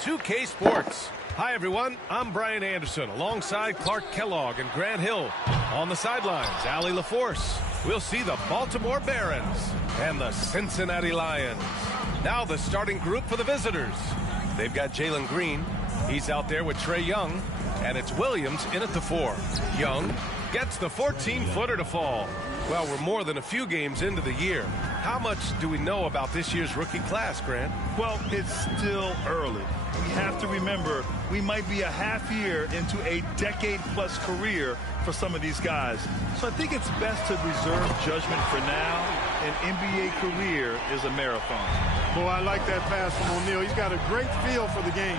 2K Sports. Hi, everyone. I'm Brian Anderson alongside Clark Kellogg and Grant Hill. On the sidelines, Allie LaForce. We'll see the Baltimore Barons and the Cincinnati Lions. Now the starting group for the visitors. They've got Jalen Green. He's out there with Trae Young. And it's Williams in at the 4. Young gets the 14-footer to fall. Well, we're more than a few games into the year. How much do we know about this year's rookie class, Grant? Well, it's still early. We have to remember we might be a half year into a decade-plus career for some of these guys. So I think it's best to reserve judgment for now. An NBA career is a marathon. Boy, I like that pass from O'Neal. He's got a great feel for the game.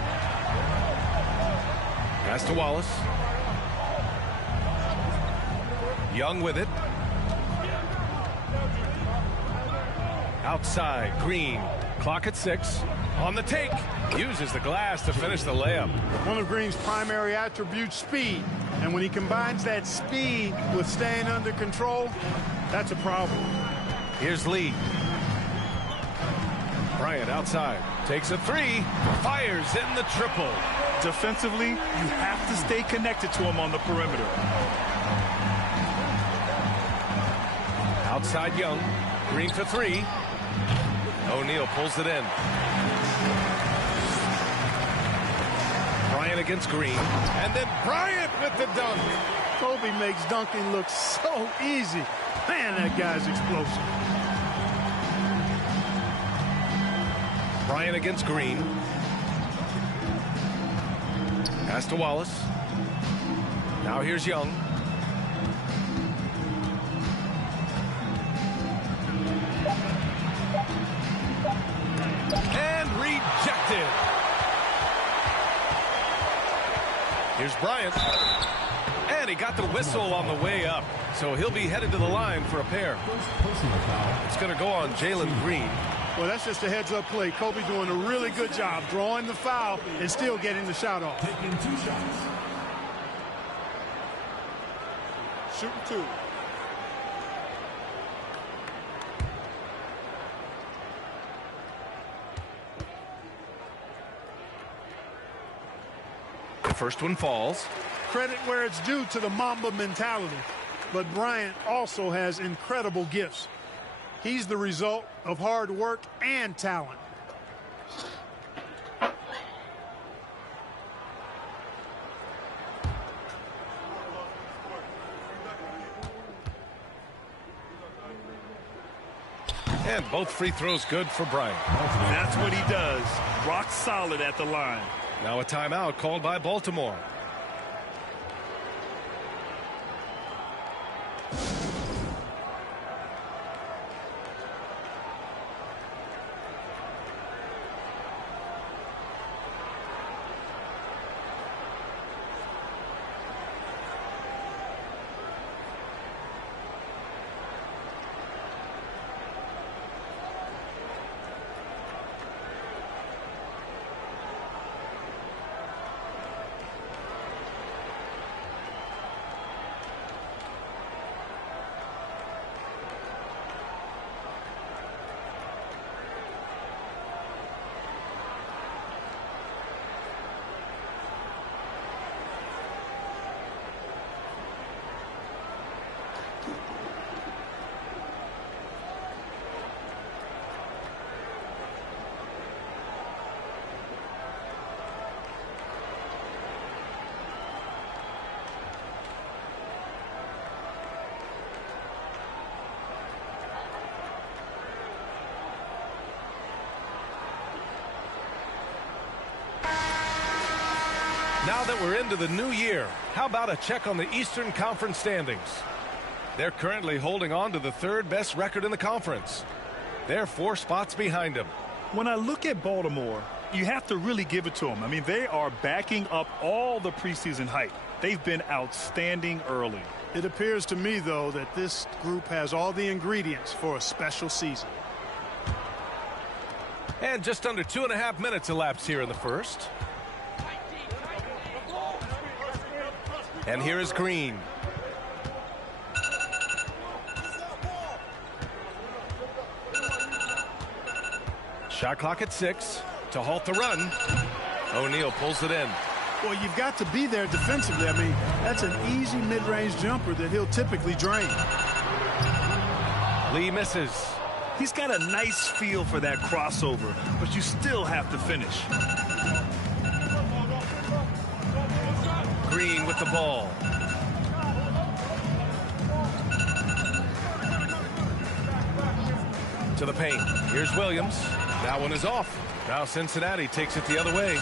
Pass to Wallace. Young with it. Outside, Green. Clock at 6. On the take. Uses the glass to finish the layup. One of Green's primary attributes, speed. And when he combines that speed with staying under control, that's a problem. Here's Lee. Bryant outside. Takes a 3. Fires in the triple. Defensively, you have to stay connected to him on the perimeter. Outside Young. Green for 3. O'Neal pulls it in. Bryant against Green. And then Bryant with the dunk. Kobe makes dunking look so easy. Man, that guy's explosive. Bryant against Green. Pass to Wallace. Now here's Young. And rejected. Here's Bryant. And he got the whistle on the way up. So he'll be headed to the line for a pair. It's going to go on Jalen Green. Well, that's just a heads-up play. Kobe doing a really good job drawing the foul and still getting the shot off. Taking 2 shots. Shooting 2. The first one falls. Credit where it's due to the Mamba mentality. But Bryant also has incredible gifts. He's the result of hard work and talent. And both free throws good for Bryant. That's what he does. Rock solid at the line. Now a timeout called by Baltimore. Now that we're into the new year, how about a check on the Eastern Conference standings? They're currently holding on to the 3rd best record in the conference. They're 4 spots behind them. When I look at Baltimore, you have to really give it to them. I mean, they are backing up all the preseason hype. They've been outstanding early. It appears to me, though, that this group has all the ingredients for a special season. And just under 2.5 minutes elapsed here in the first. And here is Green. Shot clock at 6 to halt the run. O'Neal pulls it in. Well, you've got to be there defensively. I mean, that's an easy mid-range jumper that he'll typically drain. Lee misses. He's got a nice feel for that crossover, but you still have to finish. Green with the ball. To the paint. Here's Williams. That one is off. Now Cincinnati takes it the other way.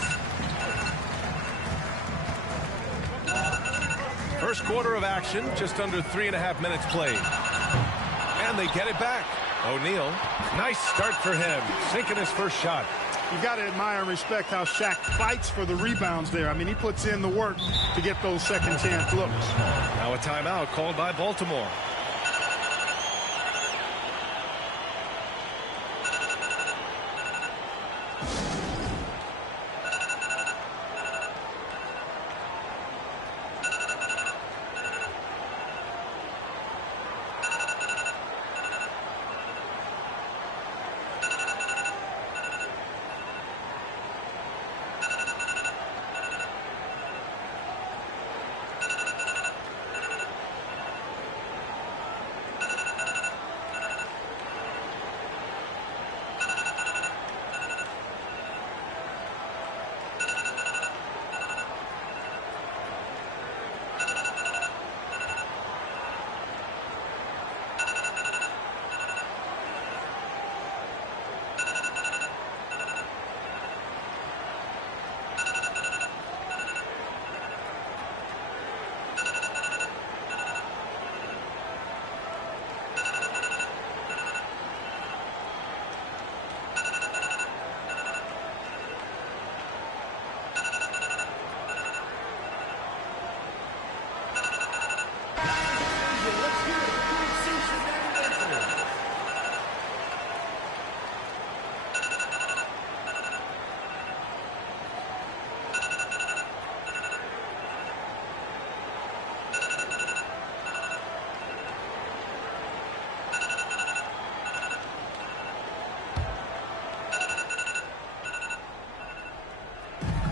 First quarter of action, just under 3.5 minutes played. And they get it back. O'Neal, nice start for him, sinking his first shot. You got to admire and respect how Shaq fights for the rebounds there. I mean, he puts in the work to get those second chance looks. Now a timeout called by Baltimore.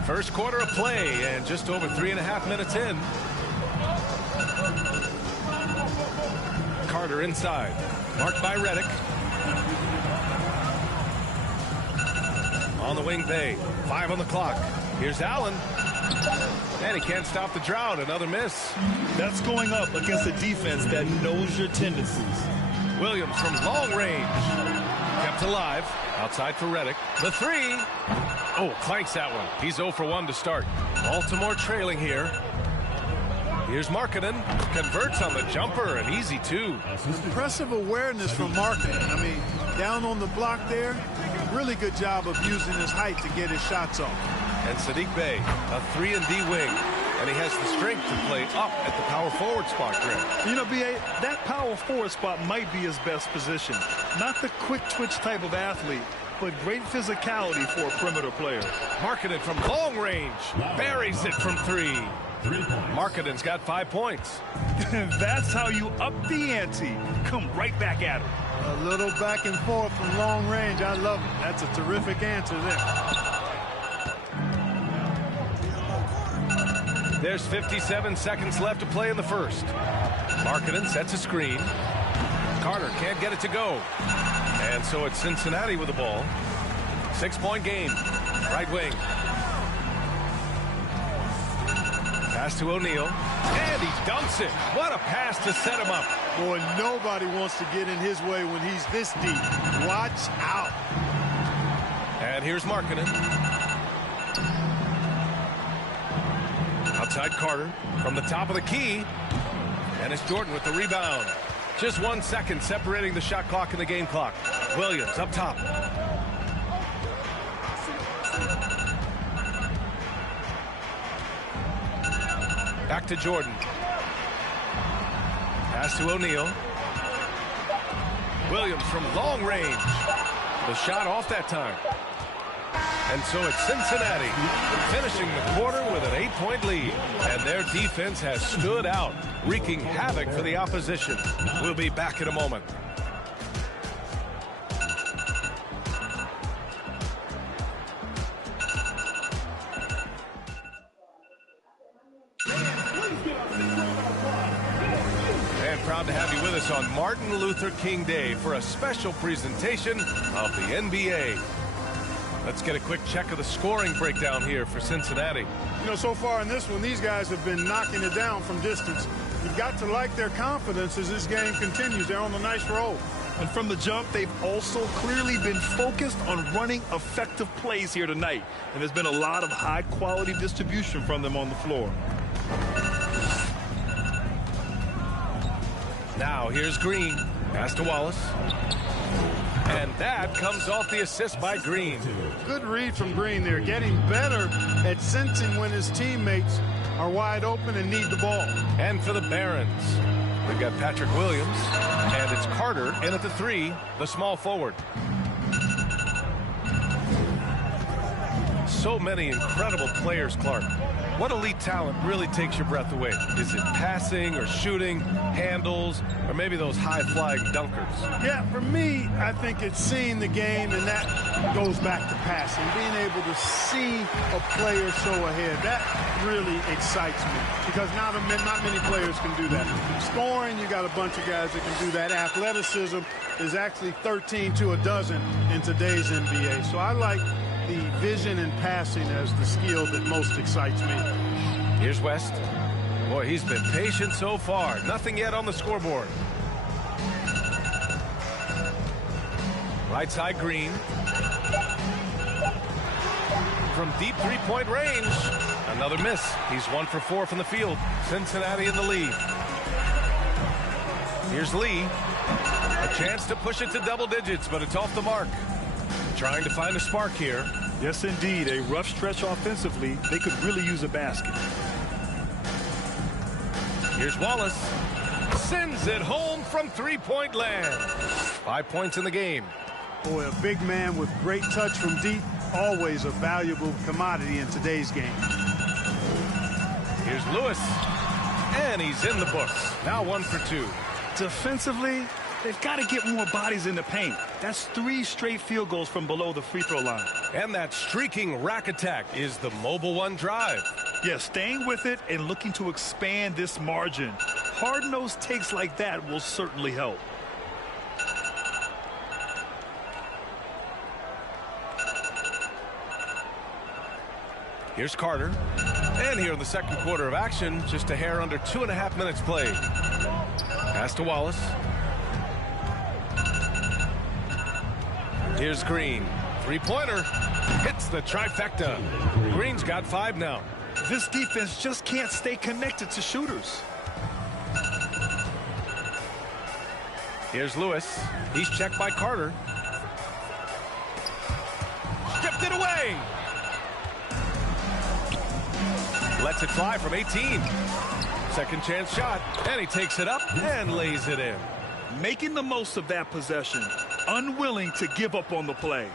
First quarter of play and just over 3.5 minutes in. Carter inside, marked by Redick. On the wing, Bay. 5 on the clock. Here's Allen. And he can't stop the drought. Another miss. That's going up against a defense that knows your tendencies. Williams from long range. Kept alive. Outside for Redick. The three. Oh, clanks that one. He's 0 for 1 to start. Baltimore trailing here. Here's Markkanen. Converts on the jumper. An easy 2. Impressive awareness from Markkanen. I mean, down on the block there. Really good job of using his height to get his shots off. And Saddiq Bey, a 3-and-D wing. And he has the strength to play up at the power forward spot, Greg. You know, B.A., that power forward spot might be his best position. Not the quick twitch type of athlete, but great physicality for a perimeter player. Markkanen from long range. Buries it from 3. Markkanen's got 5 points. That's how you up the ante. Come right back at him. A little back and forth from long range. I love it. That's a terrific answer there. There's 57 seconds left to play in the first. Markkanen sets a screen. Carter can't get it to go. And so it's Cincinnati with the ball. 6-point game. Right wing. Pass to O'Neal. And he dunks it. What a pass to set him up. Boy, nobody wants to get in his way when he's this deep. Watch out. And here's Markkanen. Outside Carter from the top of the key. And it's Jordan with the rebound. Just 1 second separating the shot clock and the game clock. Williams up top. Back to Jordan. Pass to O'Neal. Williams from long range. The shot off that time. And so it's Cincinnati finishing the quarter with an 8-point lead. And their defense has stood out, wreaking havoc for the opposition. We'll be back in a moment. proud to have you with us on Martin Luther King Day for a special presentation of the NBA. Let's get a quick check of the scoring breakdown here for Cincinnati. You know, so far in this one, these guys have been knocking it down from distance. You've got to like their confidence as this game continues. They're on a nice roll. And from the jump, they've also clearly been focused on running effective plays here tonight. And there's been a lot of high-quality distribution from them on the floor. Now here's Green. Pass to Wallace. And that comes off the assist by Green. Good read from Green there. Getting better at sensing when his teammates are wide open and need the ball. And for the Barons, we've got Patrick Williams. And it's Carter in at the 3, the small forward. So many incredible players, Clark. What elite talent really takes your breath away? Is it passing or shooting, handles, or maybe those high-flying dunkers? Yeah, for me, I think it's seeing the game, and that goes back to passing. Being able to see a player so ahead, that really excites me because not many players can do that. Scoring, you got a bunch of guys that can do that. Athleticism is actually 13 to a dozen in today's NBA. So I like the vision and passing as the skill that most excites me. Here's West. Boy, he's been patient so far. Nothing yet on the scoreboard. Right side, Green. From deep three-point range. Another miss. He's 1 for 4 from the field. Cincinnati in the lead. Here's Lee. A chance to push it to double digits, but it's off the mark. Trying to find a spark here. Yes, indeed. A rough stretch offensively. They could really use a basket. Here's Wallace. Sends it home from three-point land. 5 points in the game. Boy, a big man with great touch from deep. Always a valuable commodity in today's game. Here's Lewis. And he's in the books. Now 1 for 2. Defensively, they've got to get more bodies in the paint. That's 3 straight field goals from below the free throw line. And that streaking rack attack is the Mobile One drive. Yeah, staying with it and looking to expand this margin. Hard-nosed takes like that will certainly help. Here's Carter. And here in the second quarter of action, just a hair under 2.5 minutes played. Pass to Wallace. Here's Green. Three-pointer. Hits the trifecta. Green's got 5 now. This defense just can't stay connected to shooters. Here's Lewis. He's checked by Carter. Stripped it away. Lets it fly from 18. Second chance shot. And he takes it up and lays it in. Making the most of that possession. Unwilling to give up on the play.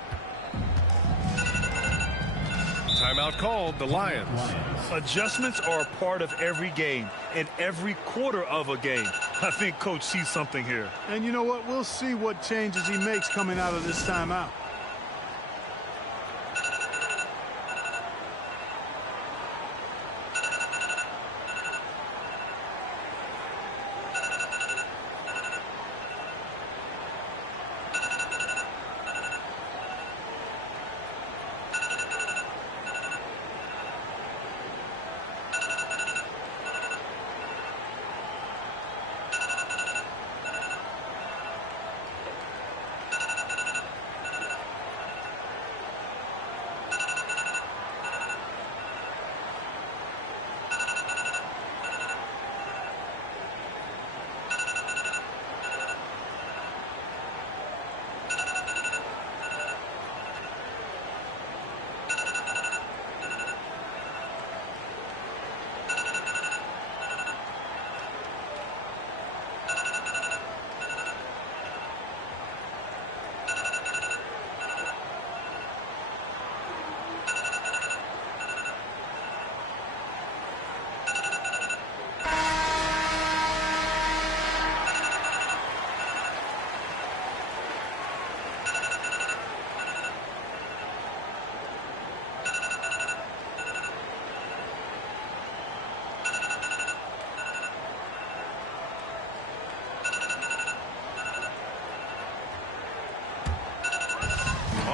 Timeout called, the Lions. Adjustments are a part of every game and every quarter of a game. I think Coach sees something here. And you know what? We'll see what changes he makes coming out of this timeout.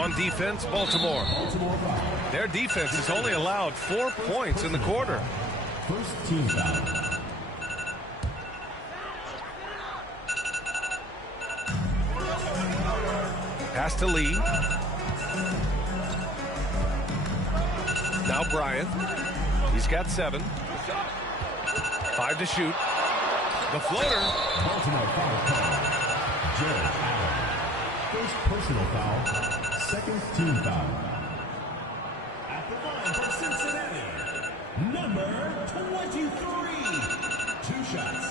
On defense, Baltimore. Their defense has only allowed 4 points in the quarter. First team foul. Pass to Lee. Now Bryant. He's got 7. 5 to shoot. The floater. Baltimore foul call. Jared Allen. First personal foul. Second team foul. At the line for Cincinnati, number 23. 2 shots.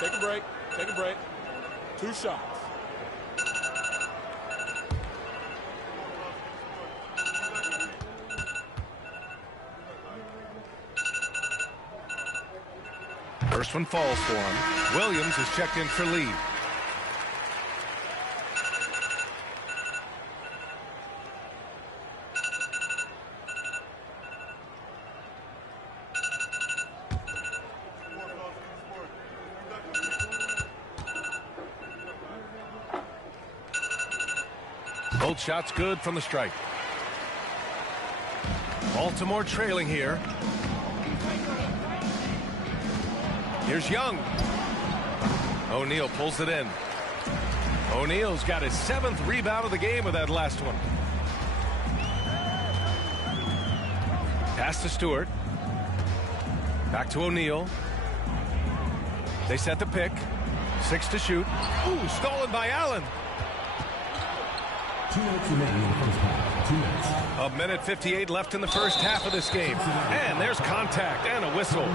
Take a break. Take a break. 2 shots. First one falls for him. Williams is checked in for Lee. Both shots good from the strike. Baltimore trailing here. Here's Young. O'Neal pulls it in. O'Neal's got his 7th rebound of the game with that last one. Pass to Stewart. Back to O'Neal. They set the pick. 6 to shoot. Ooh, stolen by Allen. 2 minutes remaining in the first half. 2 minutes. A minute 58 left in the first half of this game. And there's contact and a whistle.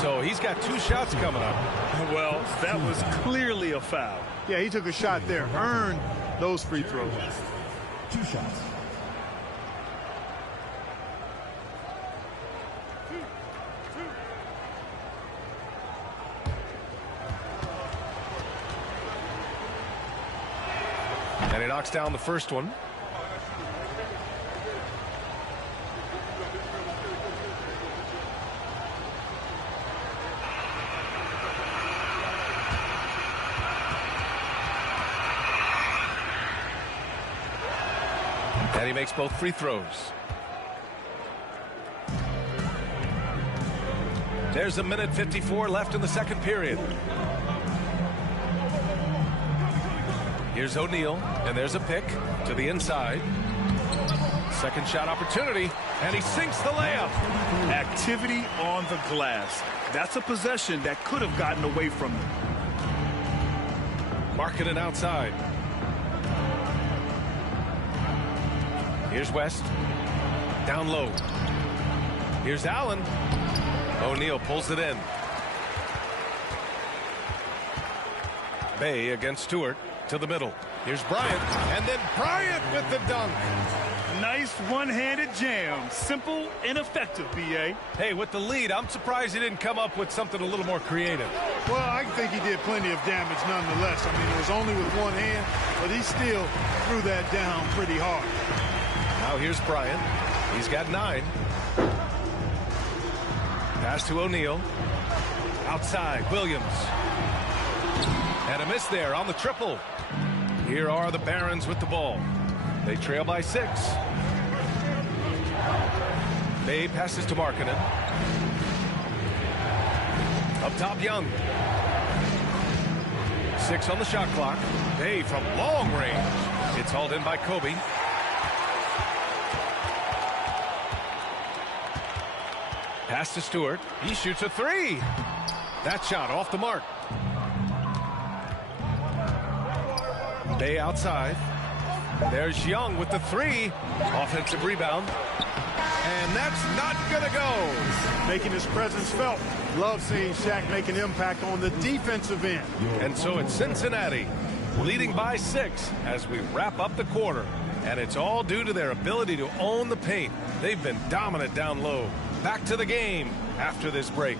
So he's got 2 shots coming up. Well, that was clearly a foul. Yeah, he took a shot there. Earned those free throws. 2 shots. And he knocks down the first one. And he makes both free throws. There's a minute 54 left in the second period. Here's O'Neal, and there's a pick to the inside. Second shot opportunity, and he sinks the layup. Activity on the glass. That's a possession that could have gotten away from them. Markkanen outside. Here's West. Down low. Here's Allen. O'Neal pulls it in. Bay against Stewart. To the middle. Here's Bryant. And then Bryant with the dunk. Nice one-handed jam. Simple and effective, B.A. Hey, with the lead, I'm surprised he didn't come up with something a little more creative. Well, I think he did plenty of damage nonetheless. I mean, it was only with one hand, but he still threw that down pretty hard. Now here's Bryant. He's got 9. Pass to O'Neal. Outside, Williams. And a miss there on the triple. Here are the Barons with the ball. They trail by 6. Bay passes to Markkanen. Up top, Young. 6 on the shot clock. Bay from long range. It's hauled in by Kobe. Pass to Stewart. He shoots a 3. That shot off the mark. Bay outside. There's Young with the 3. Offensive rebound. And that's not going to go. Making his presence felt. Love seeing Shaq make an impact on the defensive end. And so it's Cincinnati leading by 6 as we wrap up the quarter. And it's all due to their ability to own the paint. They've been dominant down low. Back to the game after this break.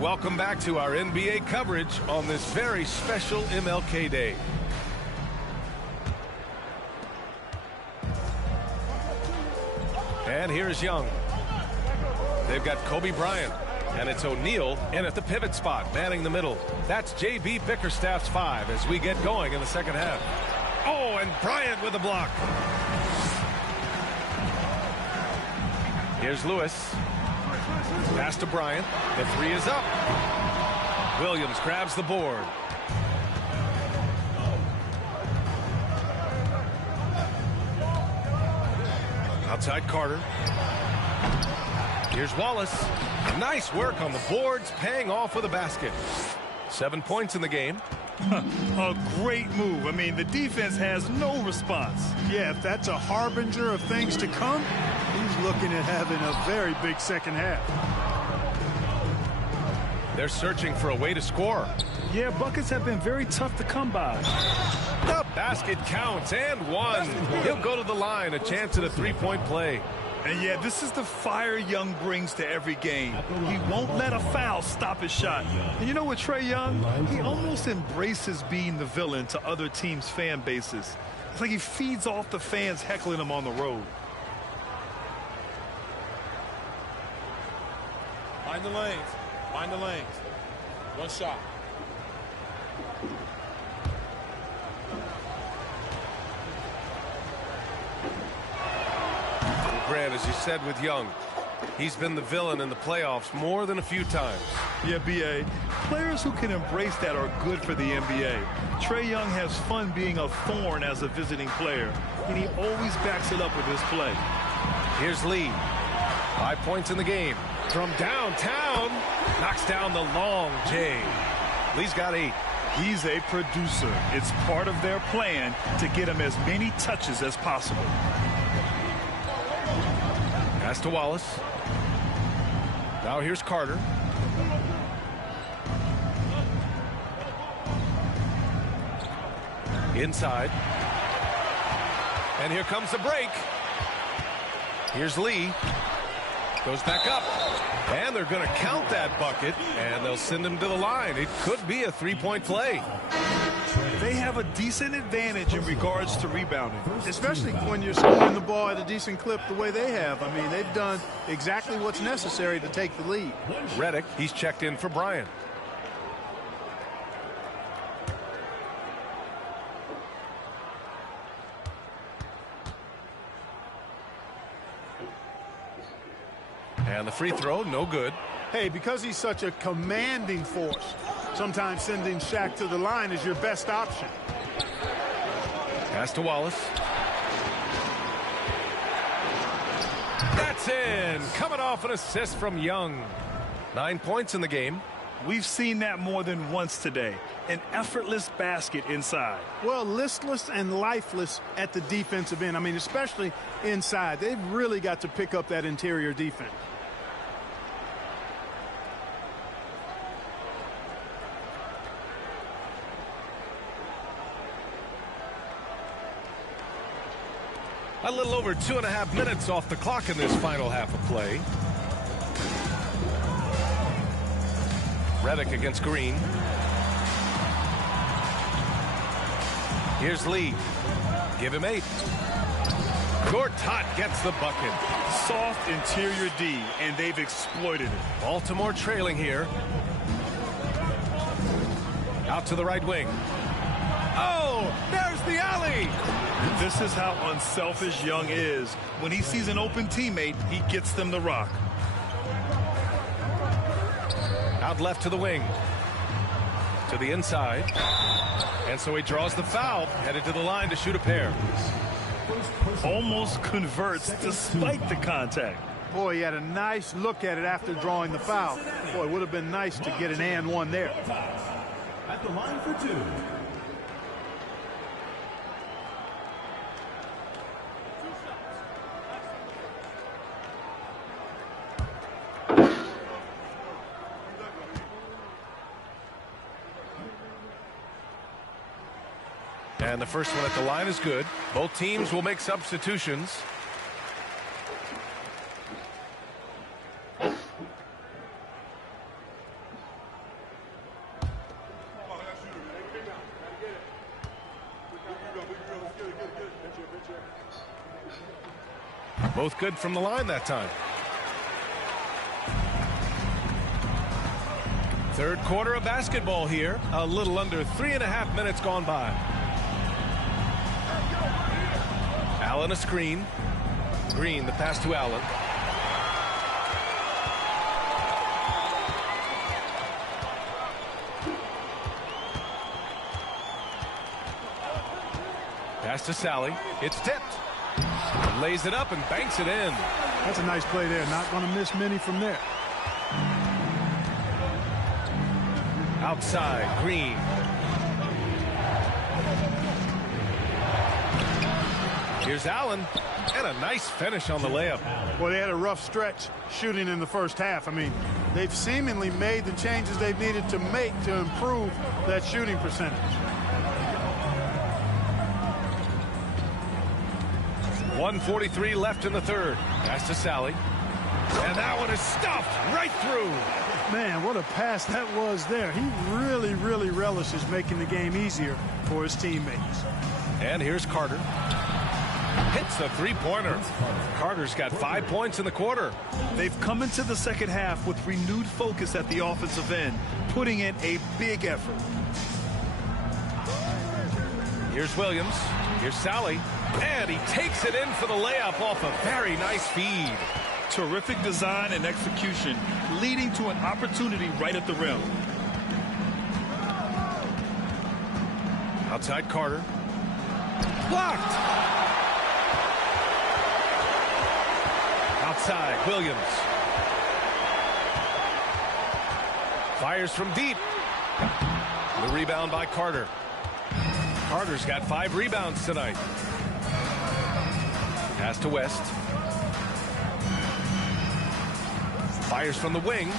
And welcome back to our NBA coverage on this very special MLK Day. And here's Young. They've got Kobe Bryant. And it's O'Neal in at the pivot spot, manning the middle. That's J.B. Bickerstaff's 5 as we get going in the second half. Oh, and Bryant with the block. Here's Lewis. Pass to Bryant. The 3 is up. Williams grabs the board. Outside Carter. Here's Wallace. Nice work on the boards, paying off with a basket. 7 points in the game. A great move. I mean, the defense has no response. Yeah, if that's a harbinger of things to come, he's looking at having a very big second half. They're searching for a way to score. Yeah, buckets have been very tough to come by. The basket counts, and one. He'll go to the line, a chance at a three-point play. And yeah, this is the fire Young brings to every game. He won't let a foul stop his shot. And you know what, Trae Young? He almost embraces being the villain to other teams' fan bases. It's like he feeds off the fans heckling him on the road. Find the lanes. Find the lanes. One shot. Grant, as you said with Young, he's been the villain in the playoffs more than a few times. Yeah, B.A., players who can embrace that are good for the NBA. Trae Young has fun being a thorn as a visiting player, and he always backs it up with his play. Here's Lee. 5 points in the game. From downtown, knocks down the long J. Lee's got 8. He's a producer. It's part of their plan to get him as many touches as possible. Pass to Wallace. Now here's Carter. Inside. And here comes the break. Here's Lee. Goes back up. And they're going to count that bucket. And they'll send him to the line. It could be a three-point play. They have a decent advantage in regards to rebounding. Especially when you're scoring the ball at a decent clip the way they have. I mean, they've done exactly what's necessary to take the lead. Redick, he's checked in for Bryant. And the free throw, no good. Hey, because he's such a commanding force, sometimes sending Shaq to the line is your best option. Pass to Wallace. That's in. Coming off an assist from Young. 9 points in the game. We've seen that more than once today. An effortless basket inside. Well, listless and lifeless at the defensive end. I mean, especially inside. They've really got to pick up that interior defense. A little over 2.5 minutes off the clock in this final half of play. Redick against Green. Here's Lee. Give him 8. Gortat gets the bucket. Soft interior D, and they've exploited it. Baltimore trailing here. Out to the right wing. Oh, there's the alley. This is how unselfish Young is. When he sees an open teammate, he gets them the rock. Out left to the wing. To the inside. And so he draws the foul. Headed to the line to shoot a pair. Almost converts despite the contact. Boy, he had a nice look at it after drawing the foul. Boy, it would have been nice to get an and one there. At the line for 2. And the first one at the line is good. Both teams will make substitutions. Both good from the line that time. Third quarter of basketball here. A little under 3.5 minutes gone by. Allen a screen. Green the pass to Allen. Pass to Sally. It's tipped. Lays it up and banks it in. That's a nice play there. Not going to miss many from there. Outside, Green. Here's Allen. And a nice finish on the layup. Well, they had a rough stretch shooting in the first half. I mean, they've seemingly made the changes they've needed to make to improve that shooting percentage. 1:43 left in the third. Pass to Sally. And that one is stuffed right through. Man, what a pass that was there. He really, really relishes making the game easier for his teammates. And here's Carter. Hits the three-pointer. Carter's got 5 points in the quarter. They've come into the second half with renewed focus at the offensive end, putting in a big effort. Here's Williams. Here's Sally. And he takes it in for the layup off a very nice feed. Terrific design and execution, leading to an opportunity right at the rim. Outside Carter. Blocked. Outside Williams. Fires from deep. The rebound by Carter. Carter's got 5 rebounds tonight. Pass to West. Fires from the wing.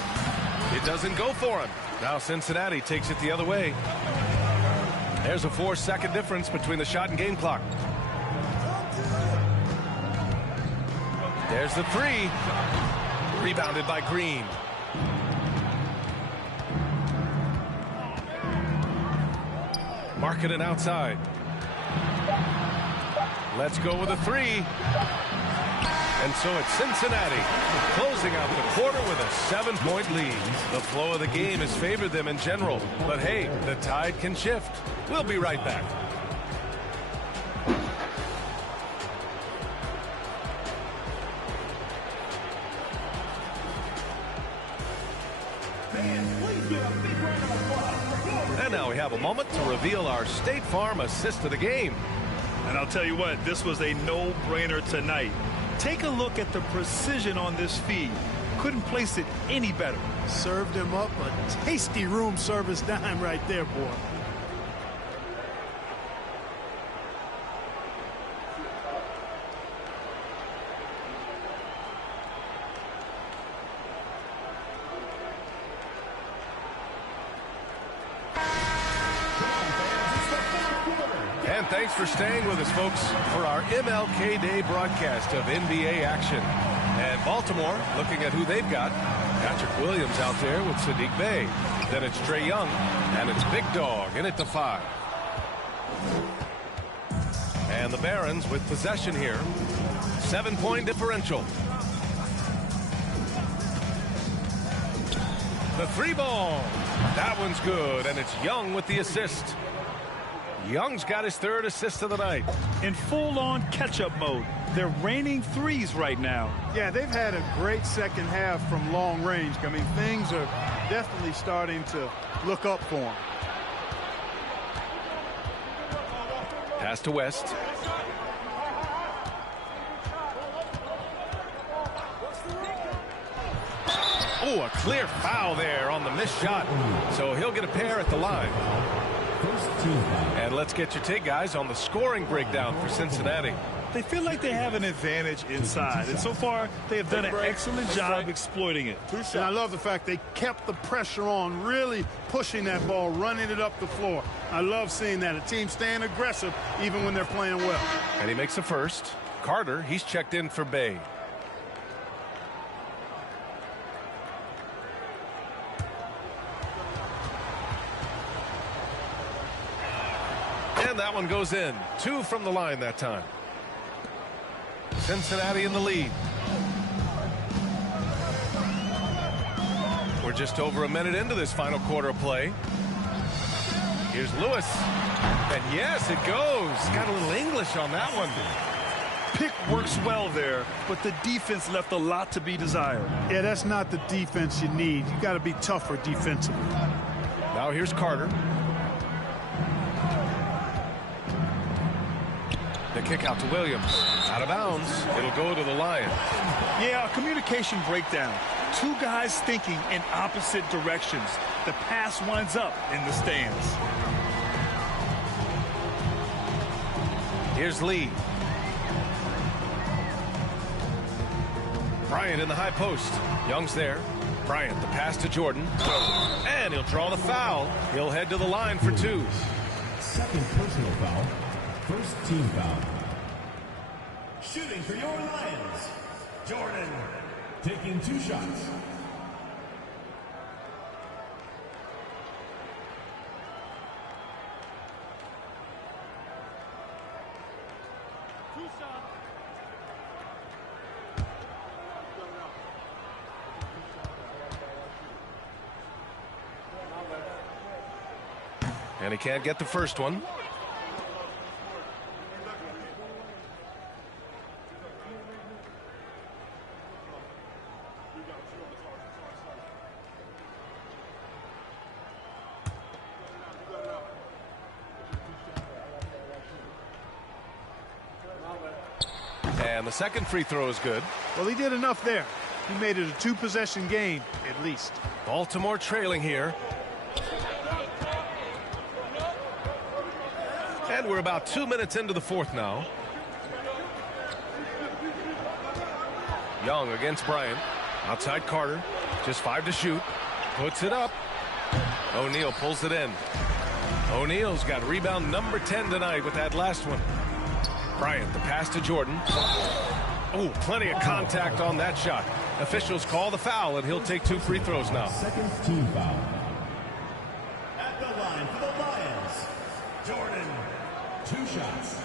It doesn't go for him. Now Cincinnati takes it the other way. There's a 4-second difference between the shot and game clock. There's the three. Rebounded by Green. Markkanen outside. Let's go with a three. And so it's Cincinnati closing out the quarter with a 7-point lead. The flow of the game has favored them in general. But hey, the tide can shift. We'll be right back. And now we have a moment to reveal our State Farm assist of the game. And I'll tell you what, this was a no-brainer tonight. Take a look at the precision on this feed. Couldn't place it any better. Served him up a tasty room service dime right there, boy. And thanks for staying with us, folks, for our MLK Day broadcast of NBA action. And Baltimore, looking at who they've got, Patrick Williams out there with Sadiq Bey. Then it's Trae Young, and it's Big Dog in at the 5. And the Barons with possession here. 7-point differential. The 3-ball. That one's good, and it's Young with the assist. Young's got his 3rd assist of the night. In full-on catch-up mode. They're raining threes right now. Yeah, they've had a great second half from long range. I mean, things are definitely starting to look up for them. Pass to West. Oh, a clear foul there on the missed shot. So he'll get a pair at the line. And let's get your take, guys, on the scoring breakdown for Cincinnati. They feel like they have an advantage inside, and so far they have done an excellent job exploiting it. And I love the fact they kept the pressure on, really pushing that ball, running it up the floor. I love seeing that. A team staying aggressive even when they're playing well. And he makes the first. Carter, he's checked in for Bey. And that one goes in. 2 from the line that time. Cincinnati in the lead. We're just over a minute into this final quarter of play. Here's Lewis. And yes, it goes. Got a little English on that one. Pick works well there, but the defense left a lot to be desired. Yeah, that's not the defense you need. You got to be tougher defensively. Now here's Carter. The kick out to Williams. Out of bounds. It'll go to the Lions. Yeah, a communication breakdown. Two guys thinking in opposite directions. The pass winds up in the stands. Here's Lee. Bryant in the high post. Young's there. Bryant, the pass to Jordan. And he'll draw the foul. He'll head to the line for 2. Second personal foul. First team foul. Shooting for your Lions, Jordan. Taking 2 shots. And he can't get the first one. And the second free throw is good. Well, he did enough there. He made it a 2-possession game, at least. Baltimore trailing here. And we're about 2 minutes into the fourth now. Young against Bryant. Outside Carter. Just 5 to shoot. Puts it up. O'Neal pulls it in. O'Neal's got rebound number 10 tonight with that last one. Bryant, the pass to Jordan. Oh, plenty of contact on that shot. Officials call the foul, and he'll take 2 free throws now. Second team foul. At the line for the Lions, Jordan. 2 shots.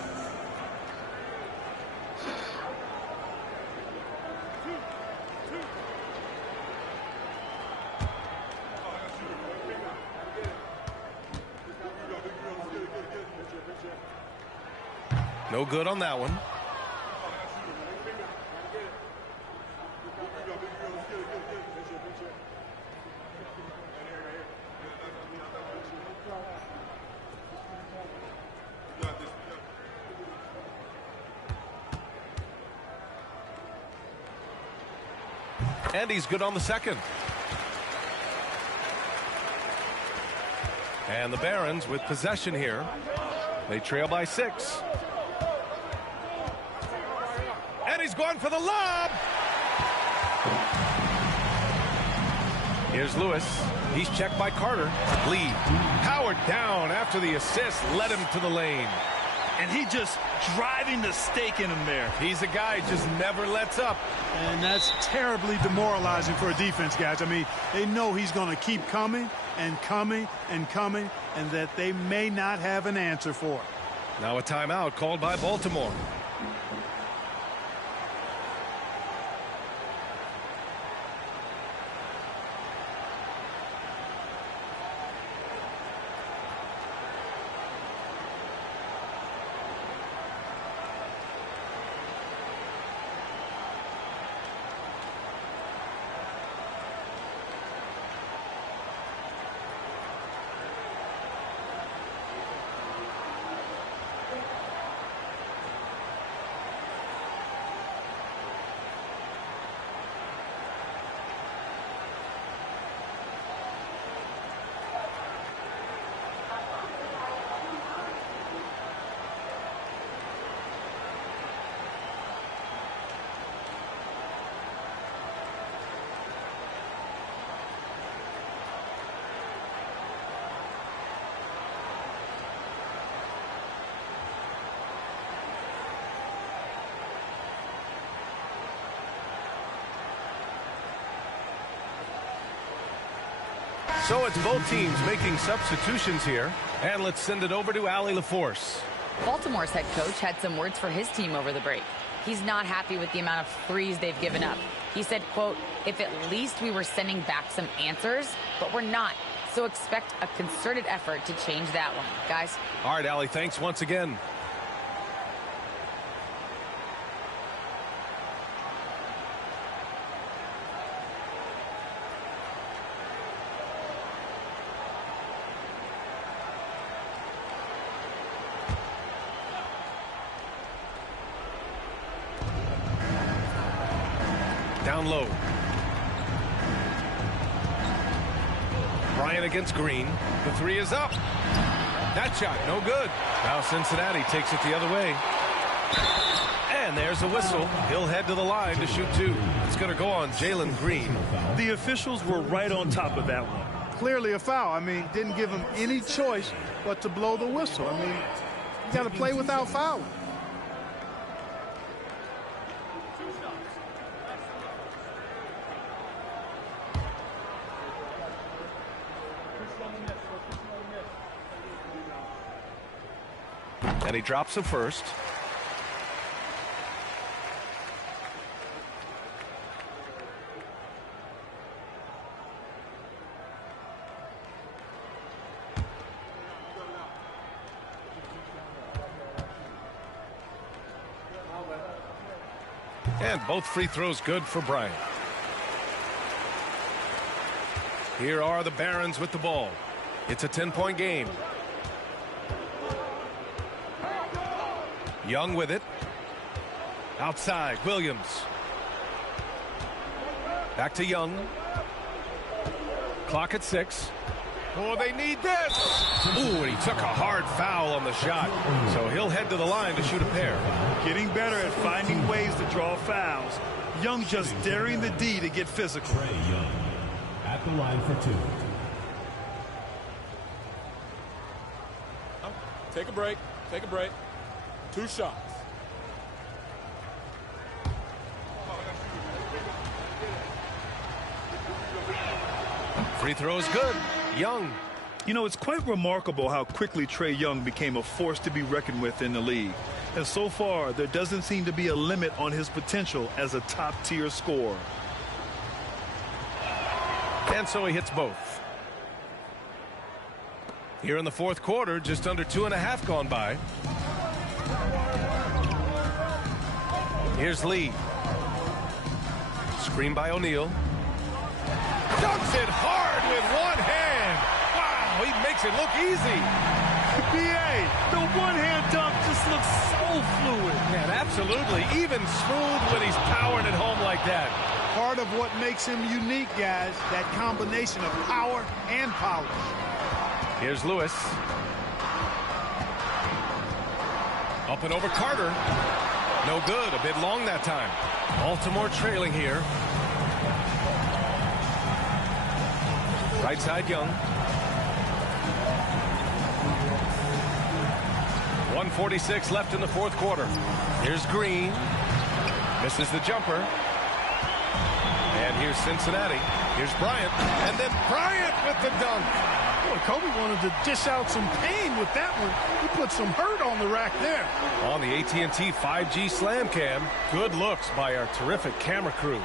No good on that one. And he's good on the second. And the Barons with possession here. They trail by 6. And he's going for the lob. Here's Lewis. He's checked by Carter. Lee powered down after the assist led him to the lane. And he just driving the stake in him there. He's a guy who just never lets up. And that's terribly demoralizing for a defense, guys. I mean, they know he's going to keep coming and coming and coming, and that they may not have an answer for it. Now a timeout called by Baltimore. So it's both teams making substitutions here. And let's send it over to Allie LaForce. Baltimore's head coach had some words for his team over the break. he's not happy with the amount of threes they've given up. He said, quote, "If at least we were sending back some answers, but we're not. So expect a concerted effort to change that one." Guys. All right, Allie, thanks once again. Down low. Bryant against Green. The three is up. That shot, no good. Now Cincinnati takes it the other way. And there's a whistle. He'll head to the line to shoot two. It's going to go on Jalen Green. The officials were right on top of that one. Clearly a foul. I mean, didn't give him any choice but to blow the whistle. I mean, you got to play without fouling. And he drops the first. And both free throws good for Bryant. Here are the Barons with the ball. It's a 10-point game. Young with it. Outside, Williams. Back to Young. Clock at 6. Oh, they need this. Ooh, and he took a hard foul on the shot. So he'll head to the line to shoot a pair. Getting better at finding ways to draw fouls. Young just daring the D to get physical. Trae Young at the line for two. Take a break. Take a break. 2 shots. Free throw is good. Young. You know, it's quite remarkable how quickly Trae Young became a force to be reckoned with in the league. And so far, there doesn't seem to be a limit on his potential as a top-tier scorer. And so he hits both. Here in the fourth quarter, just under 2.5 gone by. Here's Lee. Screen by O'Neal. Dunks it hard with one hand. Wow, he makes it look easy. B.A., the one-hand dunk just looks so fluid. Man, absolutely. Even smooth when he's powered at home like that. Part of what makes him unique, guys, that combination of power and polish. Here's Lewis. Up and over Carter. No good. A bit long that time. Baltimore trailing here. Right side, Young. 1:46 left in the fourth quarter. Here's Green. Misses the jumper. And here's Cincinnati. Here's Bryant. And then Bryant with the dunk. Boy, Kobe wanted to dish out some pain with that one. He put some hurt on the rack there. On the AT&T 5G Slam Cam. Good looks by our terrific camera crew.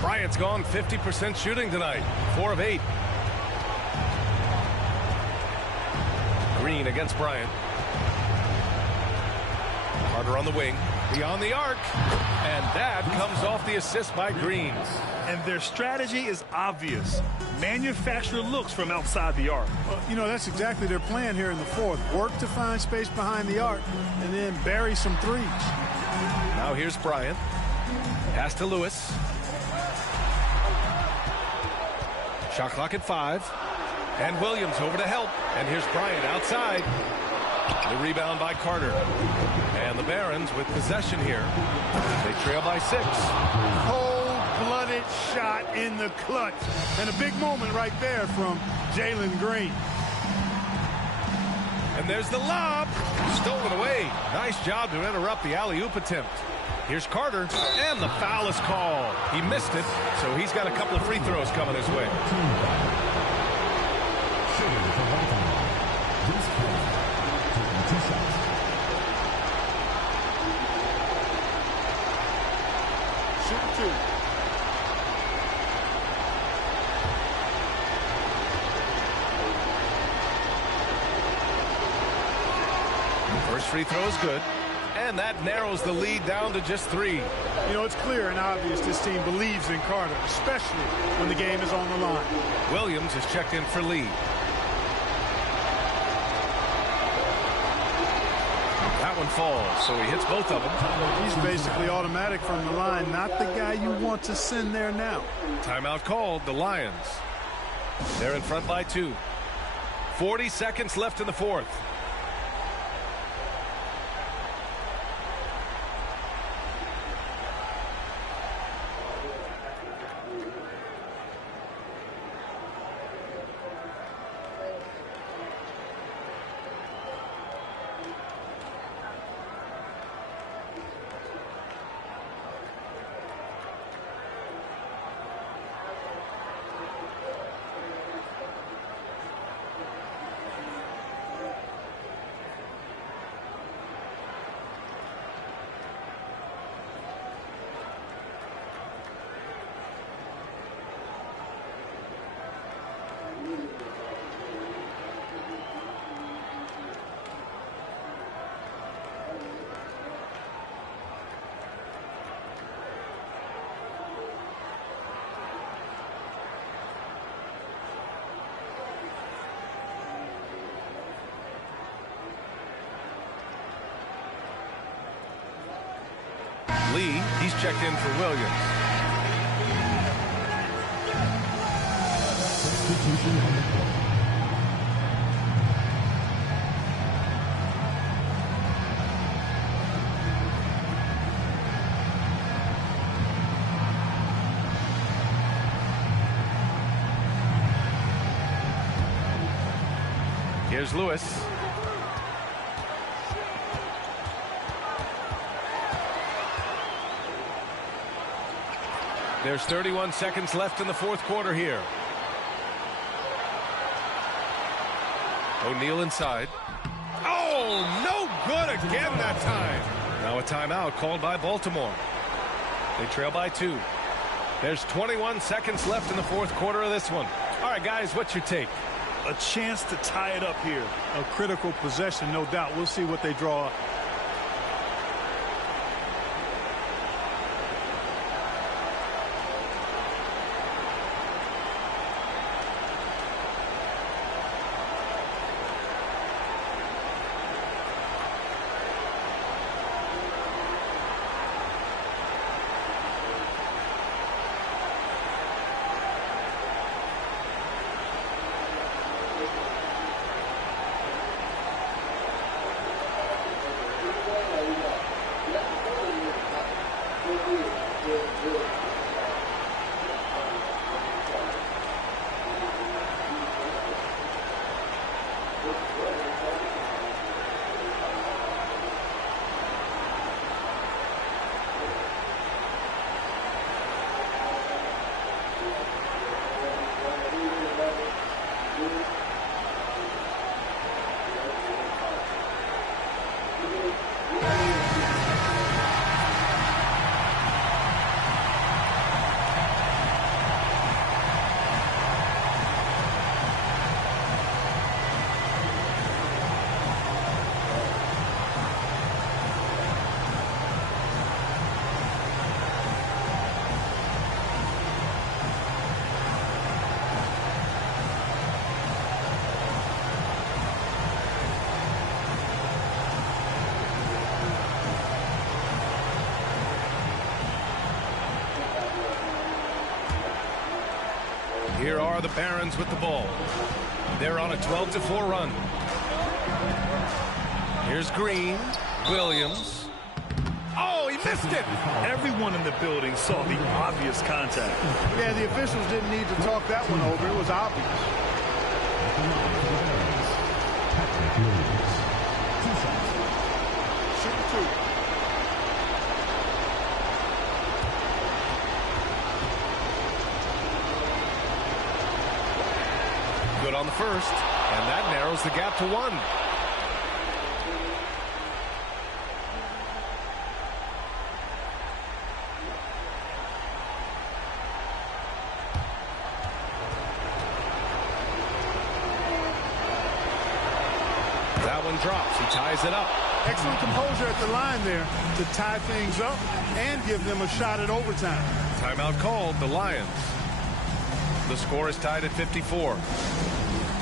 Bryant's gone 50% shooting tonight. 4 of 8. Green against Bryant. Carter on the wing. Beyond the arc. And that comes off the assist by Green. And their strategy is obvious. Manufacture looks from outside the arc. Well, you know, that's exactly their plan here in the fourth. Work to find space behind the arc and then bury some threes. Now here's Bryant. Pass to Lewis. Shot clock at 5. And Williams over to help. And here's Bryant outside. The rebound by Carter. And the Barons with possession here. They trail by 6. Cold-blooded shot in the clutch. And a big moment right there from Jalen Green. And there's the lob. Stolen away. Nice job to interrupt the alley-oop attempt. Here's Carter, and the foul is called. He missed it, so he's got a couple of free throws coming his way. Shoot two. First free throw is good, and that narrows the lead down to just 3. You know, it's clear and obvious this team believes in Carter, especially when the game is on the line. Williams is checked in for Lee. That one falls, so he hits both of them. He's basically automatic from the line, not the guy you want to send there now. Timeout called, the Lions. They're in front by 2. 40 seconds left in the fourth. Lee, he's checked in for Williams. Here's Lewis. There's 31 seconds left in the fourth quarter here. O'Neal inside. Oh, no good again that time. Now a timeout called by Baltimore. They trail by 2. There's 21 seconds left in the fourth quarter of this one. All right, guys, what's your take? A chance to tie it up here. A critical possession, no doubt. We'll see what they draw up. Here are the Barons with the ball. They're on a 12-4 run. Here's Green. Williams. Oh, he missed it. Everyone in the building saw the obvious contact. Yeah, the officials didn't need to talk that one over. It was obvious. on the first, and that narrows the gap to 1. That one drops. He ties it up. Excellent composure at the line there to tie things up and give them a shot at overtime. Timeout called, the Lions. The score is tied at 54.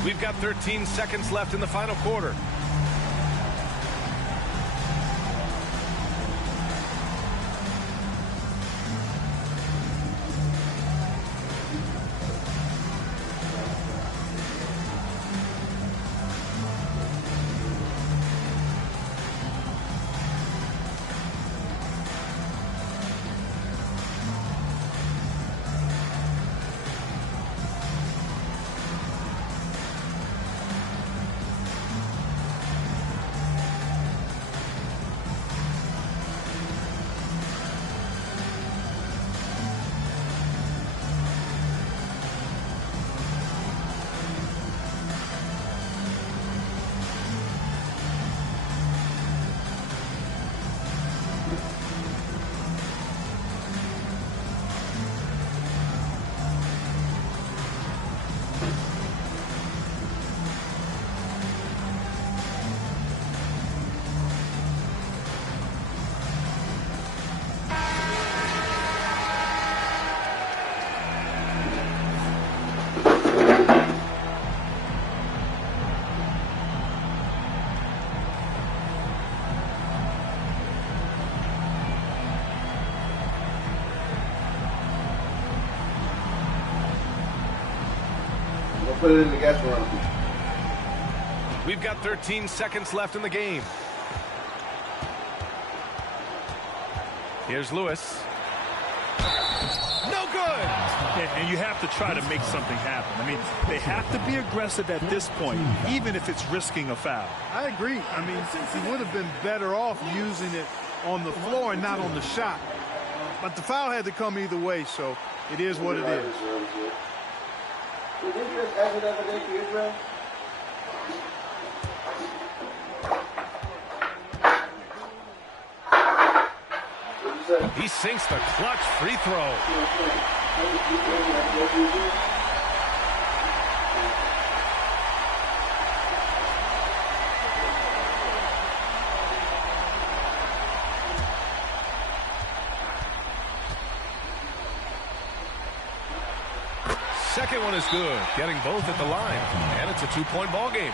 We've got 13 seconds left in the final quarter. Put it in the gas run. We've got 13 seconds left in the game. Here's Lewis. No good. And you have to try to make something happen. I mean, they have to be aggressive at this point, even if it's risking a foul. I agree. I mean, he would have been better off using it on the floor and not on the shot. But the foul had to come either way, so it is what it is. Did you just exit evidence to Israel? He sinks the clutch free throw. Second one is good, getting both at the line, and it's a two-point ball game.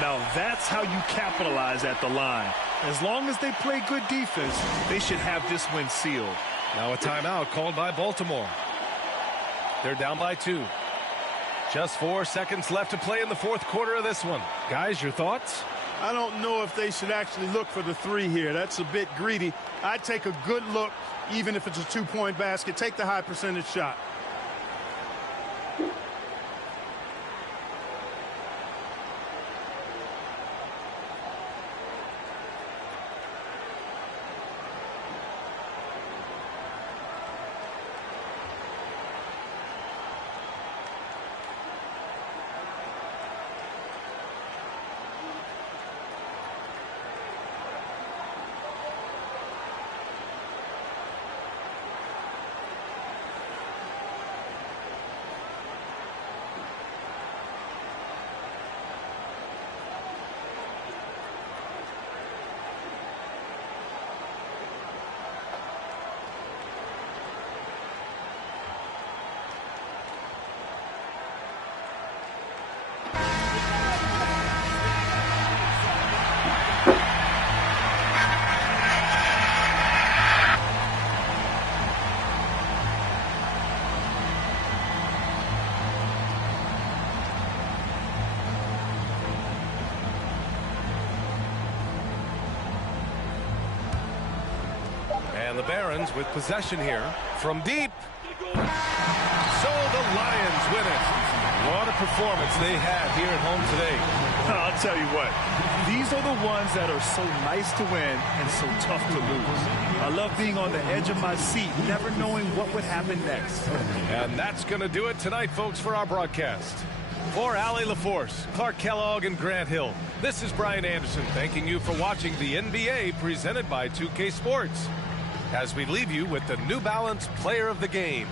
Now that's how you capitalize at the line. As long as they play good defense, they should have this win sealed. Now a timeout called by Baltimore. They're down by 2. Just 4 seconds left to play in the fourth quarter of this one. Guys, your thoughts? I don't know if they should actually look for the 3 here. That's a bit greedy. I'd take a good look, even if it's a 2-point basket. Take the high percentage shot. And the Barons with possession here from deep. So the Lions win it. What a performance they had here at home today. I'll tell you what, these are the ones that are so nice to win and so tough to lose. I love being on the edge of my seat, never knowing what would happen next. And that's going to do it tonight, folks, for our broadcast. For Allie LaForce, Clark Kellogg, and Grant Hill, this is Brian Anderson thanking you for watching the NBA presented by 2K Sports. As we leave you with the New Balance Player of the Game.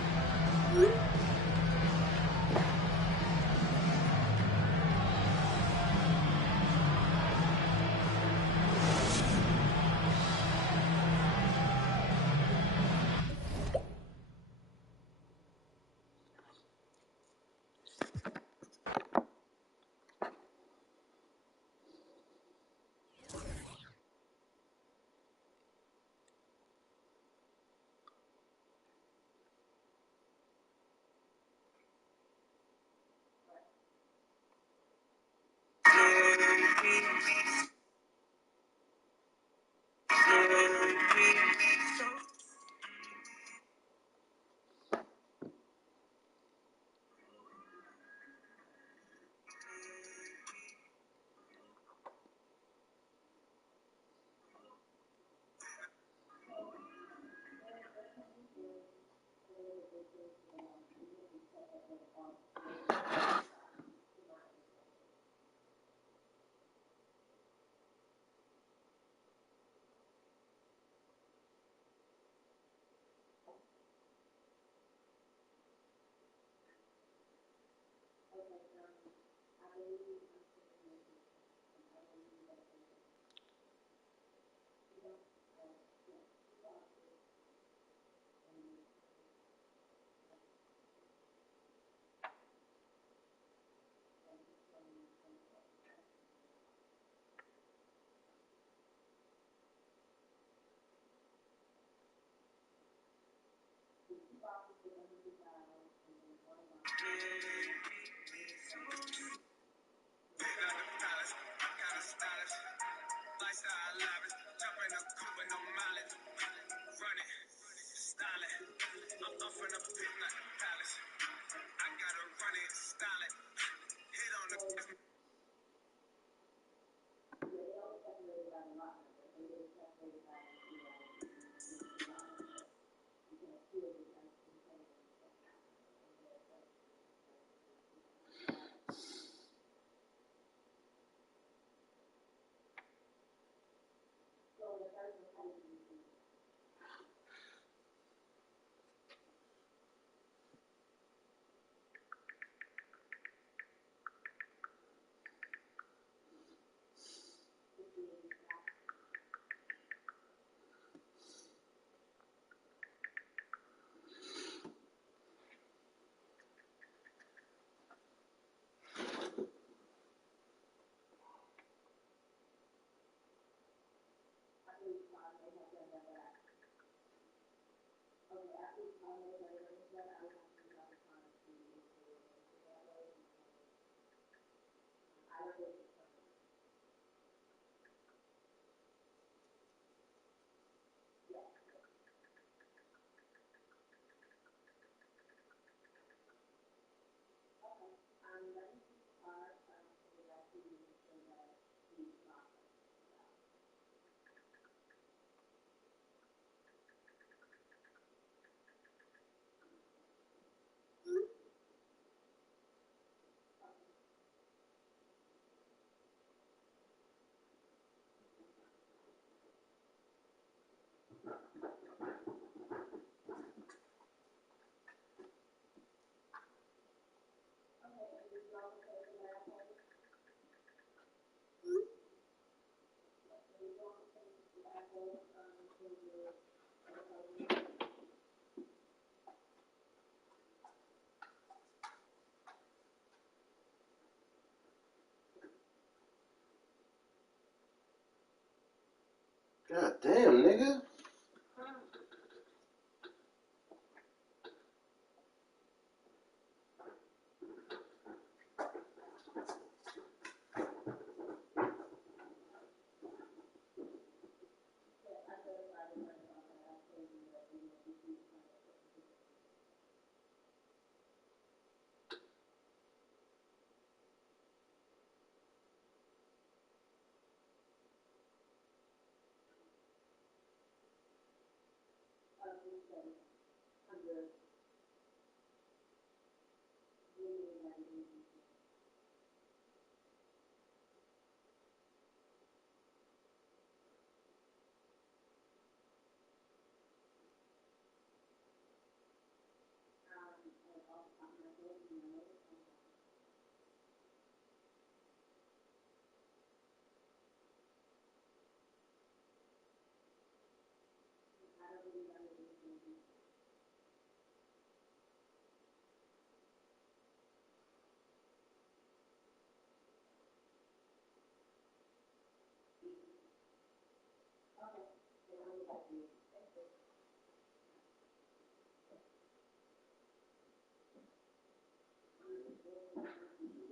God damn, nigga.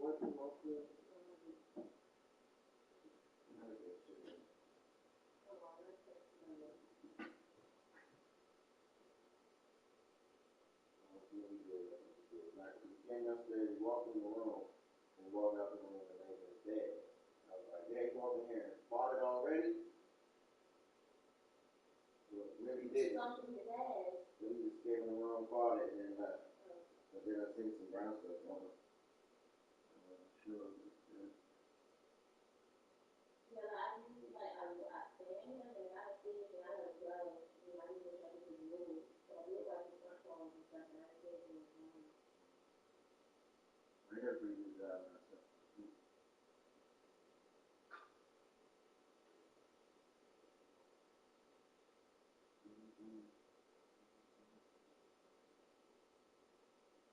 He came upstairs, he walked in the room, and he walked out the room and laid in his bed. I was like, yeah, he walked in here and fought it already? So maybe he didn't. So he just came in the room, fought it, and then left. But then I seen some brown stuff on him. Sure. Yeah. I got a pretty good job myself.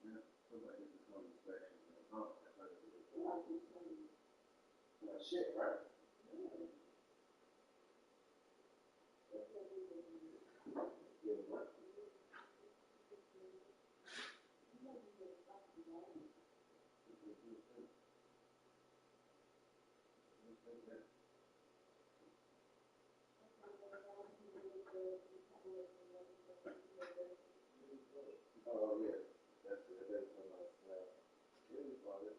Yeah, somebody did this home inspection. Oh, I thought it was good. Shit, right? Yeah, what? Oh, yeah. That's somebody. Yeah, we fought it.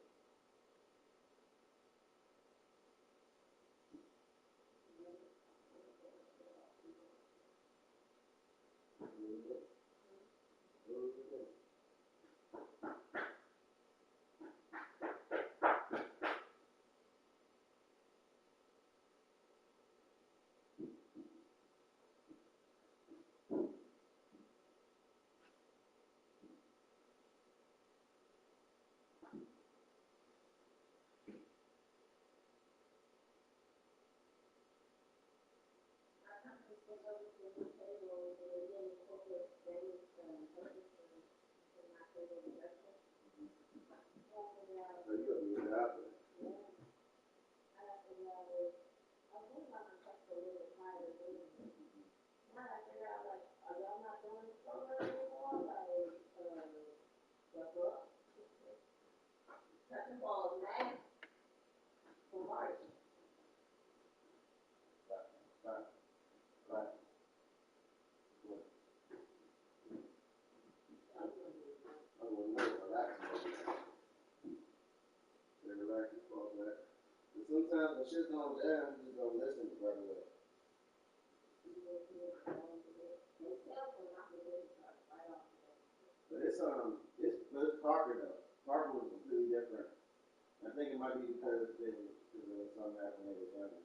So you gonna be good out there. Right. Right. I wouldn't know, relax. They relax and fall back. But sometimes when shit's going down, you just don't listen right away. But it's Parker though. Parker was completely different. I think it might be because there was something happened when they were younger.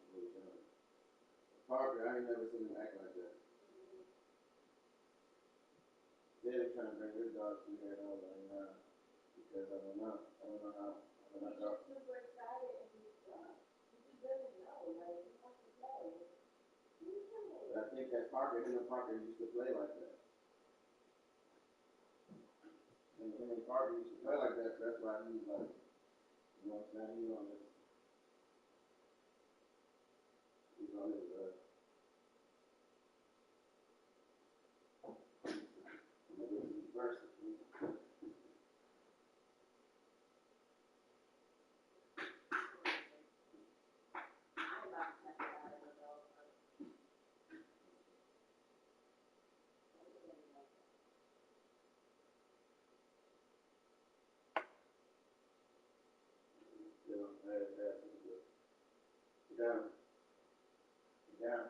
Parker, I ain't never seen him act like that. They're trying to bring his dog to here and all that, because I don't know. I don't know how. I don't know. Super excited and he's drunk. He doesn't know. Like, he wants to play. But I think that Parker, him and Parker used to play like that. And him and Parker used to play like that, so that's why he's like, you know what I'm saying? He's on his, first. Down. Down.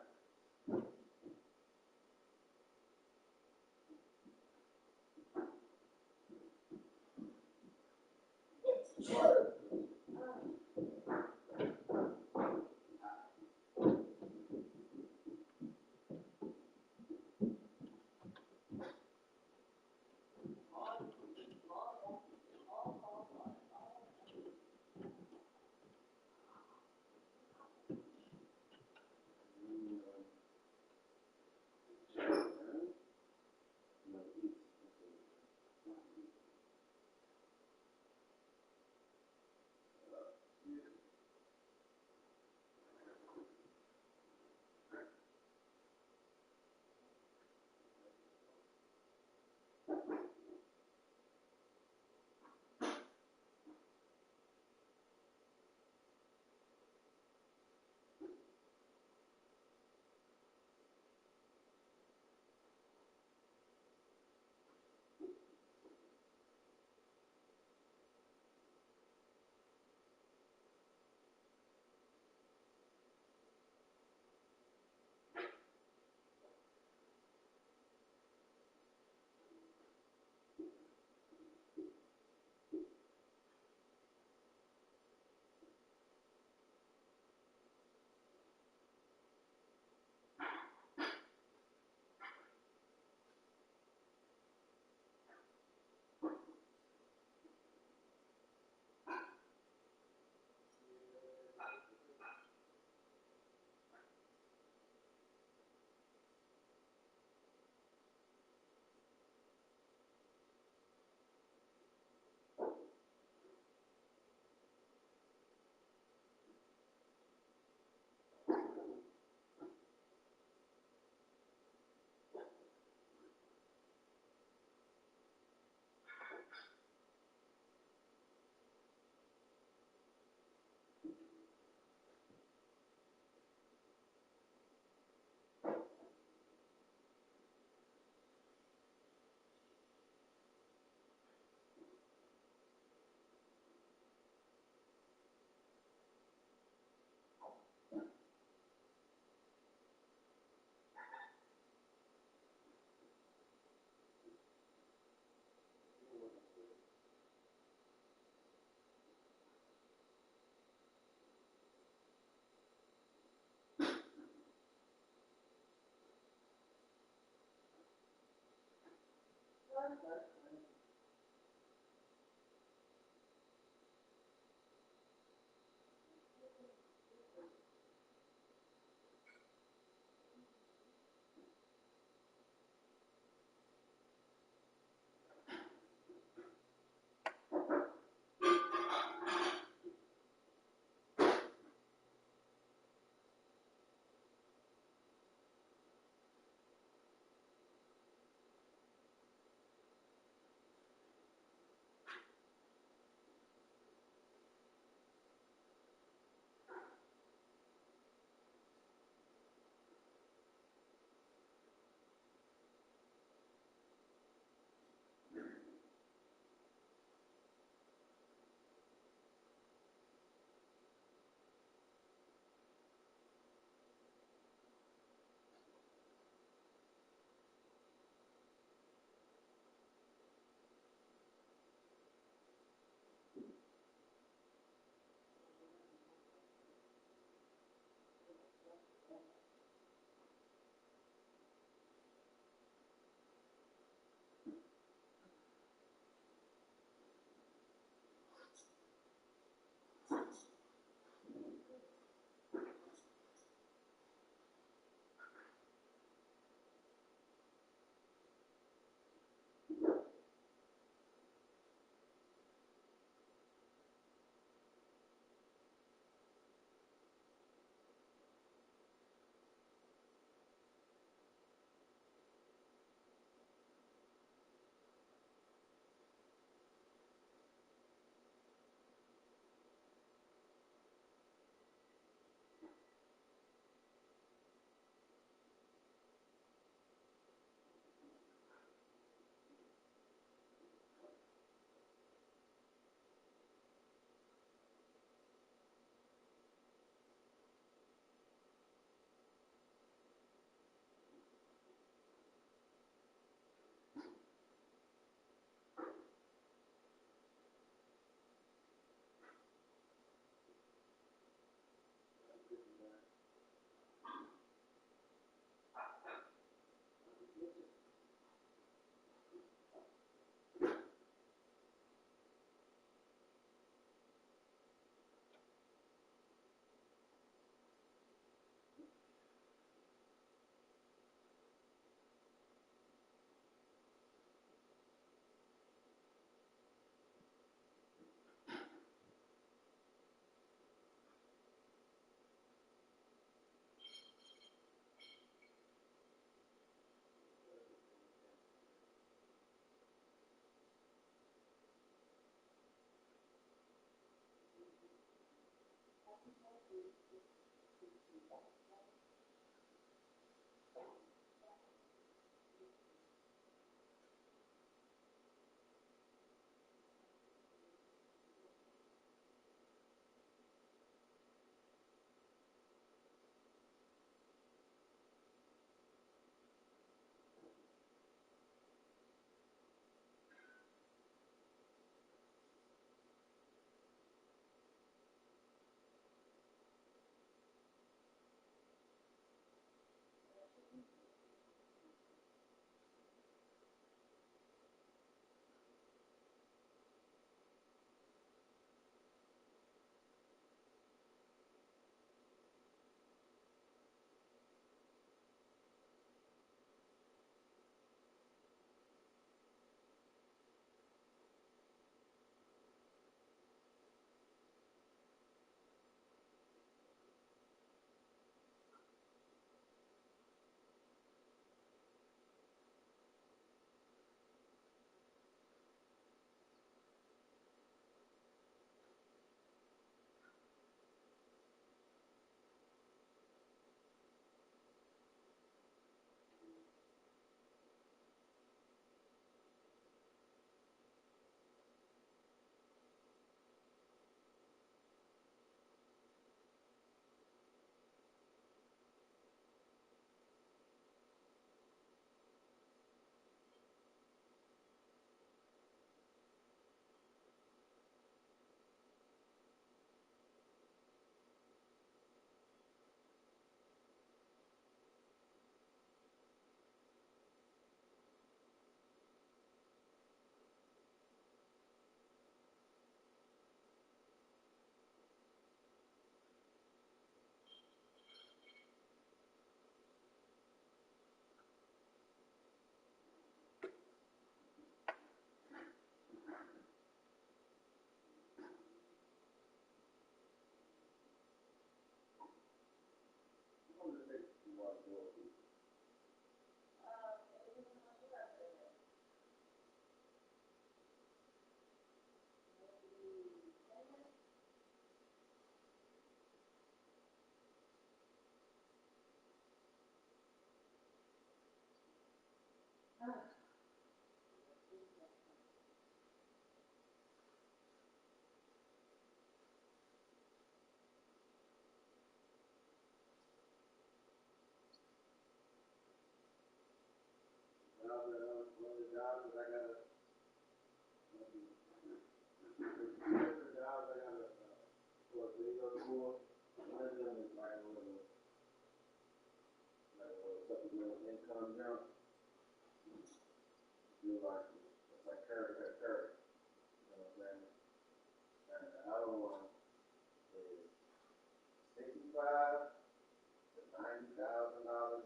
to $90,000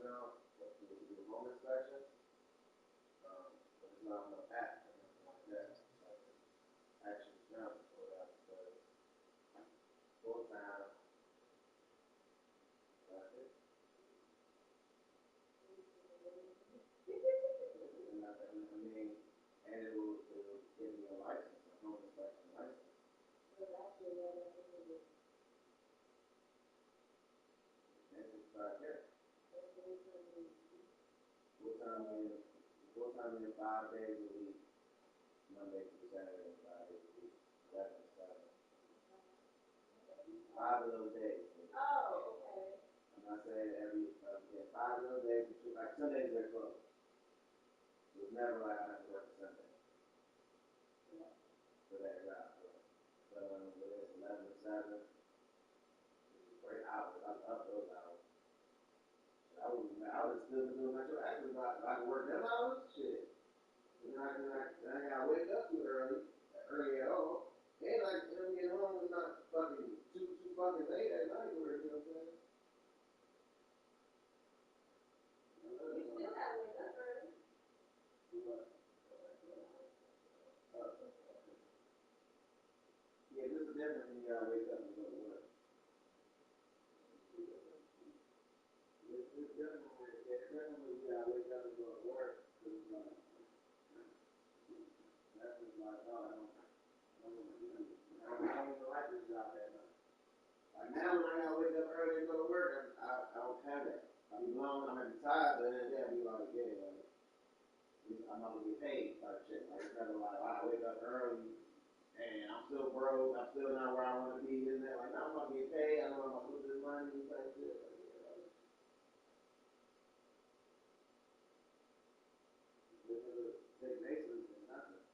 jump to do home inspection. But it's not enough app or nothing like that. Like actual jump for that full time. That's it. And it will give me a license, a home inspection license. And it's right there. Full time in 5 days a week, Monday through Saturday, 5 days a week, 11 to 7. 5 of those days. Oh, okay. I'm not saying every 5 of those days, like Sundays they're closed. It was never like I have to work a Sunday. For that job. But it's 11 to 7. Great hours. I love those hours. I would still be doing my job. Actually, if I could work them hours, shit. And I gotta wake up too early at all. And like, get home, it's not fucking too fucking late at night, you know what I'm saying? You still gotta wake up early. Yeah, this is different when you gotta wake up and go to work. It's different when you gotta wake up and go to work. That's just like, I don't even like this job that much. Like now when I gotta wake up early and go to work, I don't have that. I be blown, I'm gonna be tired, but then I'll be like, yeah, like, I'm not gonna get paid type shit. Like it's never like, I wake up early and I'm still broke, I'm still not where I want to be, isn't it? Like now I'm gonna get paid, I know I'm gonna lose this money type shit. Like, take bases and nothing.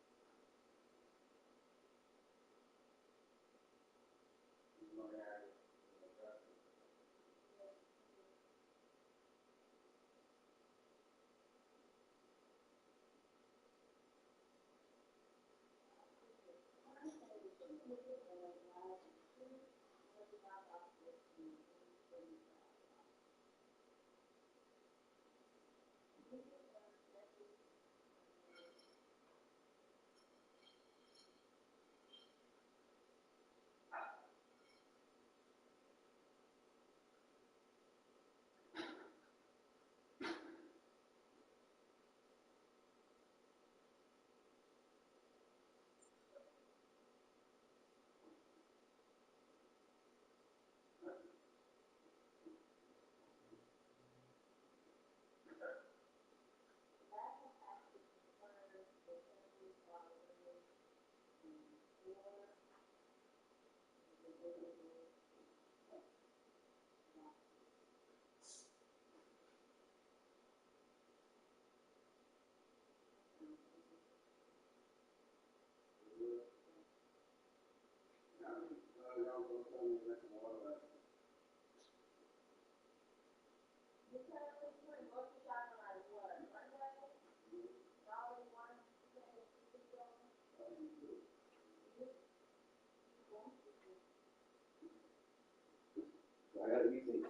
I gotta be safe.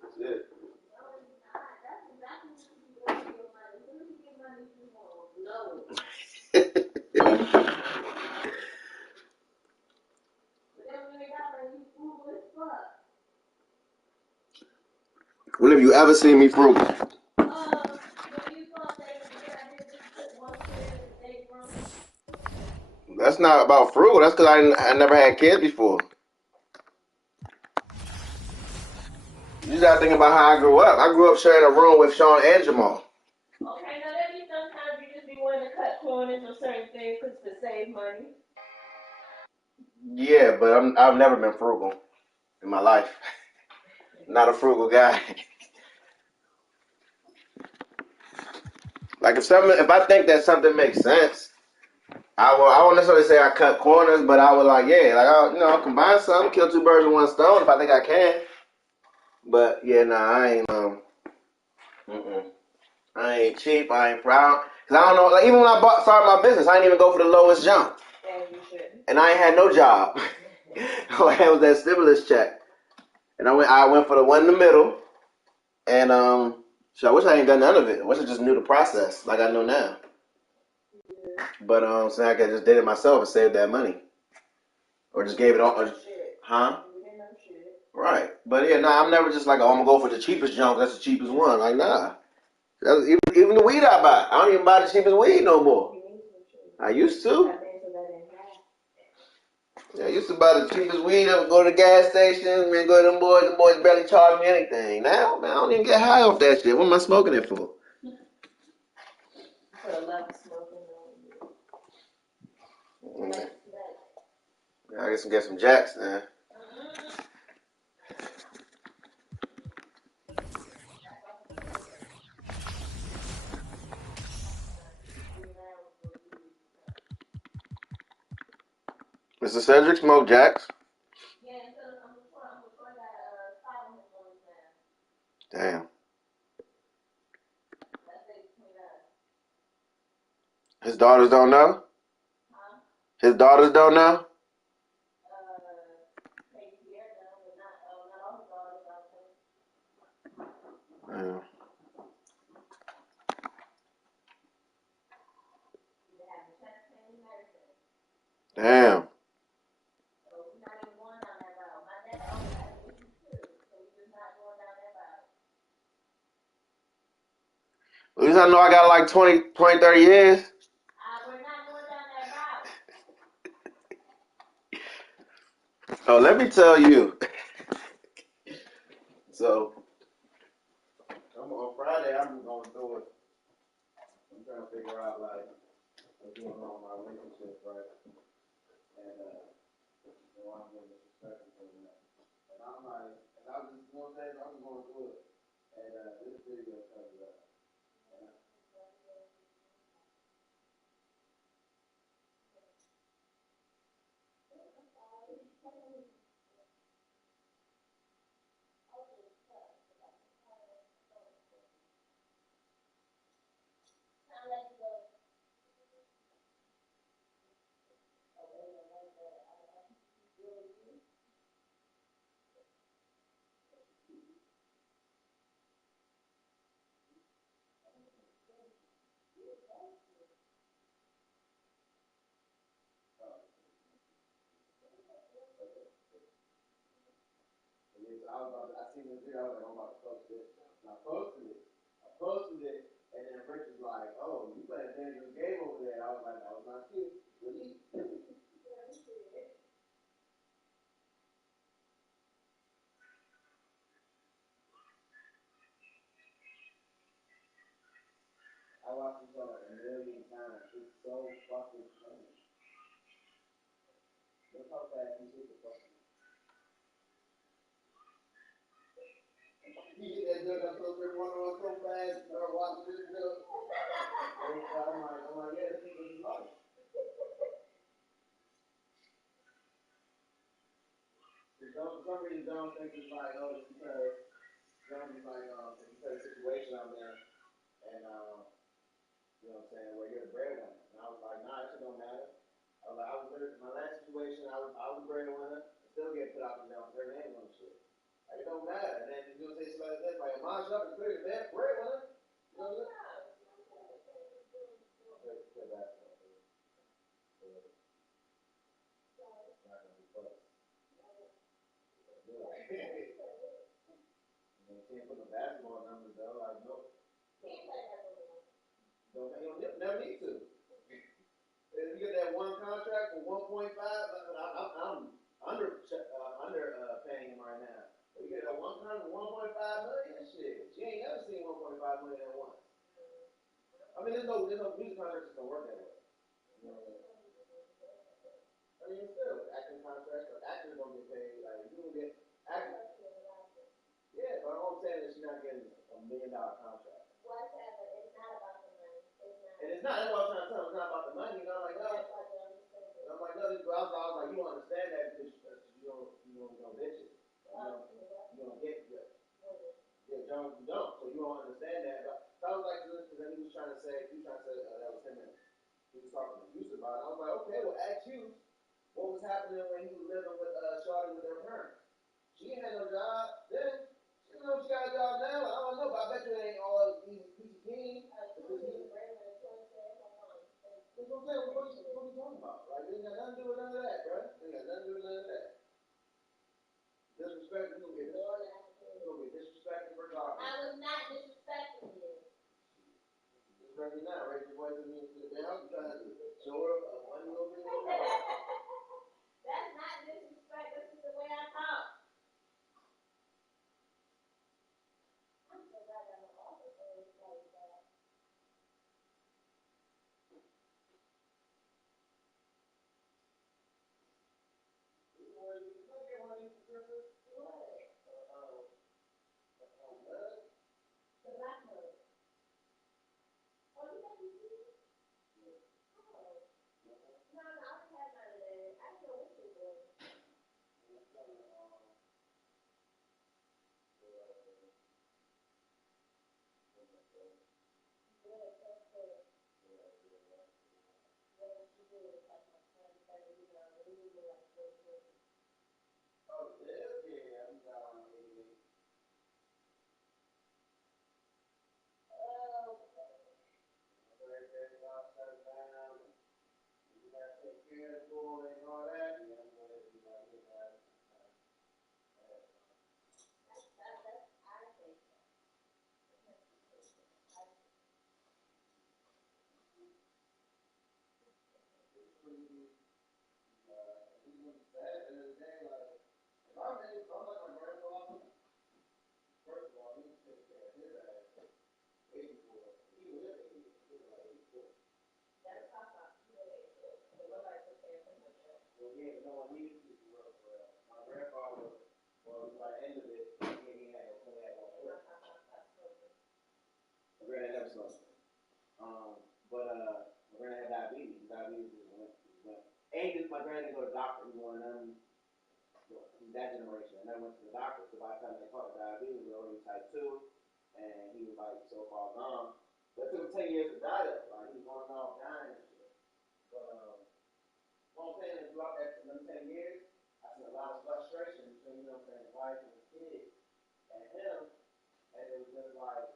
That's it. When have you ever seen me frugal? That's not about frugal. That's because I never had kids before. You gotta think about how I grew up. I grew up sharing a room with Sean and Jamal. Okay, now that means sometimes you just be wanting to cut corners on certain things to save money. Yeah, but I've never been frugal in my life. Not a frugal guy. Like if I think that something makes sense, I won't necessarily say I cut corners, but I would like, yeah, like I'll combine something, kill two birds with one stone if I think I can. But yeah, nah, I ain't cheap, I ain't proud. Cause I don't know, like even when I started my business, I didn't even go for the lowest jump. And you shouldn't. And I ain't had no job. All I had was that stimulus check, and I went for the one in the middle, and so I wish I ain't done none of it. I wish I just knew the process like I know now. But so I could just did it myself and saved that money, or just gave it all, huh? Right. But yeah, nah, I'm never just like, oh, I'm gonna go for the cheapest junk. That's the cheapest one. Like, nah. Even the weed I buy, I don't even buy the cheapest weed no more. I used to. Yeah, I used to buy the cheapest weed. I would go to the gas station, man, go to them boys. The boys barely charge me anything. Now, man, I don't even get high off that shit. What am I smoking it for? I guess I get some jacks then. Mr. Cedric smoke jacks? Damn. His daughters don't know? His daughters don't know? Yeah. Damn. At least I know I got like 20, 30 years. Oh, let me tell you. So, on Friday, I'm going through it. I'm trying to figure out, like, what's going on in my relationship, right? And, I'm getting disrespectful for that. And I'm like, and I was just, you know what I'm saying? I was going through it. And, this video comes up. I seen this video, I was like, I'm about to post this. And I posted it. And then Rich was like, oh, you playing a dangerous game over there. I was like, that was not cute. Really? I watched this show like a million times. It's so fucking funny. Look how fast he hit the fucking. He hit that dude up so quick, one so fast, watching this dude. I'm like, yeah, this is life. For some reason, John thinks it's like, oh, it's because John is like, it's because of the situation I'm in, and you know what I'm saying, where you're the breadwinner. And I was like, nah, that shit don't matter. I was like, my last situation, I was the breadwinner, and still get put out the down for her name on the shit. Like, it don't matter. And then you know, say something like this, like, my shop is clear, man, breadwinner. You know what I'm saying? You can't put the basketball numbers though. Like no, don't never need to. If you get that one contract for 1.5, I'm paying him right now. If you get that one contract for 1.5 million, shit, she ain't never seen 1.5 million at once. I mean, there's no music contracts that don't work that way. You know what I mean? I mean, still acting contracts, like actors don't get paid. Like you don't get actors. Yeah, but all I'm saying is she's not getting $1 million contract. Whatever, it's not about the money. And it's not. That's what I'm trying to tell them. It's not about the money. You know, I'm like, no. I'm like, no. I was like, you don't understand that because you don't bitches. You don't get good. Yeah, you don't. So you don't understand that. But so I was like, because then he was trying to say that was him and he was talking to Houston about it. I was like, okay, well, ask you what was happening when he was living with disrespected. You're gonna get disrespected for talking. I was not disrespecting you. Disrespecting now. Raise your voice to me. Now I'm trying to show her one little bit. That's not disrespect. This is the way I talk. I'm so glad I'm an officer like that. The black mud. Oh, you got these too? Oh. No, I already had none of that. I didn't know what you were. Good, that's good. That's what you do. It's like my son said, you know, when you were like so good. Oh, yeah, I'm down. Oh, that's I think. First of all, he was taking care of his ass way before he lived in here. That's how I thought. But nobody took care of him like that. Well, yeah, but no one needed to do it for my grandfather. Well, by the end of it, he had only had one foot. My granddad never smoked. But my granddad had diabetes. Diabetes just went. And my granddad go to the doctor. He one of them. He's that generation. And I went to the doctor. So by the time they caught diabetes, we were already type 2, and he was like so far gone. But it took him 10 years to die though. Like he was going off dying and shit. But what I'm saying is throughout that 10 years, I seen a lot of frustration between, you know what I'm saying, his wife and his kids and him. And it was just like,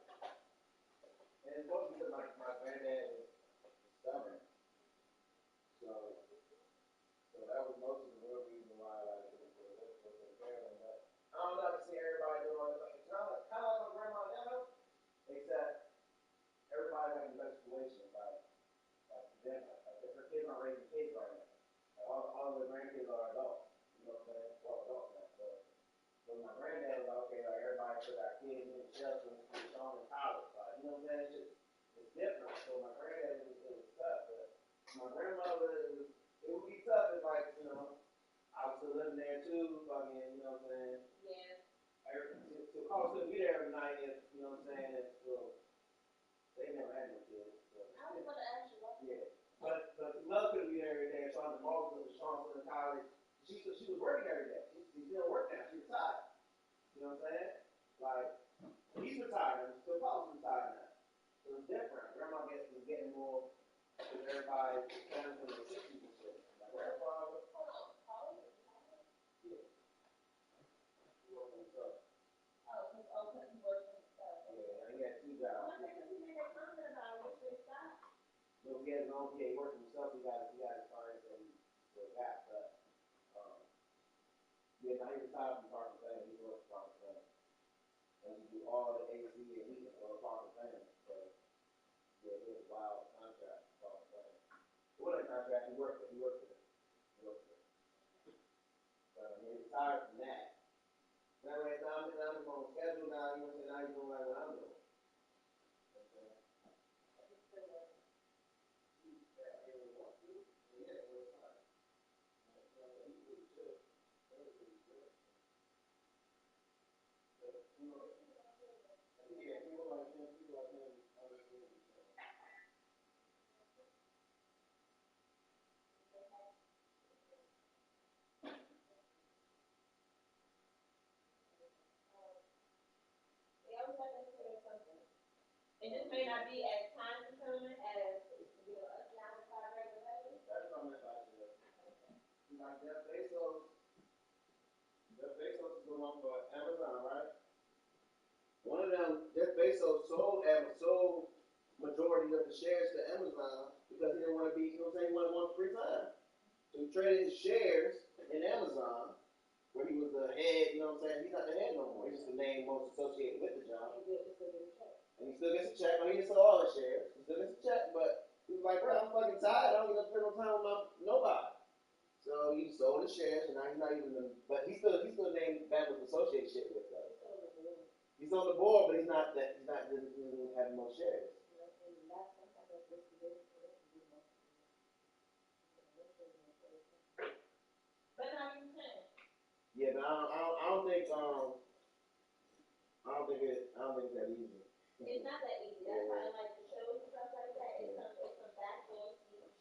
and it's mostly because my granddad was stubborn. So that was most of the real reason why like it was a family. But I don't know, I can see everybody doing all this. Like, it's kind of like my grandma now, except everybody like in a better situation. Like them, if her kids aren't raising kids right now. Like, all of the grandkids are adults. You know what I'm saying? Well, adults now. So my granddad was like, okay, like everybody still got kids in the shelter and Sean in college. Like, you know what I'm saying? It's different. So my granddad it was tough. But my grandmother it would be tough if like, you know, I was still living there too, fucking, you know what I'm saying? Yeah. To call to be there every night if, you know what I'm saying, if, well, they never had no kids. So. I was going to ask you what. Yeah. But the mother couldn't be there every day. Sean DeMarco was Sean in college. She was working every day. She still work now. She retired. You know what I'm saying? Like, he's retired. And still Paul's retired now. So it's different. Grandma is getting more with everybody kind of in the 60s and shit. Like, grandpa, yeah. He worked on himself. Because he worked on himself. Yeah, he had 2 jobs. One thing he made that comment about was his stop. No, he has no, yeah, he worked for himself. He got his clients and he still got, but, yeah, now he's retired from Parker Family. He works for Parker Family. And he do all the AC and heating for Parker Family. So, yeah, he has a wild contract for Parker Family. What a contract he worked for. He worked for it. But he retired from that. Now, right now, I'm on schedule now. You know what I'm saying? Now he's doing like what I'm doing. It just may not be as time consuming as, you know, us 9 to 5 regular days. That's what I'm about to do. Like Jeff Bezos is the one for Amazon, right? One of them, Jeff Bezos sold majority of the shares to Amazon because he didn't want to be, you know what I'm saying, he wanted free time. So he traded his shares in Amazon, where he was the head, you know what I'm saying? He's name most associated with the job. And he still gets a check. I mean, he didn't sell all his shares. He still gets a check, but he was like, bro, I'm fucking tired. I don't get to spend no time with nobody. So he sold his shares, and now he's not even but he's still named Bama's associate shit with them. He's on the board, but he's not doesn't have no shares. Yeah, but I don't think it's that easy. It's not that easy. That's why I like the shows and stuff like that. It's some backdoor shit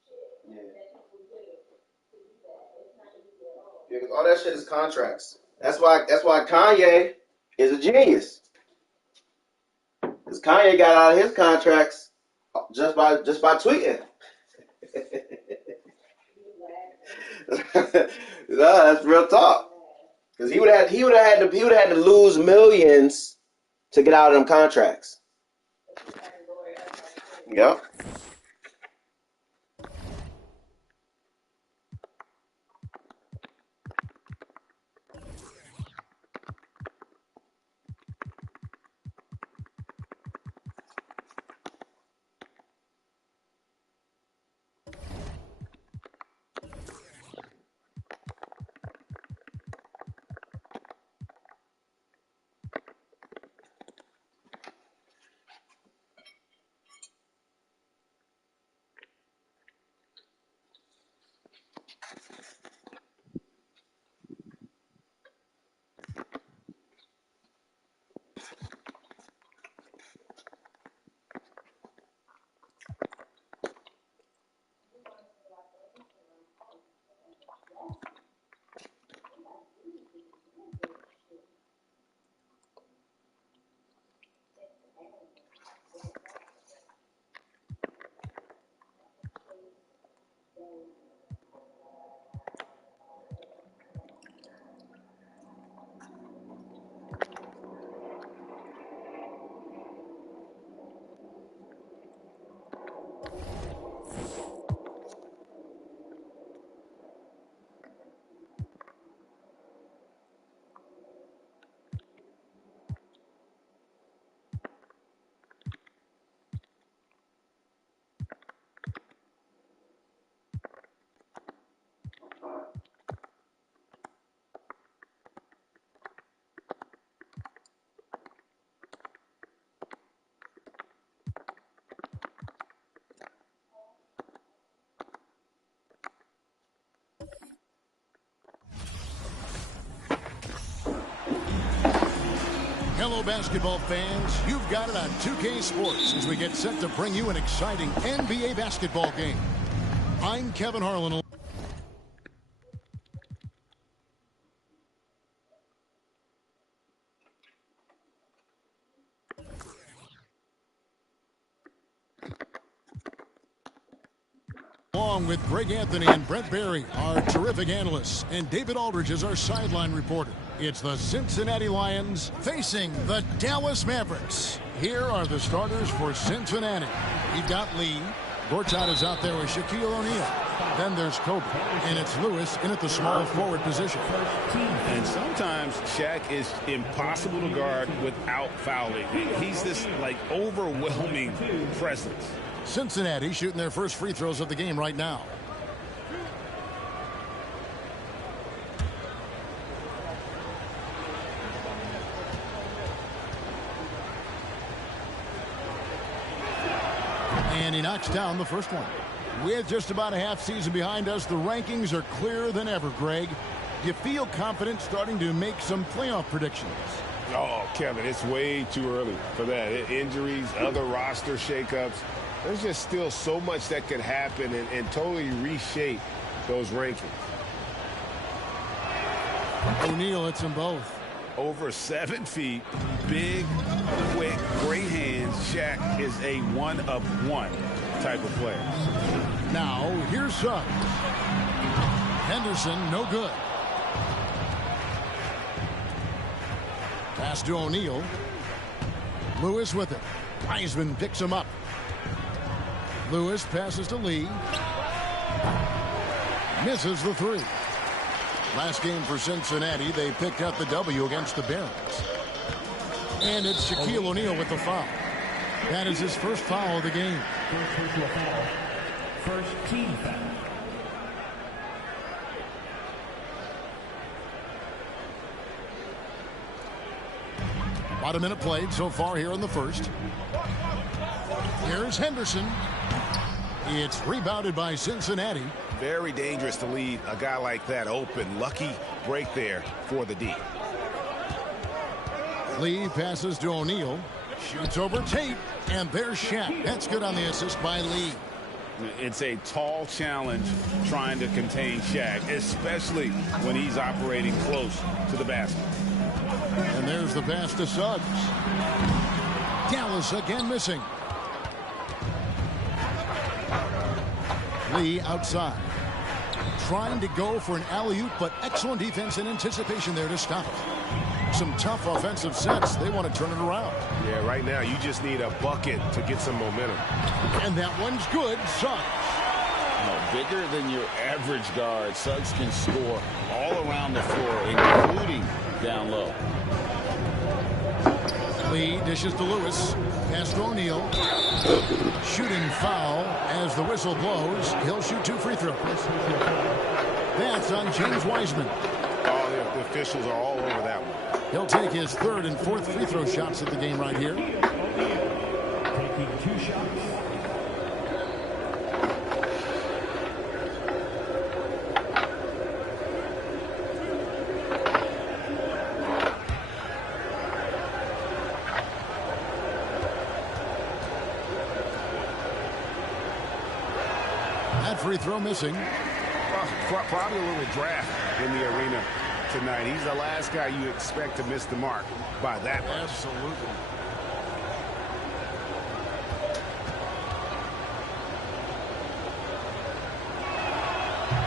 that people do to do that. It's not easy at all. Yeah, because all that shit is contracts. That's why Kanye is a genius. Because Kanye got out of his contracts just by tweeting. No, that's real talk. Because he would have had to lose millions to get out of them contracts. Yep. Hello, basketball fans. You've got it on 2K Sports as we get set to bring you an exciting NBA basketball game. I'm Kevin Harlan. Along with Greg Anthony and Brent Barry, our terrific analysts, and David Aldridge is our sideline reporter. It's the Cincinnati Lions facing the Dallas Mavericks. Here are the starters for Cincinnati. We've got Lee. Gortat is out there with Shaquille O'Neal. Then there's Kobe, and it's Lewis in at the small forward position. And sometimes Shaq is impossible to guard without fouling. He's this, like, overwhelming presence. Cincinnati shooting their first free throws of the game right now. And he knocks down the first one. With just about a half season behind us, the rankings are clearer than ever, Greg. Do you feel confident starting to make some playoff predictions? Oh, Kevin, it's way too early for that. Injuries, other roster shakeups. There's just still so much that could happen and totally reshape those rankings. O'Neal hits them both. Over 7 feet, big, quick, great hands. Shaq is a one-of-one type of player. Now, here's Suggs. Henderson, no good. Pass to O'Neal. Lewis with it. Wiseman picks him up. Lewis passes to Lee. Misses the three. Last game for Cincinnati, they picked up the W against the Barons. And it's Shaquille O'Neal with the foul. That is his first foul of the game. First personal foul. First team foul. About a minute played so far here in the first. Here's Henderson. It's rebounded by Cincinnati. Very dangerous to leave a guy like that open. Lucky break there for the D. Lee passes to O'Neal. Shoots over Tate. And there's Shaq. That's good on the assist by Lee. It's a tall challenge trying to contain Shaq, especially when he's operating close to the basket. And there's the pass to Suggs. Dallas again missing. Lee outside. Trying to go for an alley-oop, but excellent defense and anticipation there to stop it. Some tough offensive sets. They want to turn it around. Yeah, right now you just need a bucket to get some momentum. And that one's good. Suggs. Bigger than your average guard, Suggs can score all around the floor, including down low. Lee dishes to Lewis. Pass to O'Neal. Shooting foul as the whistle blows. He'll shoot 2 free throws. That's on James Wiseman. Oh, the officials are all over that one. He'll take his 3rd and 4th free throw shots of the game right here. Taking 2 shots. That free throw missing. Probably a little draft in the arena tonight. He's the last guy you expect to miss the mark by that much. Absolutely.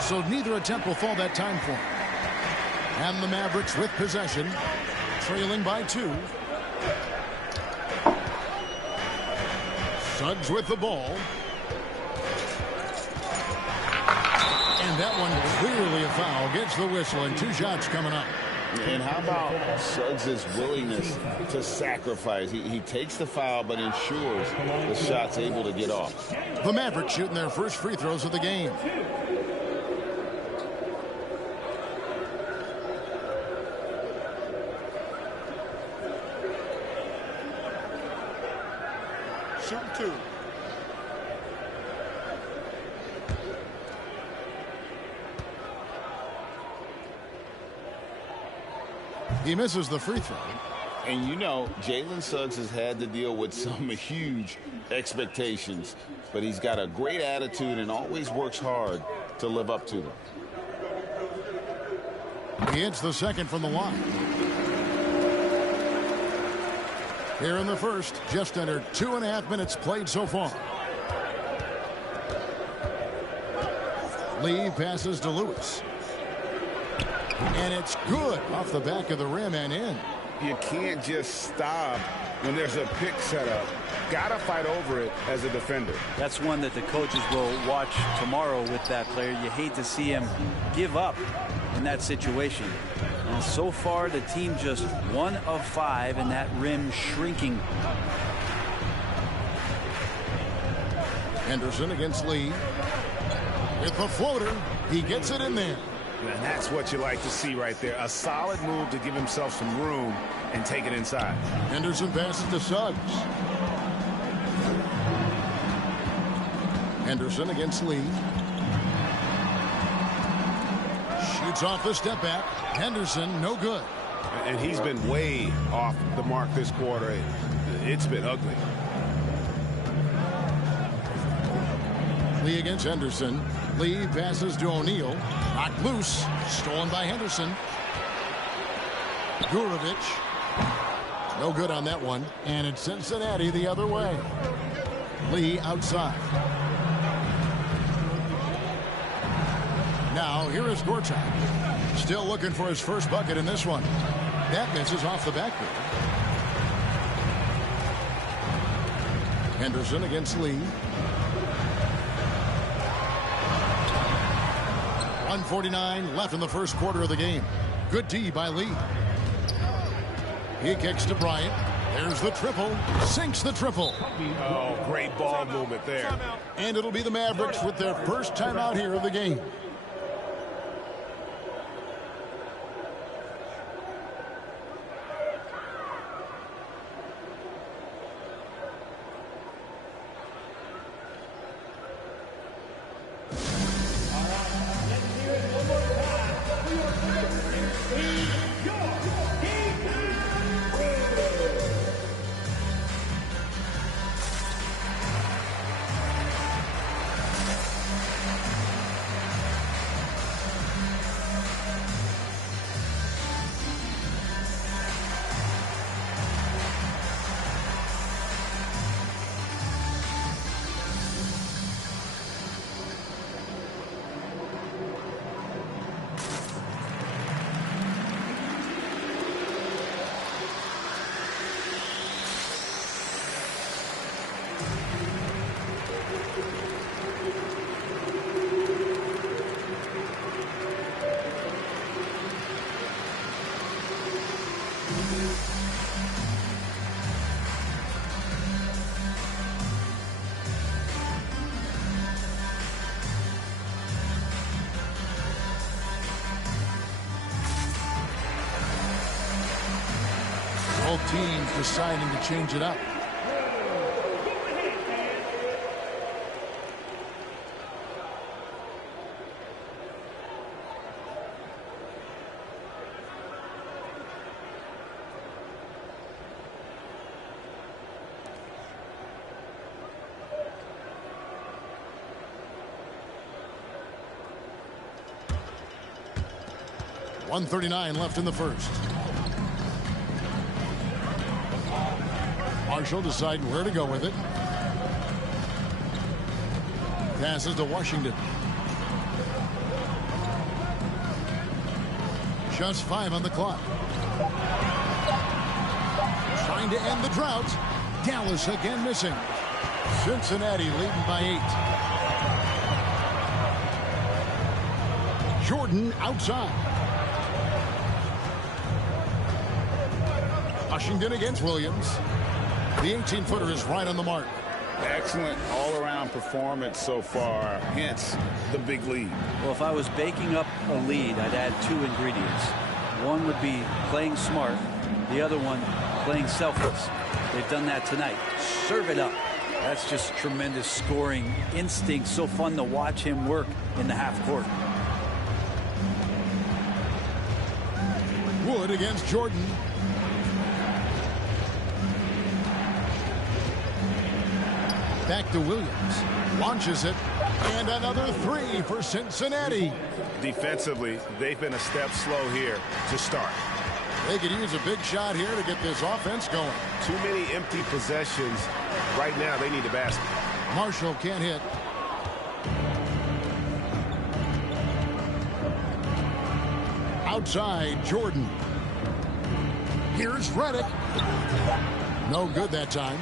So neither attempt will fall that time for him. And the Mavericks with possession, trailing by 2. Suggs with the ball. And that one clearly a foul. Gets the whistle and 2 shots coming up. And how about Suggs' willingness to sacrifice? He takes the foul but ensures the shot's able to get off. The Mavericks shooting their first free throws of the game. Shoot 2. He misses the free throw. And you know, Jalen Suggs has had to deal with some huge expectations, but he's got a great attitude and always works hard to live up to them. He hits the second from the line. Here in the first, just under 2.5 minutes played so far. Lee passes to Lewis. And it's good off the back of the rim and in. You can't just stop when there's a pick set up. Gotta fight over it as a defender. That's one that the coaches will watch tomorrow with that player. You hate to see him give up in that situation. And so far, the team just 1 of 5 and that rim shrinking. Henderson against Lee. With the floater, he gets it in there. And that's what you like to see right there. A solid move to give himself some room and take it inside. Henderson passes to Suggs. Henderson against Lee. Shoots off the step back. Henderson, no good. And he's been way off the mark this quarter. It's been ugly. Lee against Henderson. Lee passes to O'Neal. Knocked loose. Stolen by Henderson. Gurovic. No good on that one. And it's Cincinnati the other way. Lee outside. Now here is Gortat. Still looking for his first bucket in this one. That misses off the backboard. Henderson against Lee. 1:49 left in the first quarter of the game. Good D by Lee. He kicks to Bryant. There's the triple. Sinks the triple. Oh, great ball movement there. And it'll be the Mavericks with their first timeout here of the game. Both teams deciding to change it up. .139 left in the first. Marshall deciding where to go with it. Passes to Washington. Just 5 on the clock. Trying to end the drought. Dallas again missing. Cincinnati leading by 8. Jordan outside. Washington against Williams. The 18-footer is right on the mark. Excellent all-around performance so far, hence the big lead. Well, if I was baking up a lead, I'd add 2 ingredients. One would be playing smart. The other one, playing selfless. They've done that tonight. Serve it up. That's just tremendous scoring instinct. So fun to watch him work in the half court. Wood against Jordan. Back to Williams. Launches it. And another 3 for Cincinnati. Defensively, they've been a step slow here to start. They could use a big shot here to get this offense going. Too many empty possessions. Right now, they need a basket. Marshall can't hit. Outside, Jordan. Here's Redick. No good that time.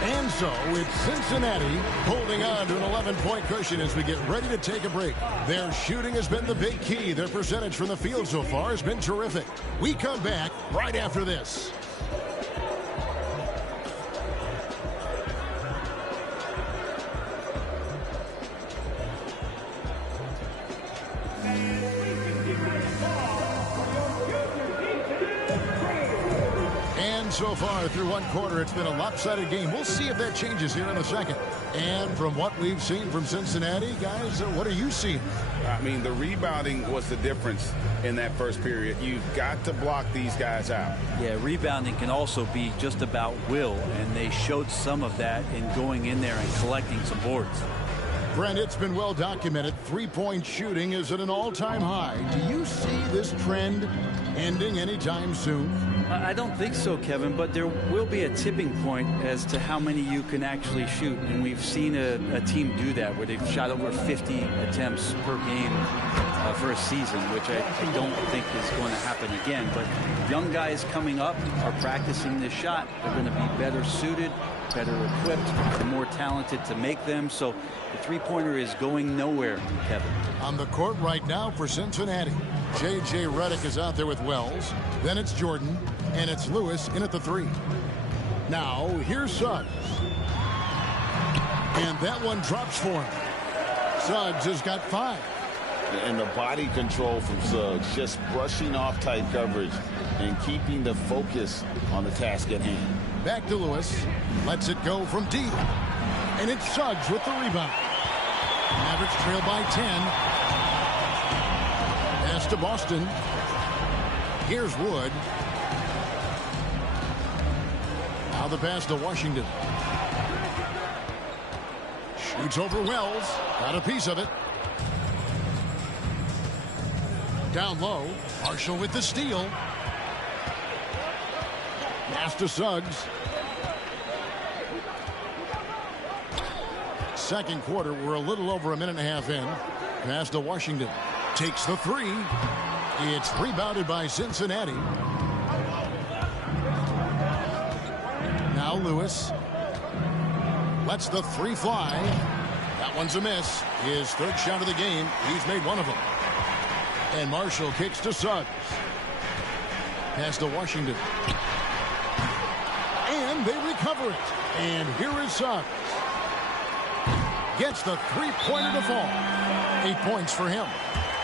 And so it's Cincinnati holding on to an 11-point cushion as we get ready to take a break. Their shooting has been the big key. Their percentage from the field so far has been terrific. We come back right after this. So far through one quarter, it's been a lopsided game. We'll see if that changes here in a second. And from what we've seen from Cincinnati, guys, what are you seeing? I mean, the rebounding was the difference in that first period. You've got to block these guys out. Yeah, rebounding can also be just about will, and they showed some of that in going in there and collecting some boards. Brent, it's been well documented. Three-point shooting is at an all-time high. Do you see this trend ending anytime soon? I don't think so, Kevin, but there will be a tipping point as to how many you can actually shoot. And we've seen a team do that where they've shot over 50 attempts per game for a season, which I don't think is going to happen again. But young guys coming up are practicing this shot. They're going to be better suited, better equipped, and more talented to make them. So the three-pointer is going nowhere, Kevin. On the court right now for Cincinnati, J.J. Redick is out there with Wells. Then it's Jordan, and it's Lewis in at the 3. Now, here's Suggs. And that one drops for him. Suggs has got 5. And the body control from Suggs, just brushing off tight coverage and keeping the focus on the task at hand. Back to Lewis. Lets it go from deep. And it's Suggs with the rebound. Mavericks trail by 10. Pass to Boston. Here's Wood. Now the pass to Washington. Shoots over Wells. Got a piece of it. Down low. Marshall with the steal. Pass to Suggs. Second quarter, we're a little over a minute and a half in. Pass to Washington. Takes the 3. It's rebounded by Cincinnati. Now Lewis. Lets the 3 fly. That one's a miss. His third shot of the game. He's made one of them. And Marshall kicks to Suggs. Pass to Washington. And they recover it. And here is Suggs. Gets the 3-pointer to fall. 8 points for him.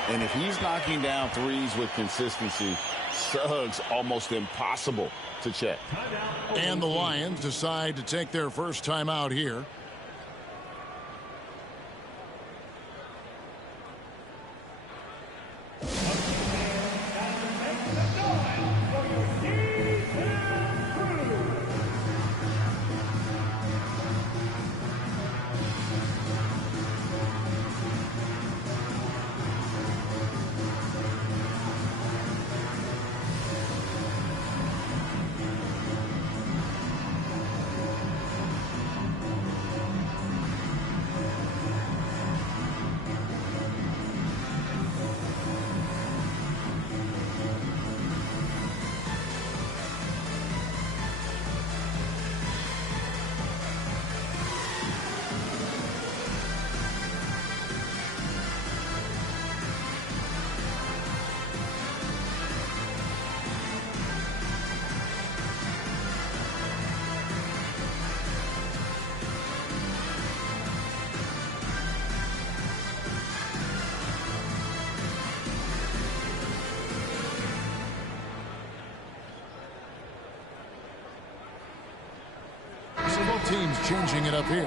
And if he's knocking down threes with consistency, Suggs almost impossible to check. And the Lions decide to take their first time out here. Teams changing it up here.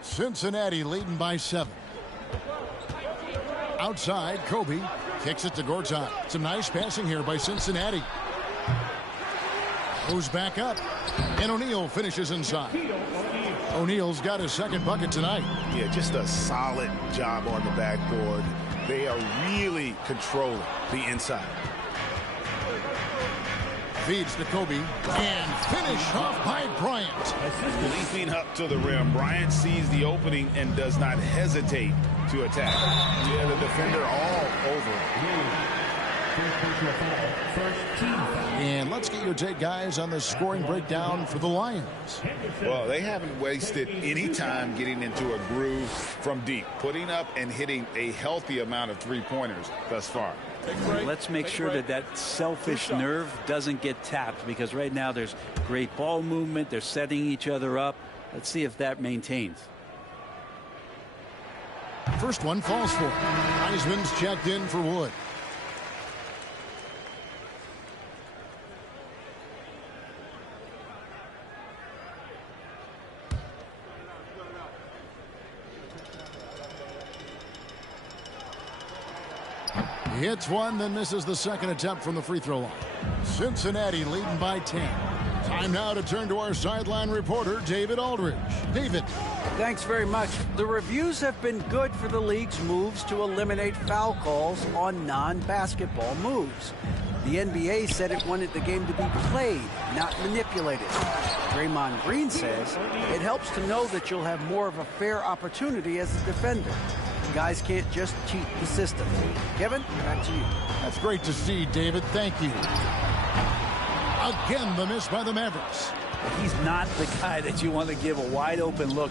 Cincinnati leading by 7. Outside, Kobe kicks it to Gortat. Some nice passing here by Cincinnati. Goes back up, and O'Neal finishes inside. O'Neal's got his second bucket tonight. Yeah, just a solid job on the backboard. They are really controlling the inside. Feeds to Kobe, and finish off by Bryant. Leaping up to the rim, Bryant sees the opening and does not hesitate to attack. Yeah, the defender all over him. And let's get your take, guys, on the scoring breakdown for the Lions. Well, they haven't wasted any time getting into a groove from deep, putting up and hitting a healthy amount of three-pointers thus far. Let's make sure that that selfish nerve doesn't get tapped, because right now there's great ball movement. They're setting each other up. Let's see if that maintains. First one falls for it. Heisman's checked in for Wood. He hits one, then misses the second attempt from the free throw line. Cincinnati leading by 10. Time now to turn to our sideline reporter, David Aldridge. David. Thanks very much. The reviews have been good for the league's moves to eliminate foul calls on non-basketball moves. The NBA said it wanted the game to be played, not manipulated. Draymond Green says it helps to know that you'll have more of a fair opportunity as a defender. Guys can't just cheat the system. Kevin, back to you. That's great to see, David. Thank you. Again, the miss by the Mavericks. He's not the guy that you want to give a wide open look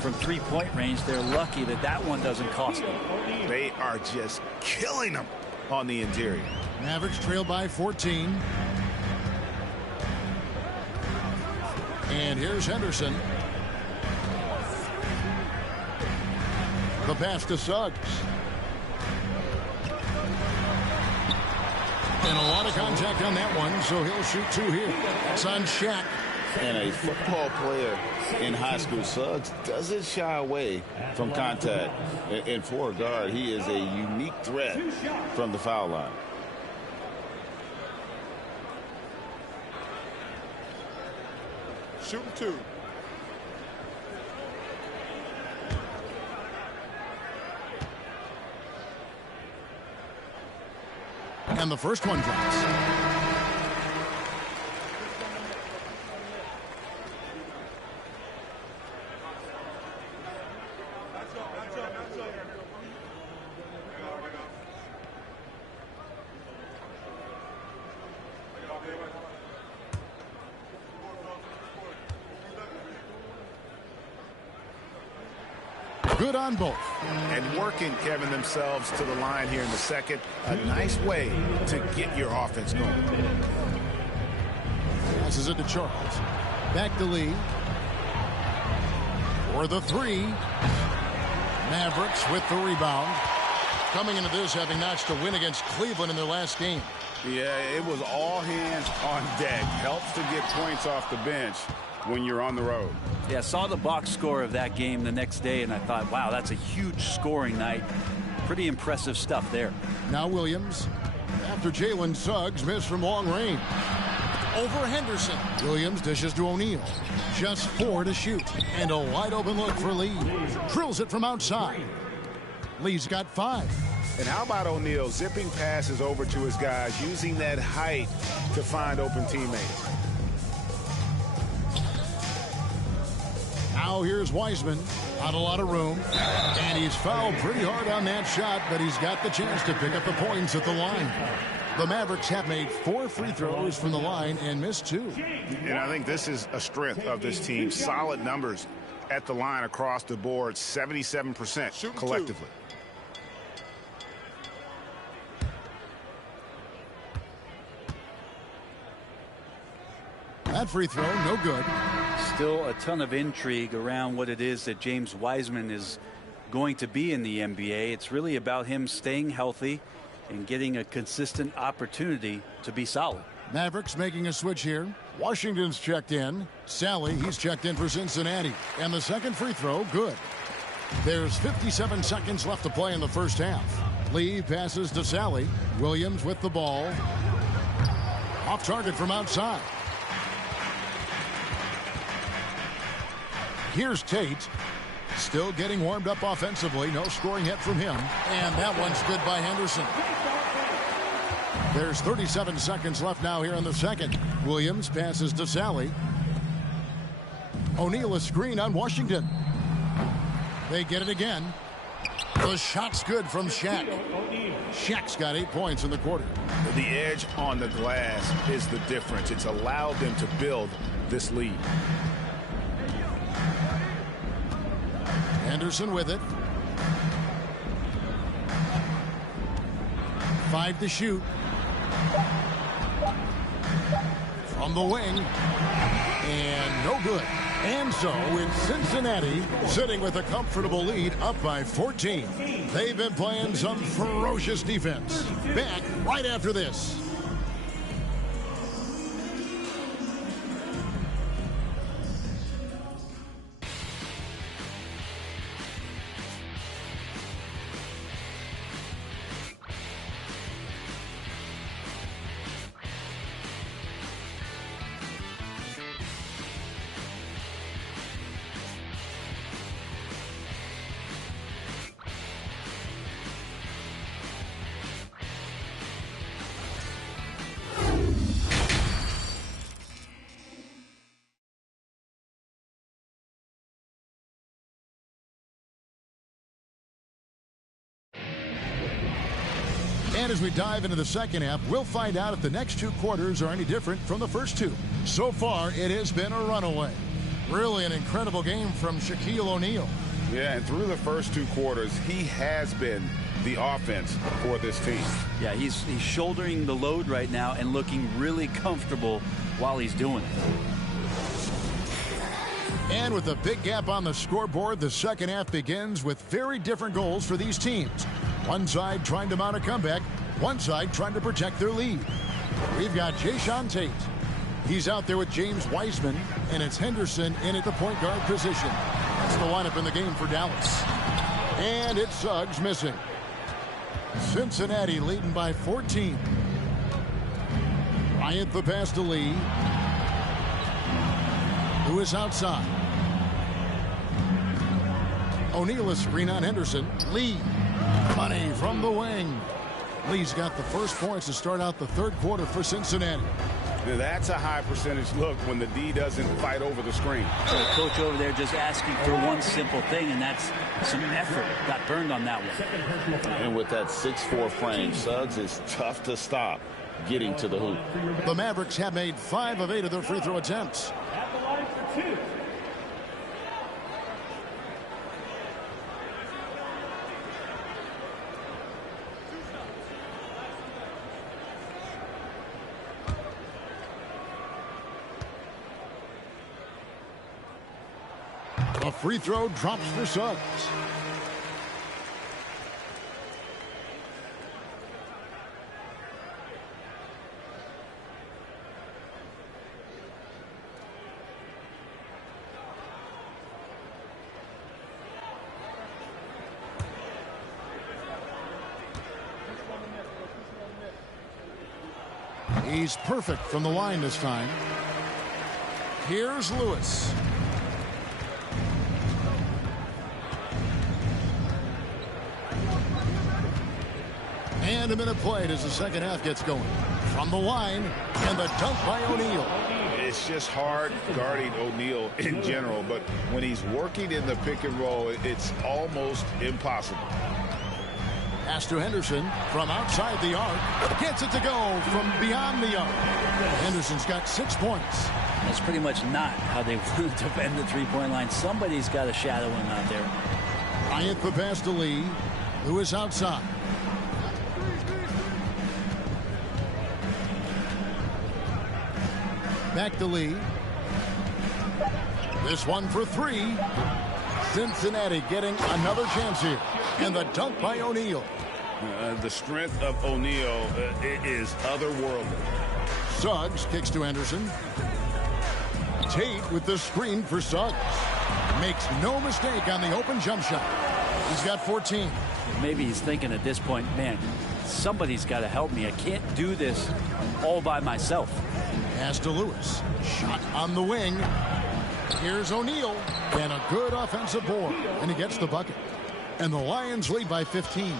from three-point range. They're lucky that that one doesn't cost them. They are just killing them on the interior. Mavericks trail by 14. And here's Henderson. The pass to Suggs. And a lot of contact on that one, so he'll shoot two here. That's on Shaq. And a football player in high school, Suggs doesn't shy away from contact. And for a guard, he is a unique threat from the foul line. Shooting two. And the first one drops. Good on both. And working, Kevin, themselves to the line here in the second. A nice way to get your offense going. Passes it to Charles. Back to Lee. For the three. Mavericks with the rebound. Coming into this having notched a win against Cleveland in their last game. Yeah, it was all hands on deck. Helps to get points off the bench when you're on the road. Yeah, saw the box score of that game the next day, and I thought, wow, that's a huge scoring night. Pretty impressive stuff there. Now Williams, after Jalen Suggs missed from long range. Over Henderson. Williams dishes to O'Neal. Just 4 to shoot. And a wide open look for Lee. Drills it from outside. Lee's got 5. And how about O'Neal zipping passes over to his guys, using that height to find open teammates. Now here's Wiseman. Not a lot of room. And he's fouled pretty hard on that shot, but he's got the chance to pick up the points at the line. The Mavericks have made 4 free throws from the line and missed 2. And I think this is a strength of this team. Solid numbers at the line across the board, 77% collectively. That free throw, no good. Still a ton of intrigue around what it is that James Wiseman is going to be in the NBA. It's really about him staying healthy and getting a consistent opportunity to be solid. Mavericks making a switch here. Washington's checked in. Sally, he's checked in for Cincinnati. And the second free throw, good. There's 57 seconds left to play in the first half. Lee passes to Sally. Williams with the ball. Off target from outside. Here's Tate. Still getting warmed up offensively. No scoring hit from him. And that one's good by Henderson. There's 37 seconds left now here in the second. Williams passes to Sally. O'Neal a screen on Washington. They get it again. The shot's good from Shaq. Shaq's got 8 points in the quarter. The edge on the glass is the difference. It's allowed them to build this lead. Henderson with it. 5 to shoot. From the wing. And no good. And so it's Cincinnati sitting with a comfortable lead up by 14. They've been playing some ferocious defense. Back right after this. And as we dive into the second half, we'll find out if the next two quarters are any different from the first two. So far, it has been a runaway. Really an incredible game from Shaquille O'Neal. Yeah, and through the first two quarters, he has been the offense for this team. Yeah, he's shouldering the load right now and looking really comfortable while he's doing it. And with a big gap on the scoreboard, the second half begins with very different goals for these teams. One side trying to mount a comeback, one side trying to protect their lead. We've got Jae'Sean Tate. He's out there with James Wiseman, and it's Henderson in at the point guard position. That's the lineup in the game for Dallas. And it's Suggs missing. Cincinnati leading by 14. Bryant the pass to Lee. Who is outside. O'Neal a screen on Henderson. Lee. Money from the wing. Lee's got the first points to start out the third quarter for Cincinnati. Now that's a high percentage look when the D doesn't fight over the screen. So the coach over there just asking for one simple thing, and that's some effort. Got burned on that one. And with that 6'4" frame, Suggs is tough to stop getting to the hoop. The Mavericks have made 5 of 8 of their free throw attempts. At the line for 2. A free throw drops for Suggs. He's perfect from the line this time. Here's Lewis. And a minute played as the second half gets going. From the line, and the dunk by O'Neal. It's just hard guarding O'Neal in general, but when he's working in the pick and roll, it's almost impossible. Pass to Henderson from outside the arc. Gets it to go from beyond the arc. Henderson's got 6 points. That's pretty much not how they want to defend the three-point line. Somebody's got to shadow him out there. Bryant the pass to Lee. Lewis outside. Back to Lee. This one for 3. Cincinnati getting another chance here. And the dunk by O'Neal. The strength of O'Neal is otherworldly. Suggs kicks to Henderson. Tate with the screen for Suggs. Makes no mistake on the open jump shot. He's got 14. Maybe he's thinking at this point, man, somebody's got to help me. I can't do this all by myself. Pass to Lewis. Shot on the wing. Here's O'Neal. And a good offensive board. And he gets the bucket. And the Lions lead by 15.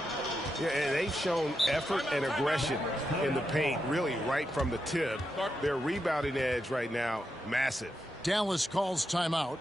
Yeah, and they've shown effort and aggression in the paint, really right from the tip. Their rebounding edge right now, massive. Dallas calls timeout.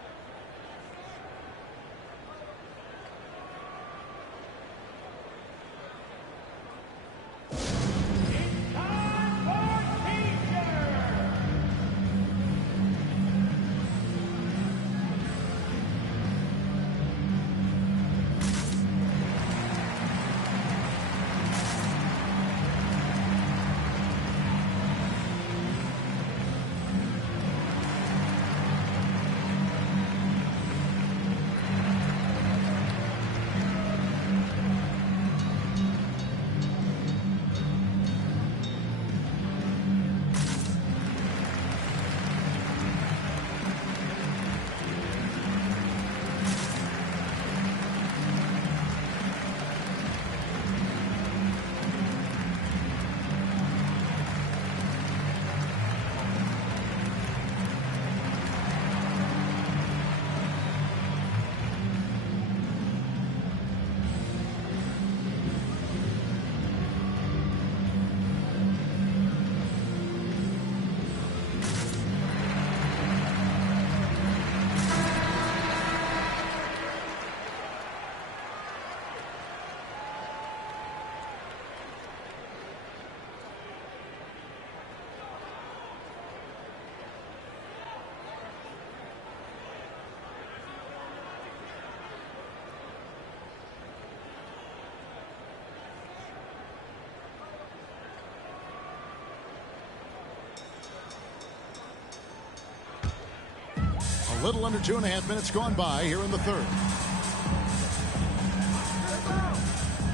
Little under 2.5 minutes gone by here in the third.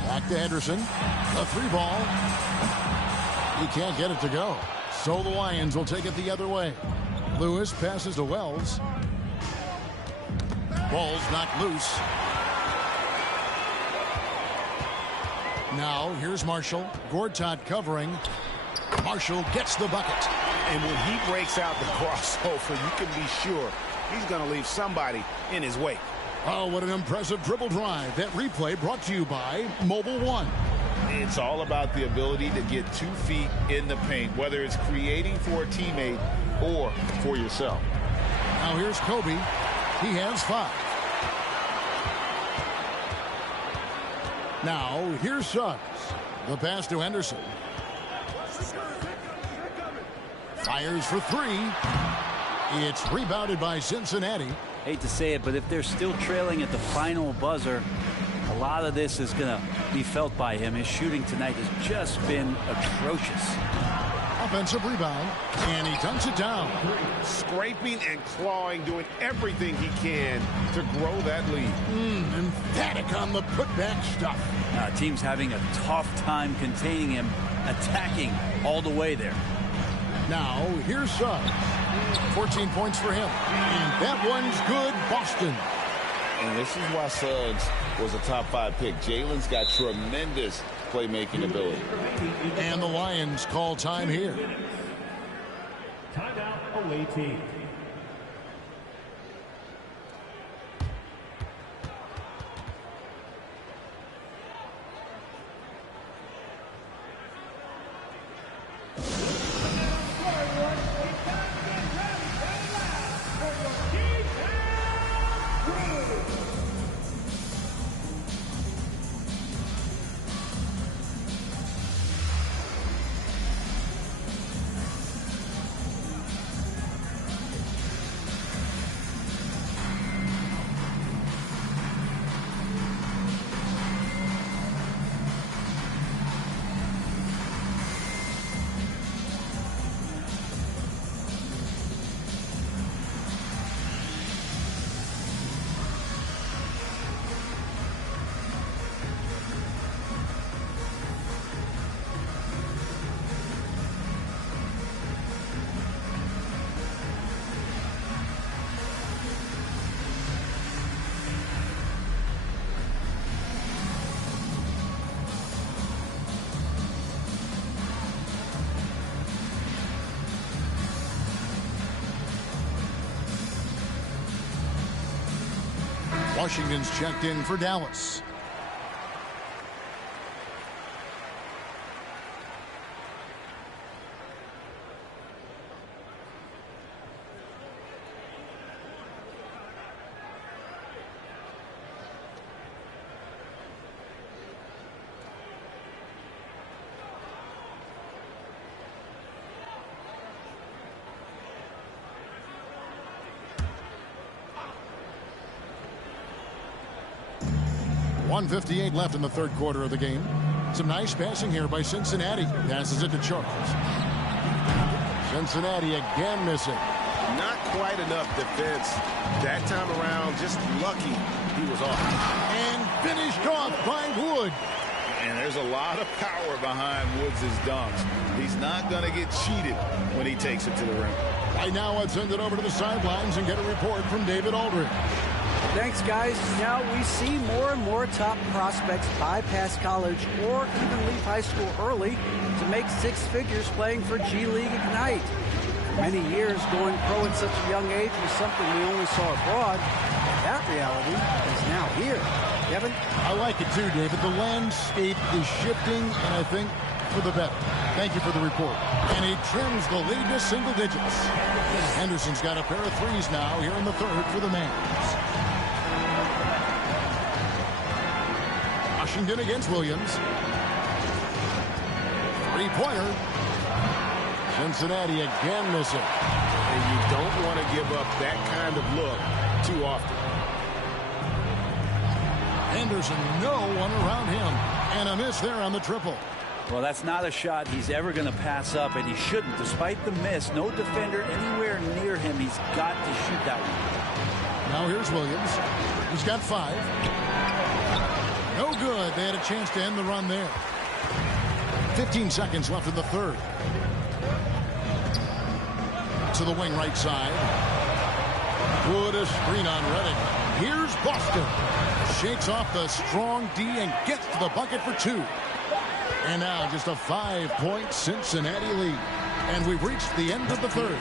Back to Henderson. A 3-ball. He can't get it to go. So the Lions will take it the other way. Lewis passes to Wells. Ball's knocked loose. Now here's Marshall. Gortat covering. Marshall gets the bucket. And when he breaks out the crossover, you can be sure he's going to leave somebody in his wake. Oh, what an impressive dribble drive. That replay brought to you by Mobile One. It's all about the ability to get 2 feet in the paint, whether it's creating for a teammate or for yourself. Now here's Kobe. He has 5. Now here's Suggs. The pass to Henderson. Fires for 3. It's rebounded by Cincinnati. Hate to say it, but if they're still trailing at the final buzzer, a lot of this is going to be felt by him. His shooting tonight has just been atrocious. Offensive rebound, and he dunks it down. Scraping and clawing, doing everything he can to grow that lead. Emphatic on the putback stuff. Team's having a tough time containing him, attacking all the way there. Now, here's Suggs. 14 points for him. And that one's good, Boston. And this is why Suggs was a top 5 pick. Jalen's got tremendous playmaking ability. And the Lions call time here. Timeout away team. Washington's checked in for Dallas. .158 left in the third quarter of the game. Some nice passing here by Cincinnati. Passes it to Charles. Cincinnati again missing. Not quite enough defense that time around. Just lucky he was off. And finished off by Wood. And there's a lot of power behind Woods' dunks. He's not going to get cheated when he takes it to the rim. Right now, let's send it over to the sidelines and get a report from David Aldridge. Thanks, guys. Now we see more and more top prospects bypass college or even leave high school early to make 6 figures playing for G League Ignite. For many years, going pro at such a young age was something we only saw abroad. That reality is now here. Kevin? I like it too, David. The landscape is shifting, and I think for the better. Thank you for the report. And he trims the lead to single digits. Henderson's got a pair of threes now here in the third for the Mans. Washington against Williams. Three-pointer. Cincinnati again missing. And you don't want to give up that kind of look too often. Henderson, no one around him. And a miss there on the triple. Well, that's not a shot he's ever going to pass up, and he shouldn't. Despite the miss, no defender anywhere near him. He's got to shoot that one. Now here's Williams. He's got 5. No good. They had a chance to end the run there. 15 seconds left in the third. To the wing right side. Wood a screen on Redding. Here's Boston. Shakes off the strong D and gets to the bucket for 2. And now just a 5-point Cincinnati lead. And we've reached the end of the third.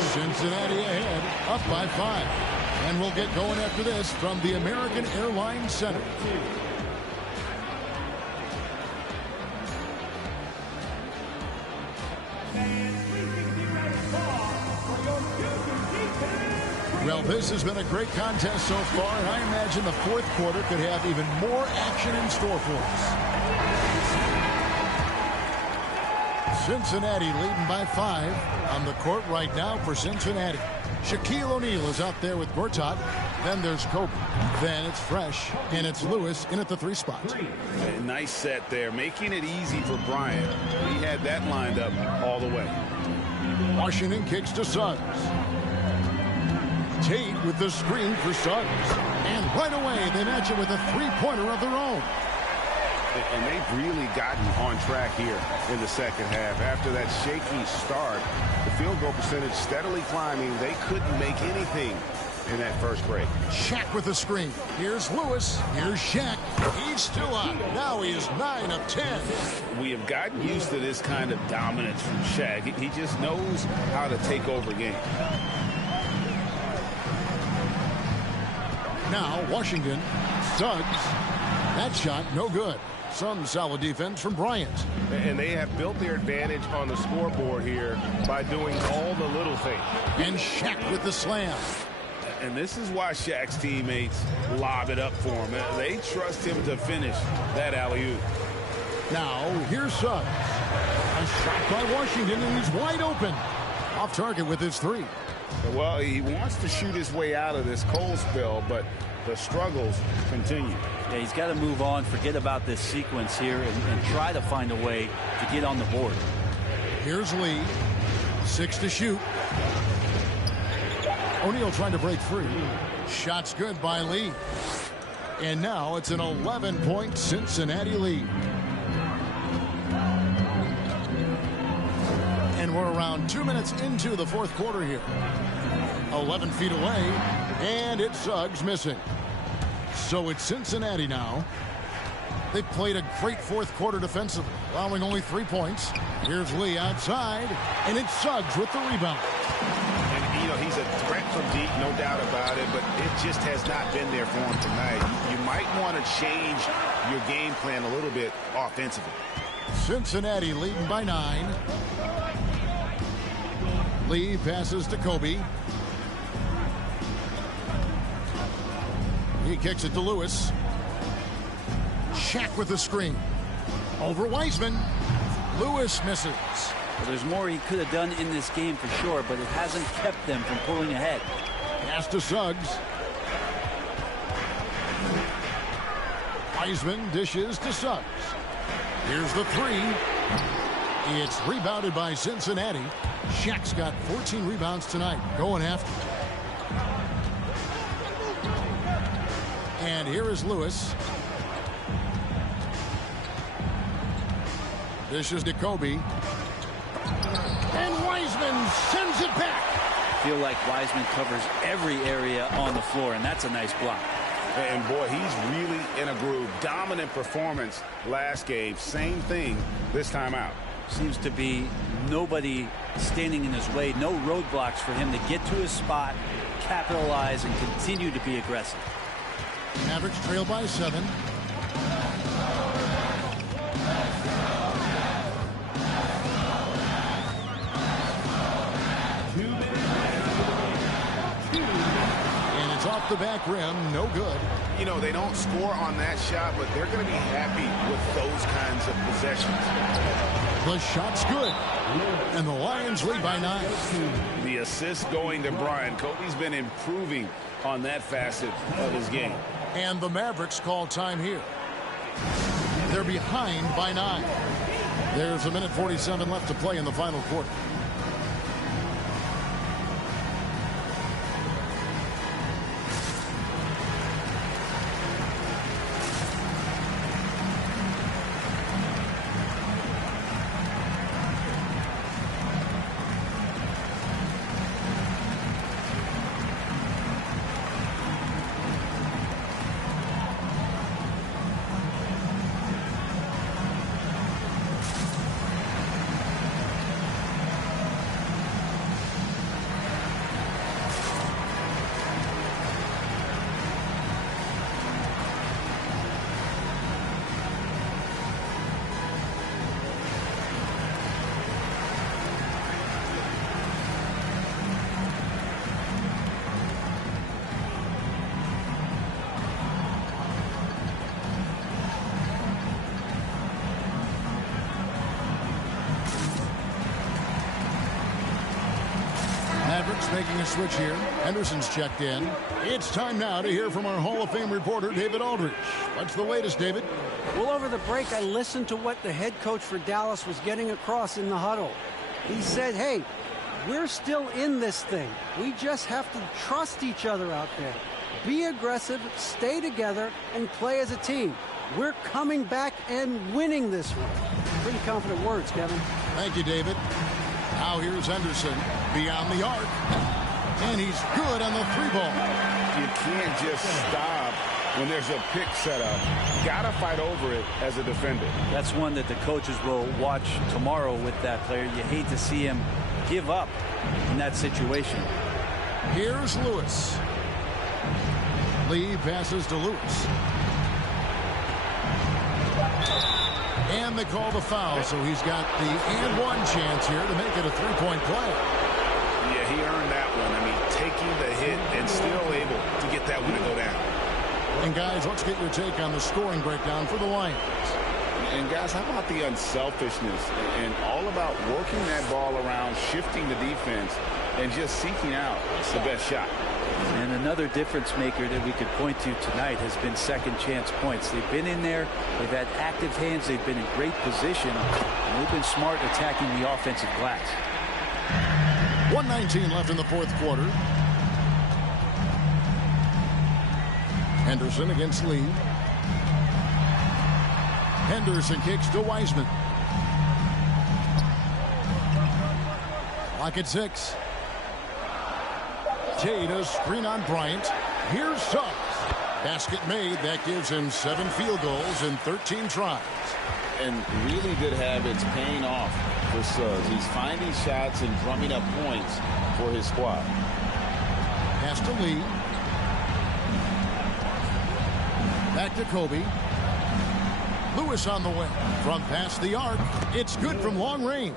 Cincinnati ahead, up by 5. And we'll get going after this from the American Airlines Center. Well, this has been a great contest so far, and I imagine the fourth quarter could have even more action in store for us. Cincinnati leading by 5 on the court right now for Cincinnati. Shaquille O'Neal is out there with Gortat. Then there's Kobe. Then it's Fresh, and it's Lewis in at the 3 spot. A nice set there, making it easy for Bryant. He had that lined up all the way. Washington kicks to Suggs. Tate with the screen for Suggs. And right away, they match it with a 3-pointer of their own. And they've really gotten on track here in the second half. After that shaky start, the field goal percentage steadily climbing. They couldn't make anything in that first break. Shaq with the screen. Here's Lewis. Here's Shaq. He's still up. Now he is 9 of 10. We have gotten used to this kind of dominance from Shaq. He just knows how to take over games. Now Washington. Suggs. That shot no good. Some solid defense from Bryant. And they have built their advantage on the scoreboard here by doing all the little things. And Shaq with the slam. And this is why Shaq's teammates lob it up for him. They trust him to finish that alley-oop. Now here's Suggs. A shot by Washington, and he's wide open. Off target with his 3. Well, he wants to shoot his way out of this cold spell, but the struggles continue. Yeah, he's got to move on, forget about this sequence here, and try to find a way to get on the board. Here's Lee. 6 to shoot. O'Neal trying to break free. Shots good by Lee. And now it's an 11-point Cincinnati lead. And we're around 2 minutes into the fourth quarter here. 11 feet away, and it's Suggs missing. So it's Cincinnati now. They played a great fourth quarter defensively, allowing only 3 points. Here's Lee outside, and it's Suggs with the rebound. And, you know, he's a threat from deep, no doubt about it, but it just has not been there for him tonight. You might want to change your game plan a little bit offensively. Cincinnati leading by 9. Lee passes to Kobe. He kicks it to Lewis. Shaq with the screen. Over Wiseman. Lewis misses. Well, there's more he could have done in this game for sure, but it hasn't kept them from pulling ahead. Pass to Suggs. Wiseman dishes to Suggs. Here's the 3. It's rebounded by Cincinnati. Shaq's got 14 rebounds tonight, going after. And here is Lewis. Dishes to Kobe. And Wiseman sends it back. I feel like Wiseman covers every area on the floor, and that's a nice block. And boy, he's really in a groove. Dominant performance last game. Same thing this time out. Seems to be nobody standing in his way. No roadblocks for him to get to his spot, capitalize, and continue to be aggressive. Mavericks trail by 7. And it's off the back rim. No good. You know, they don't score on that shot, but they're going to be happy with those kinds of possessions. The shot's good. And the Lions lead by 9. The assist going to Bryant. Kobe's been improving on that facet of his game. And the Mavericks call time here. They're behind by 9. There's 1:47 left to play in the final quarter. Lions making a switch here. Henderson's checked in. It's time now to hear from our Hall of Fame reporter, David Aldridge. What's the latest, David? Well, over the break, I listened to what the head coach for Dallas was getting across in the huddle. He said, hey, we're still in this thing. We just have to trust each other out there. Be aggressive, stay together, and play as a team. We're coming back and winning this one. Pretty confident words, Kevin. Thank you, David. Now here's Henderson beyond the arc. And he's good on the three ball. You can't just stop when there's a pick set up. You got to fight over it as a defender. That's one that the coaches will watch tomorrow with that player. You hate to see him give up in that situation. Here's Lewis. Lee passes to Lewis. And they call the foul, so he's got the and one chance here to make it a three-point play. Yeah, he earned that one. I mean, taking the hit and still able to get that one to go down. And guys, let's get your take on the scoring breakdown for the Lions. And guys, how about the unselfishness and all about working that ball around, shifting the defense, and just seeking out the best shot. And another difference maker that we could point to tonight has been second chance points. They've been in there, they've had active hands, they've been in great position, and they've been smart attacking the offensive glass. 1:19 left in the fourth quarter. Henderson against Lee. Henderson kicks to Wiseman. Clock at 6. Tate screen on Bryant. Here's Suggs. Basket made. That gives him 7 field goals in 13 tries. And really good habits paying off for Suggs. He's finding shots and drumming up points for his squad. Pass to Lee. Back to Kobe. Lewis on the wing. From past the arc. It's good from long range.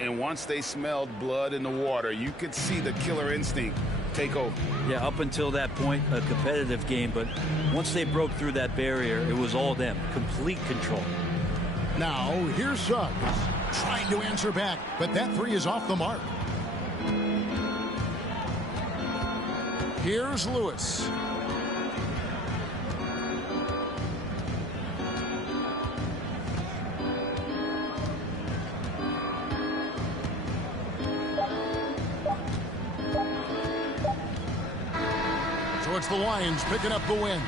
And once they smelled blood in the water, you could see the killer instinct take over. Yeah, up until that point, a competitive game, but once they broke through that barrier, it was all them. Complete control. Now, here's Suggs. Trying to answer back, but that three is off the mark. Here's Lewis. So it's the Lions picking up the win.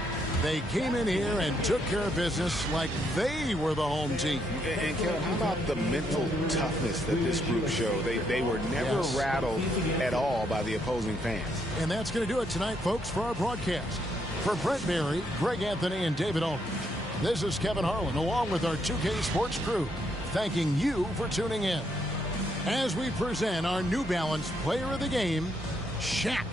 They came in here and took care of business like they were the home team. And Kevin, how about the mental toughness that this group showed? They were never rattled at all by the opposing fans. And that's going to do it tonight, folks, for our broadcast. For Brent Barry, Greg Anthony, and David Aldridge, this is Kevin Harlan, along with our 2K Sports crew, thanking you for tuning in. As we present our New Balance Player of the Game, Shaq.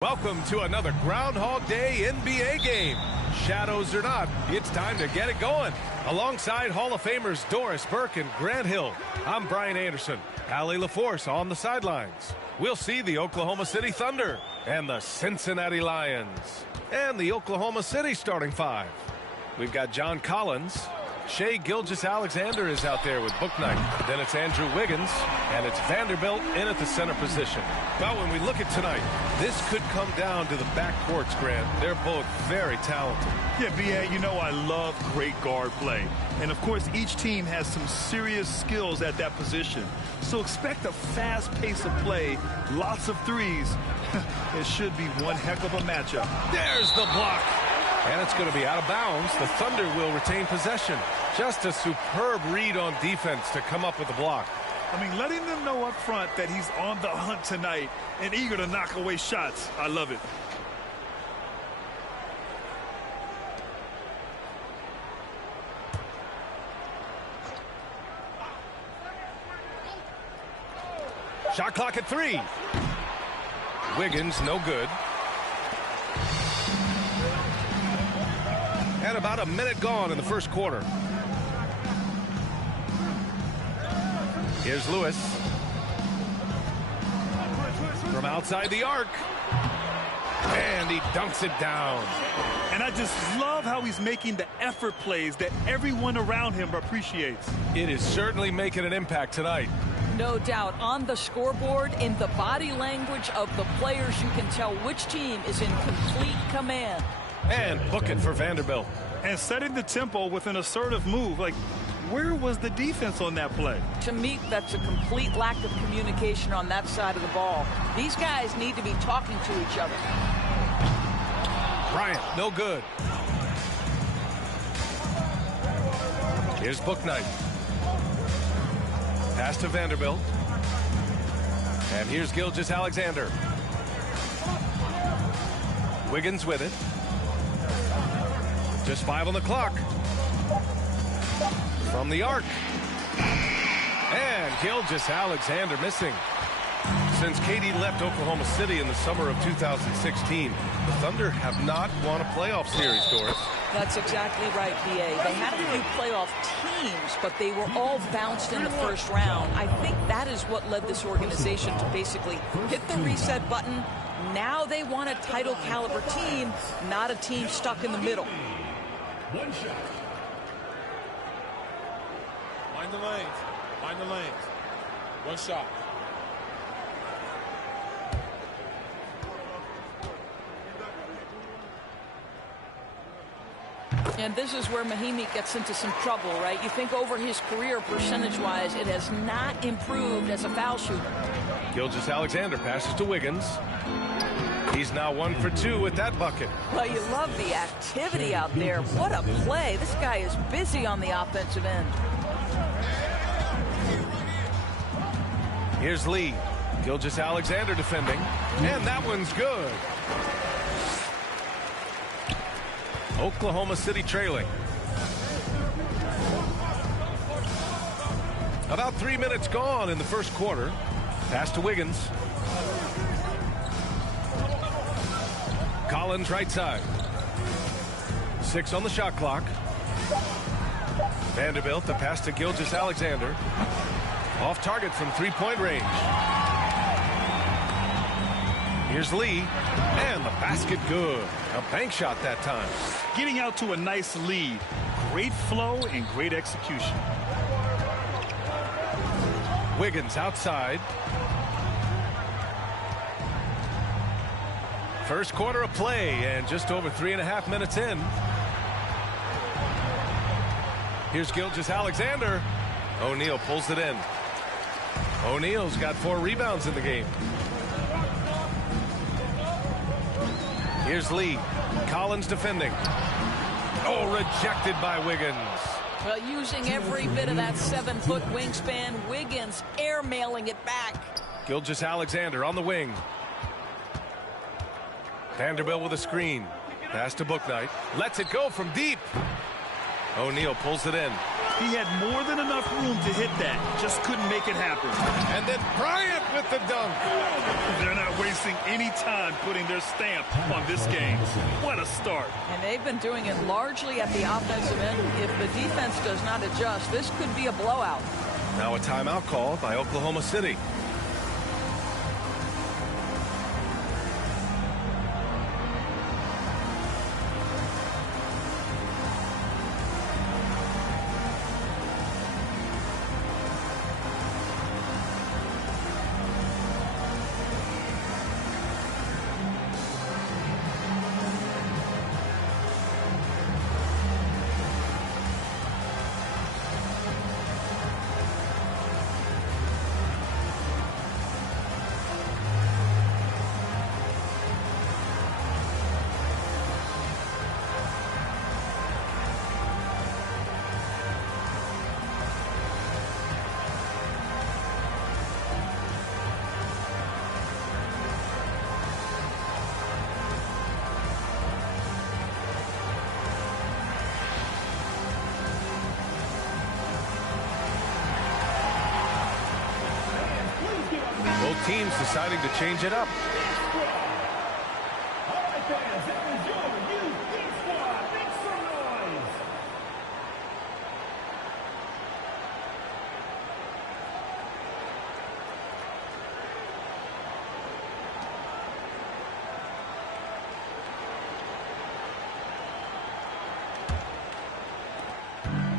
Welcome to another Groundhog Day NBA game. Shadows or not, it's time to get it going. Alongside Hall of Famers Doris Burke and Grant Hill, I'm Brian Anderson. Allie LaForce on the sidelines. We'll see the Oklahoma City Thunder and the Cincinnati Lions. And the Oklahoma City starting five. We've got John Collins. Shai Gilgeous-Alexander is out there with Bouknight. Then it's Andrew Wiggins, and it's Vanderbilt in at the center position. Well, when we look at tonight, this could come down to the backcourts, Grant. They're both very talented. Yeah, B.A., you know I love great guard play. And, of course, each team has some serious skills at that position. So expect a fast pace of play, lots of threes. It should be one heck of a matchup. There's the block. And it's going to be out of bounds. The Thunder will retain possession. Just a superb read on defense to come up with the block. I mean, letting them know up front that he's on the hunt tonight and eager to knock away shots. I love it. Shot clock at 3. Wiggins, no good. And about a minute gone in the first quarter. Here's Lewis. From outside the arc. And he dunks it down. And I just love how he's making the effort plays that everyone around him appreciates. It is certainly making an impact tonight. No doubt. On the scoreboard, in the body language of the players, you can tell which team is in complete command. And book it for Vanderbilt. And setting the tempo with an assertive move. Like, where was the defense on that play? To me, that's a complete lack of communication on that side of the ball. These guys need to be talking to each other. Bryant, no good. Here's Bouknight. Pass to Vanderbilt. And here's Gilgeous-Alexander. Wiggins with it. Just 5 on the clock. From the arc. And Gilgeous-Alexander missing. Since KD left Oklahoma City in the summer of 2016, the Thunder have not won a playoff series, Doris. That's exactly right, B.A. They had a few playoff teams, but they were all bounced in the first round. I think that is what led this organization to basically hit the reset button. Now they want a title caliber team, not a team stuck in the middle. One shot. Mind the lanes. Mind the lanes. One shot. And this is where Mahinmi gets into some trouble, right? You think over his career, percentage-wise, it has not improved as a foul shooter. Gilgeous-Alexander passes to Wiggins. He's now 1 for 2 with that bucket. Well, you love the activity out there. What a play. This guy is busy on the offensive end. Here's Lee. Gilgeous-Alexander defending. And that one's good. Oklahoma City trailing. About 3 minutes gone in the first quarter. Pass to Wiggins. Collins right side. 6 on the shot clock. Vanderbilt, the pass to Gilgeous-Alexander. Off target from three-point range. Here's Lee. And the basket good. A bank shot that time. Getting out to a nice lead. Great flow and great execution. Wiggins outside. First quarter of play and just over 3.5 minutes in. Here's Gilgeous-Alexander. O'Neal pulls it in. O'Neal's got 4 rebounds in the game. Here's Lee. Collins defending. Oh, rejected by Wiggins. Well, using every bit of that 7-foot wingspan, Wiggins airmailing it back. Gilgeous-Alexander on the wing. Vanderbilt with a screen. Pass to Bouknight. Lets it go from deep. O'Neal pulls it in. He had more than enough room to hit that. Just couldn't make it happen. And then Bryant with the dunk. They're not wasting any time putting their stamp on this game. What a start. And they've been doing it largely at the offensive end. If the defense does not adjust, this could be a blowout. Now a timeout call by Oklahoma City. Both teams deciding to change it up.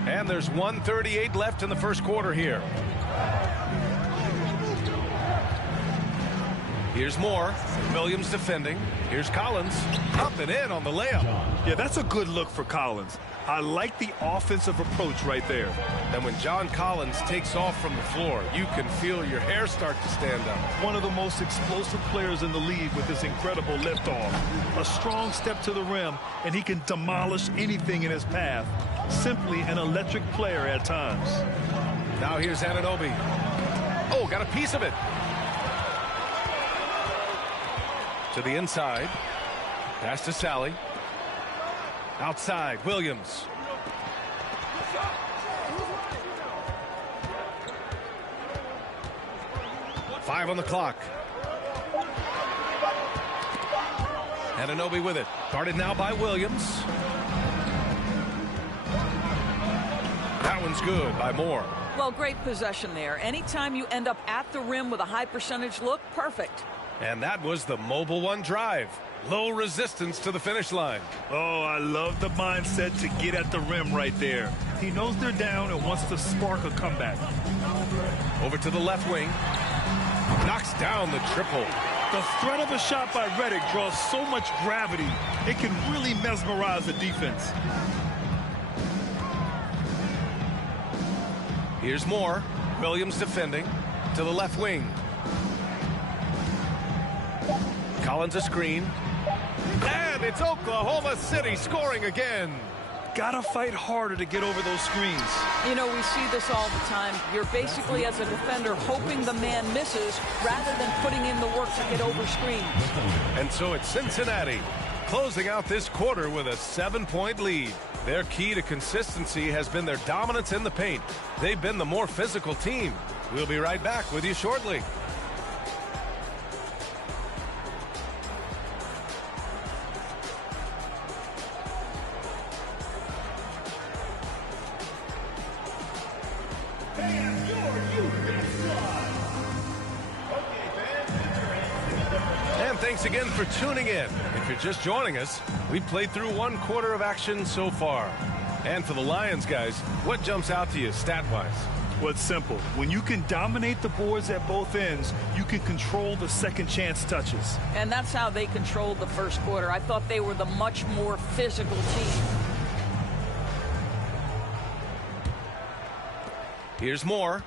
And there's 1:38 left in the first quarter here. Here's Moore. Williams defending. Here's Collins. Up and in on the layup. Yeah, that's a good look for Collins. I like the offensive approach right there. And when John Collins takes off from the floor, you can feel your hair start to stand up. One of the most explosive players in the league with this incredible liftoff. A strong step to the rim, and he can demolish anything in his path. Simply an electric player at times. Now here's Anunoby. Oh, got a piece of it. To the inside. Pass to Sally. Outside, Williams. Five on the clock. Anunoby with it. Guarded now by Williams. That one's good by Moore. Well, great possession there. Anytime you end up at the rim with a high percentage look, perfect. And that was the Mobile One drive. Low resistance to the finish line. Oh, I love the mindset to get at the rim right there. He knows they're down and wants to spark a comeback. Over to the left wing. Knocks down the triple. The threat of a shot by Redick draws so much gravity, it can really mesmerize the defense. Here's Moore. Williams defending. To the left wing. Collins a screen. And it's Oklahoma City scoring again. Gotta fight harder to get over those screens. You know, we see this all the time. You're basically, as a defender, hoping the man misses rather than putting in the work to get over screens. And so it's Cincinnati closing out this quarter with a 7-point lead. Their key to consistency has been their dominance in the paint. They've been the more physical team. We'll be right back with you shortly. Thanks again for tuning in. If you're just joining us, we played through one quarter of action so far. And for the Lions, guys, what jumps out to you stat-wise? Well, it's simple. When you can dominate the boards at both ends, you can control the second chance touches. And that's how they controlled the first quarter. I thought they were the much more physical team. Here's Moore.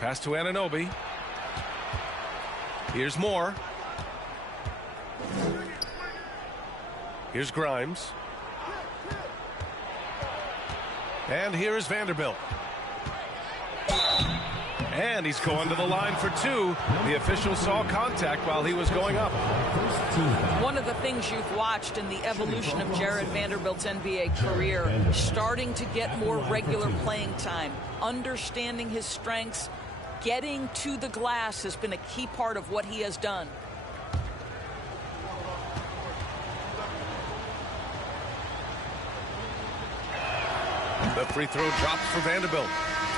Pass to Anunoby. Here's Moore. Here's Grimes. And here's Vanderbilt. And he's going to the line for two. The official saw contact while he was going up. One of the things you've watched in the evolution of Jared Vanderbilt's NBA career, starting to get more regular playing time, understanding his strengths, getting to the glass has been a key part of what he has done. The free throw drops for Vanderbilt.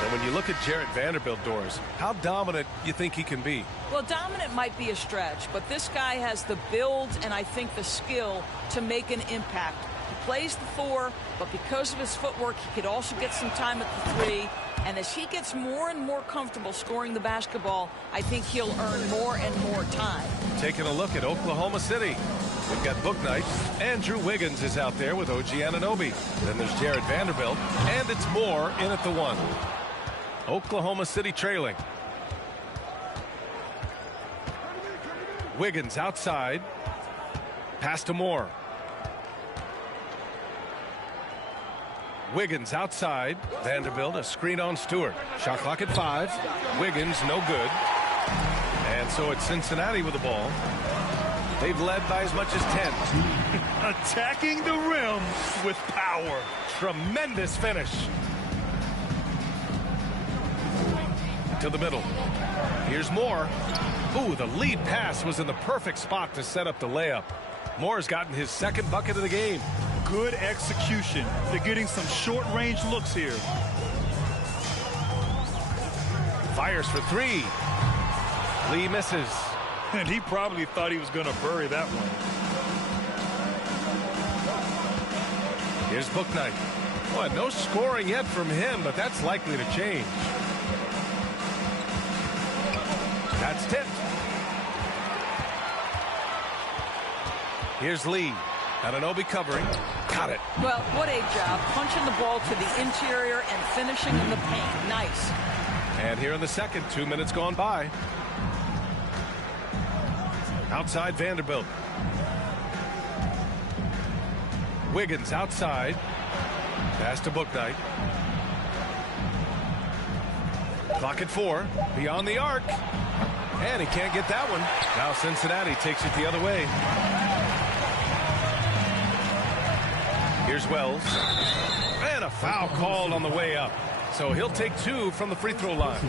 And when you look at Jared Vanderbilt, Doris, how dominant you think he can be? Well, dominant might be a stretch, but this guy has the build and I think the skill to make an impact. He plays the four, but because of his footwork, he could also get some time at the three. And as he gets more and more comfortable scoring the basketball, I think he'll earn more and more time. Taking a look at Oklahoma City. We've got Bouknight. Andrew Wiggins is out there with OG Anunoby. Then there's Jared Vanderbilt, and it's Moore in at the one. Oklahoma City trailing. Wiggins outside. Pass to Moore. Wiggins outside. Vanderbilt, a screen on Stewart. Shot clock at 5. Wiggins, no good. And so it's Cincinnati with the ball. They've led by as much as 10. Attacking the rim with power. Tremendous finish. To the middle. Here's Moore. Ooh, the lead pass was in the perfect spot to set up the layup. Moore's gotten his second bucket of the game. Good execution. They're getting some short-range looks here. Fires for three. Lee misses. And he probably thought he was going to bury that one. Here's Bouknight. Boy, no scoring yet from him, but that's likely to change. That's tipped. Here's Lee. Anunoby covering. Got it. Well, what a job. Punching the ball to the interior and finishing in the paint. Nice. And here in the second, 2 minutes gone by. Outside Vanderbilt. Wiggins outside. Pass to Bouknight. Clock at 4. Beyond the arc. And he can't get that one. Now Cincinnati takes it the other way. Here's Wells. And a foul called on the way up. So he'll take 2 from the free throw line.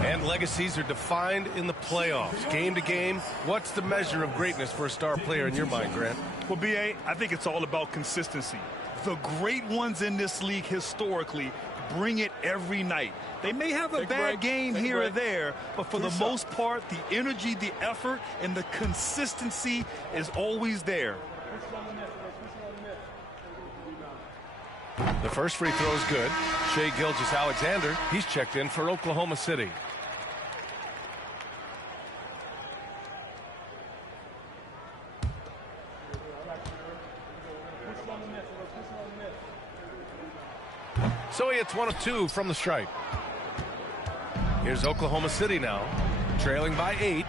And legacies are defined in the playoffs. Game to game, what's the measure of greatness for a star player in your mind, Grant? Well, B.A., I think it's all about consistency. The great ones in this league historically bring it every night. They may have a bad game here or there, but for the most part, the energy, the effort, and the consistency is always there. The first free throw is good. Shai Gilgeous-Alexander, he's checked in for Oklahoma City. So he hits 1 of 2 from the stripe. Here's Oklahoma City now, trailing by 8.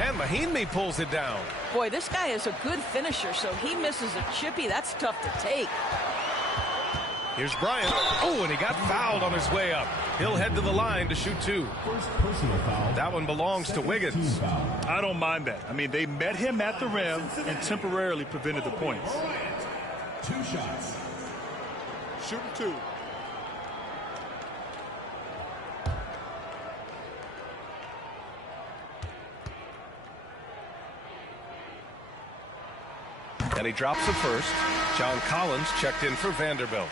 And Mahinmi pulls it down. Boy, this guy is a good finisher, so he misses a chippy. That's tough to take. Here's Bryant. Oh, and he got fouled on his way up. He'll head to the line to shoot 2. That one belongs to Wiggins. I don't mind that. I mean, they met him at the rim and temporarily prevented the points. 2 shots. Shooting 2. And he drops the first. John Collins checked in for Vanderbilt.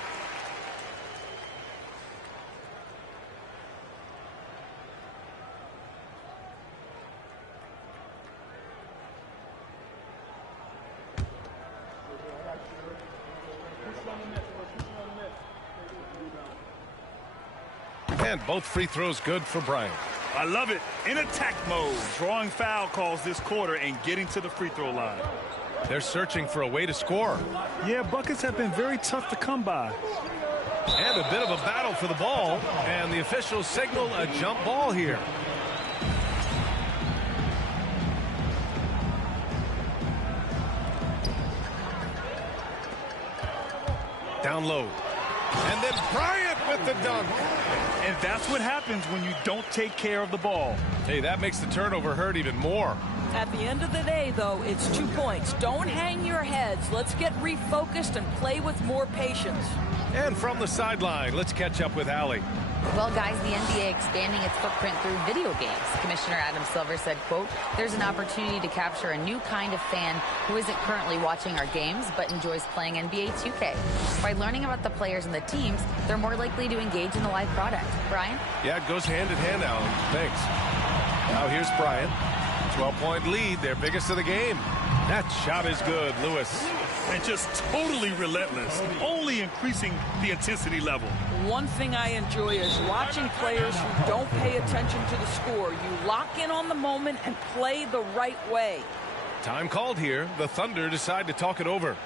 And both free throws good for Bryant. I love it. In attack mode, drawing foul calls this quarter and getting to the free throw line. They're searching for a way to score. Yeah, buckets have been very tough to come by. And a bit of a battle for the ball. And the officials signal a jump ball here. Down low. And then Bryant with the dunk. And that's what happens when you don't take care of the ball. Hey, that makes the turnover hurt even more. At the end of the day, though, it's 2 points. Don't hang your heads. Let's get refocused and play with more patience. And from the sideline, let's catch up with Allie. Well, guys, the NBA expanding its footprint through video games. Commissioner Adam Silver said, quote, there's an opportunity to capture a new kind of fan who isn't currently watching our games but enjoys playing NBA 2K. By learning about the players and the teams, they're more likely to engage in the live product. Brian? Yeah, it goes hand in hand, Alan. Thanks. Now here's Bryant. 12-point lead, their biggest of the game. That shot is good, Lewis. And just totally relentless, only increasing the intensity level. One thing I enjoy is watching players who don't pay attention to the score. You lock in on the moment and play the right way. Time called here. The Thunder decide to talk it over.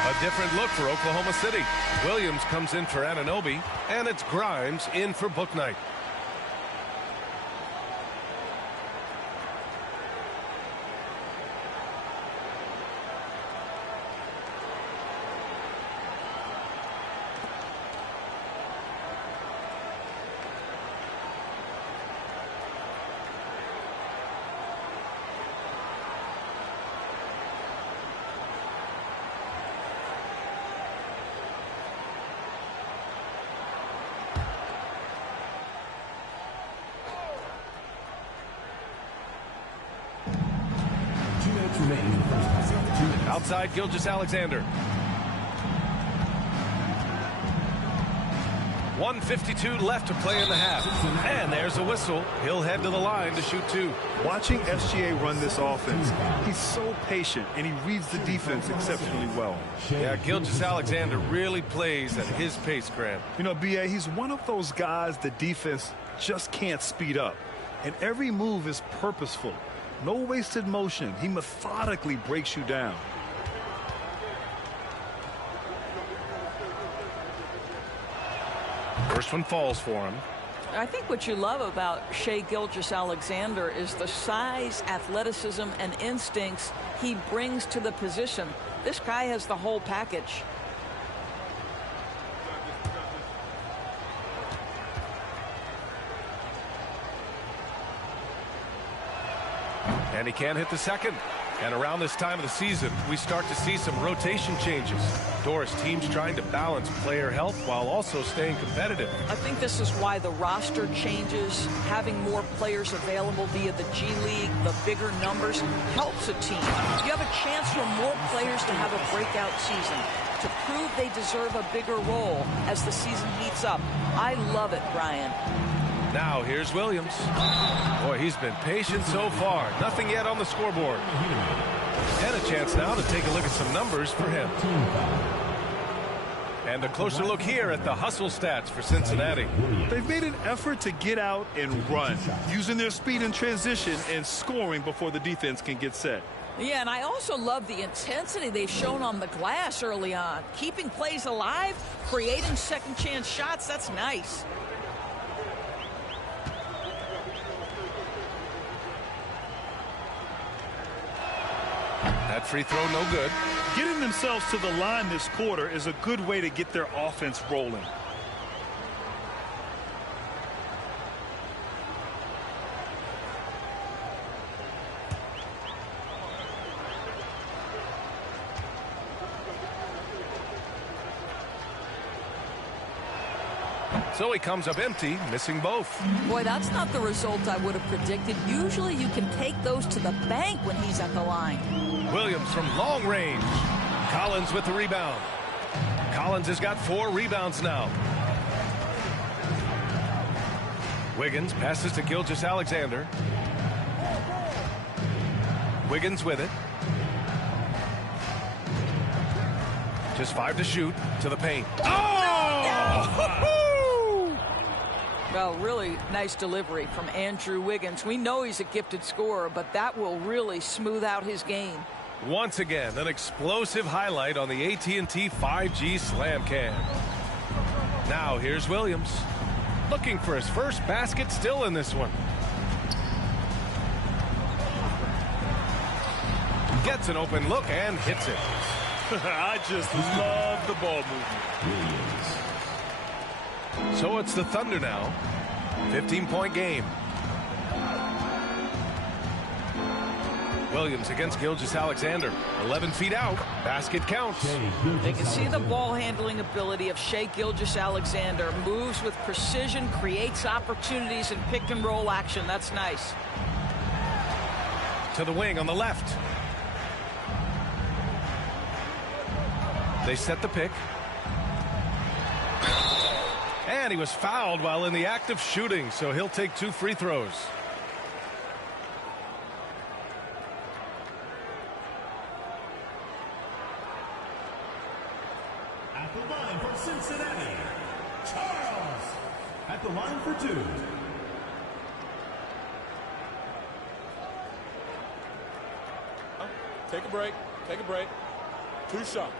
A different look for Oklahoma City. Williams comes in for Anunoby, and it's Grimes in for Bouknight. Outside, Gilgeous-Alexander. 1:52 left to play in the half. And there's a whistle. He'll head to the line to shoot 2. Watching SGA run this offense, he's so patient, and he reads the defense exceptionally well. Yeah, Gilgeous-Alexander really plays at his pace, Grant. You know, B.A., he's one of those guys the defense just can't speed up. And every move is purposeful. No wasted motion. He methodically breaks you down. First one falls for him. I think what you love about Shai Gilgeous-Alexander is the size, athleticism, and instincts he brings to the position. This guy has the whole package. And he can't hit the second. And around this time of the season, we start to see some rotation changes. Doris, teams trying to balance player health while also staying competitive. I think this is why the roster changes, having more players available via the G League, the bigger numbers, helps a team. You have a chance for more players to have a breakout season, to prove they deserve a bigger role as the season heats up. I love it, Brian. Now here's Williams. Boy, he's been patient so far. Nothing yet on the scoreboard. And a chance now to take a look at some numbers for him. And a closer look here at the hustle stats for Cincinnati. They've made an effort to get out and run, using their speed in transition and scoring before the defense can get set. Yeah, and I also love the intensity they've shown on the glass early on. Keeping plays alive, creating second chance shots, that's nice. That free throw no good. Getting themselves to the line this quarter is a good way to get their offense rolling. So he comes up empty, missing both. Boy, that's not the result I would have predicted. Usually you can take those to the bank when he's at the line. Williams from long range. Collins with the rebound. Collins has got 4 rebounds now. Wiggins passes to Gilgeous-Alexander. Wiggins with it. Just 5 to shoot to the paint. Oh! Well, really nice delivery from Andrew Wiggins. We know he's a gifted scorer, but that will really smooth out his game. Once again, an explosive highlight on the AT&T 5G Slam Cam. Now here's Williams, looking for his first basket, still in this one. Gets an open look and hits it. I just love the ball movement. So it's the Thunder now. 15-point game. Williams against Gilgeous-Alexander. 11 feet out. Basket counts. They can see the ball handling ability of Shai Gilgeous-Alexander. Moves with precision, creates opportunities in pick and roll action. That's nice. To the wing on the left. They set the pick. And he was fouled while in the act of shooting, so he'll take 2 free throws. At the line for Cincinnati, Charles. At the line for 2. Take a break. Take a break. 2 shots.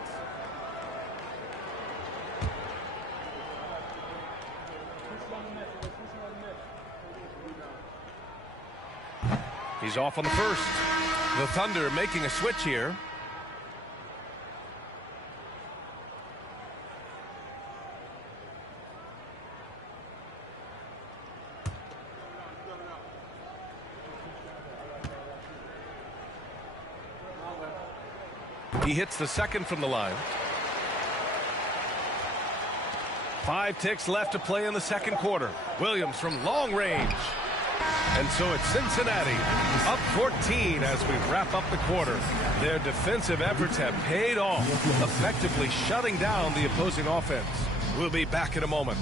He's off on the first. The Thunder making a switch here. He hits the second from the line. 5 ticks left to play in the second quarter. Williams from long range. And so it's Cincinnati up 14 as we wrap up the quarter. Their defensive efforts have paid off, effectively shutting down the opposing offense. We'll be back in a moment.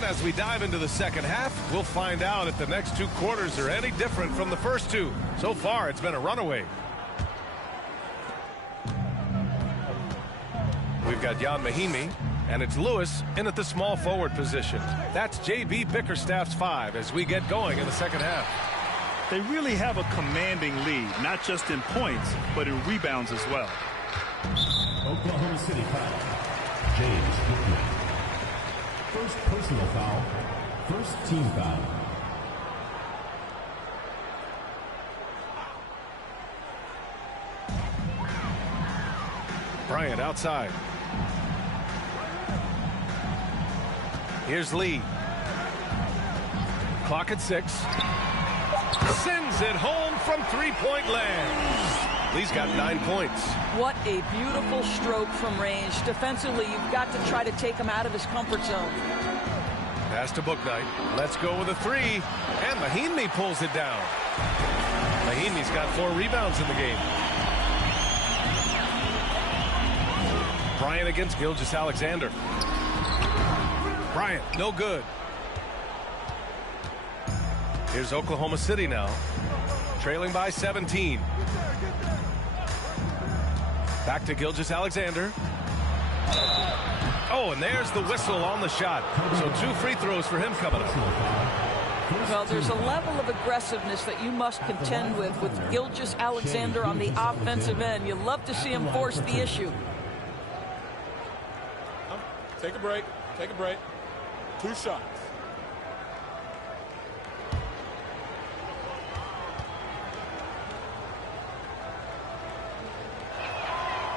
As we dive into the second half, we'll find out if the next 2 quarters are any different from the first 2. So far, it's been a runaway. We've got Jan Mahimi, and it's Lewis in at the small forward position. That's J.B. Bickerstaff's 5 as we get going in the second half. They really have a commanding lead, not just in points, but in rebounds as well. Oklahoma City foul. James Hickman. First personal foul. First team foul. Bryant outside. Here's Lee. Clock at 6. Sends it home from 3-point land. Lee's got 9 points. What a beautiful stroke from range. Defensively, you've got to try to take him out of his comfort zone. Pass to Bouknight. Let's go with a 3. And Mahimi pulls it down. Mahimi's got 4 rebounds in the game. Bryant against Gilgeous-Alexander. Bryant, no good. Here's Oklahoma City now, trailing by 17. Back to Gilgeous-Alexander. Oh, and there's the whistle on the shot. So 2 free throws for him coming up. Well, there's a level of aggressiveness that you must contend with Gilgeous-Alexander on the offensive end. You love to see him force the issue. Take a break. Take a break. 2 shots.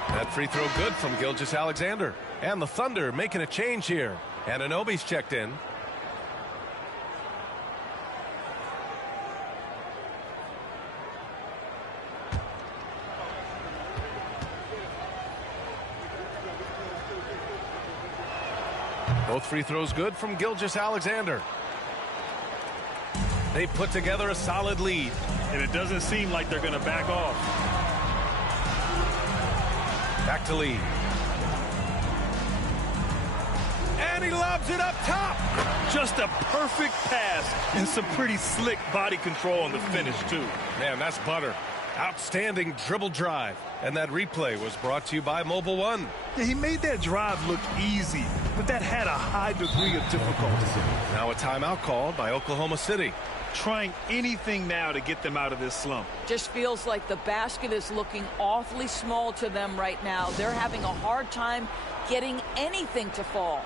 That free throw good from Gilgeous-Alexander. And the Thunder making a change here. Anunoby's checked in. Both free throws good from Gilgeous-Alexander. They put together a solid lead. And it doesn't seem like they're going to back off. Back to Lee. And he lobs it up top. Just a perfect pass and some pretty slick body control on the finish, too. Man, that's butter. Outstanding dribble drive. And that replay was brought to you by Mobile One. Yeah, he made that drive look easy, but that had a high degree of difficulty. Now a timeout called by Oklahoma City. Trying anything now to get them out of this slump. Just feels like the basket is looking awfully small to them right now. They're having a hard time getting anything to fall.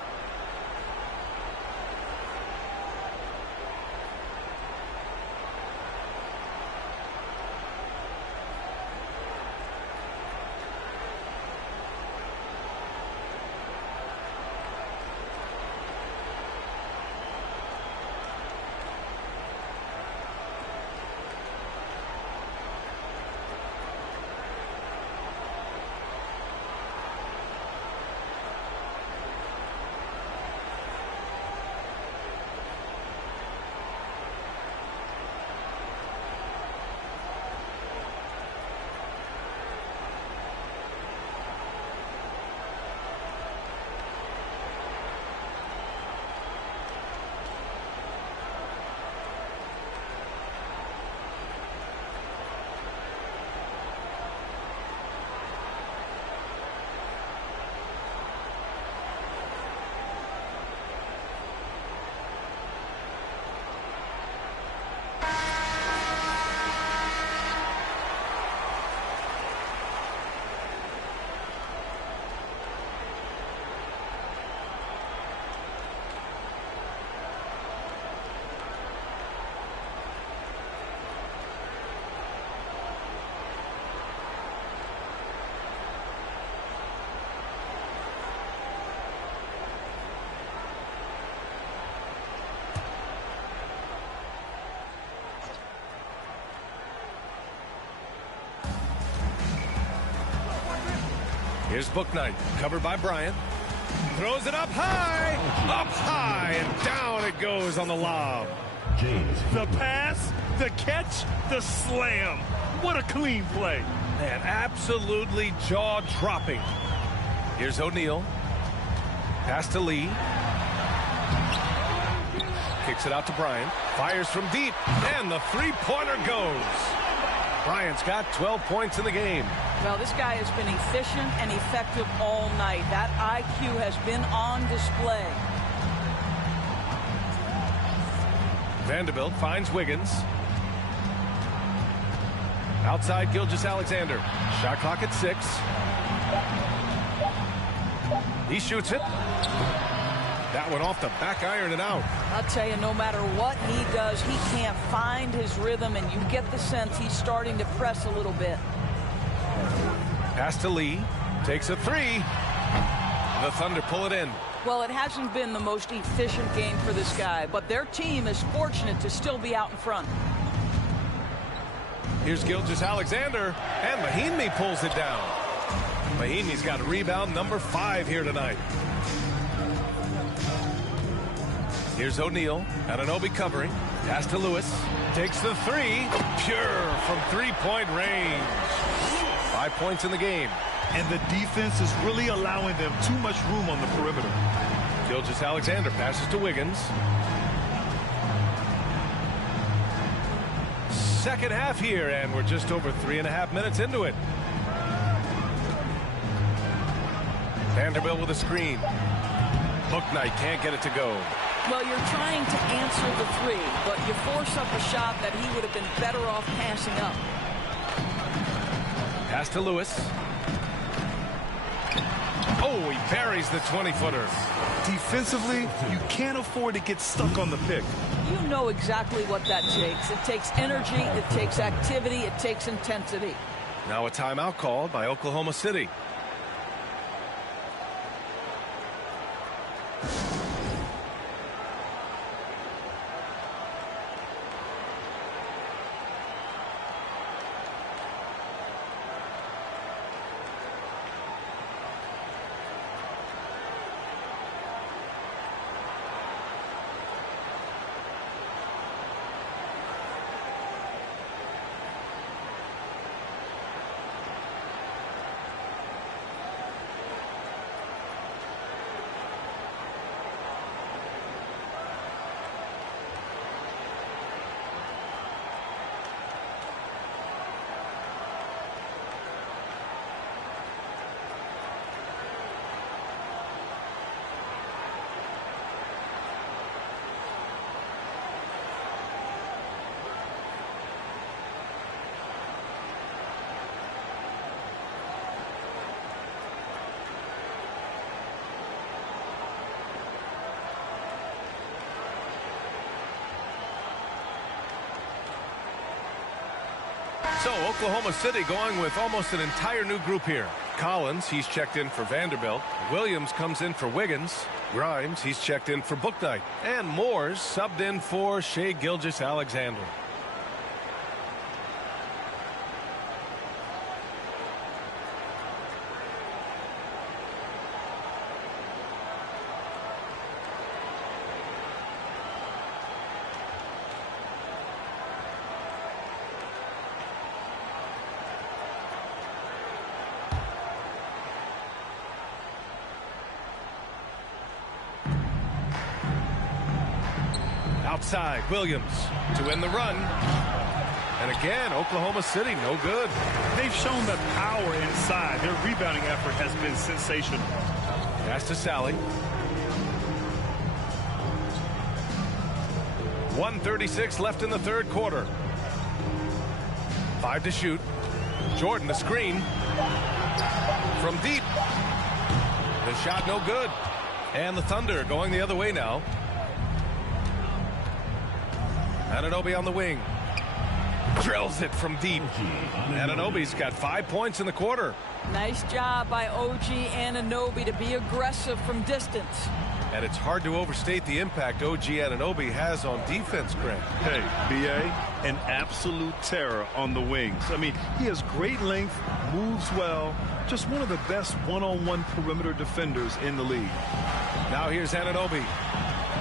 Here's Bouknight, covered by Bryant. Throws it up high, and down it goes on the lob. The pass, the catch, the slam. What a clean play. Man, absolutely jaw-dropping. Here's O'Neal. Pass to Lee. Kicks it out to Bryant. Fires from deep, and the three-pointer goes. Bryant's got 12 points in the game. Well, this guy has been efficient and effective all night. That IQ has been on display. Vanderbilt finds Wiggins. Outside Gilgeous-Alexander. Shot clock at 6. He shoots it. That one off the back iron and out. I'll tell you, no matter what he does, he can't find his rhythm, and you get the sense he's starting to press a little bit. Pass to Lee. Takes a 3. The Thunder pull it in. Well, it hasn't been the most efficient game for this guy, but their team is fortunate to still be out in front. Here's Gilgeous-Alexander, and Mahinmi pulls it down. Mahinmi's got rebound number 5 here tonight. Here's O'Neal. Anunoby covering. Pass to Lewis. Takes the 3. Pure from three-point range. 5 points in the game. And the defense is really allowing them too much room on the perimeter. Gilgeous-Alexander passes to Wiggins. Second half here, and we're just over 3.5 minutes into it. Vanderbilt with a screen. Bouknight can't get it to go. Well, you're trying to answer the three, but you force up a shot that he would have been better off passing up. Pass to Lewis. Oh, he buries the 20-footer. Defensively, you can't afford to get stuck on the pick. You know exactly what that takes. It takes energy, it takes activity, it takes intensity. Now a timeout called by Oklahoma City. So Oklahoma City going with almost an entire new group here. Collins, he's checked in for Vanderbilt. Williams comes in for Wiggins. Grimes, he's checked in for Bouknight. And Moores subbed in for Shai Gilgeous-Alexander. Outside, Williams to win the run. And again, Oklahoma City, no good. They've shown the power inside. Their rebounding effort has been sensational. Pass to Sally. 1:36 left in the third quarter. 5 to shoot. Jordan, the screen. From deep. The shot no good. And the Thunder going the other way now. Anunoby on the wing. Drills it from deep. Anunoby's got 5 points in the quarter. Nice job by OG Anunoby to be aggressive from distance. And it's hard to overstate the impact OG Anunoby has on defense, Grant. Hey, B.A., an absolute terror on the wings. I mean, he has great length, moves well, just one of the best one-on-one perimeter defenders in the league. Now here's Anunoby.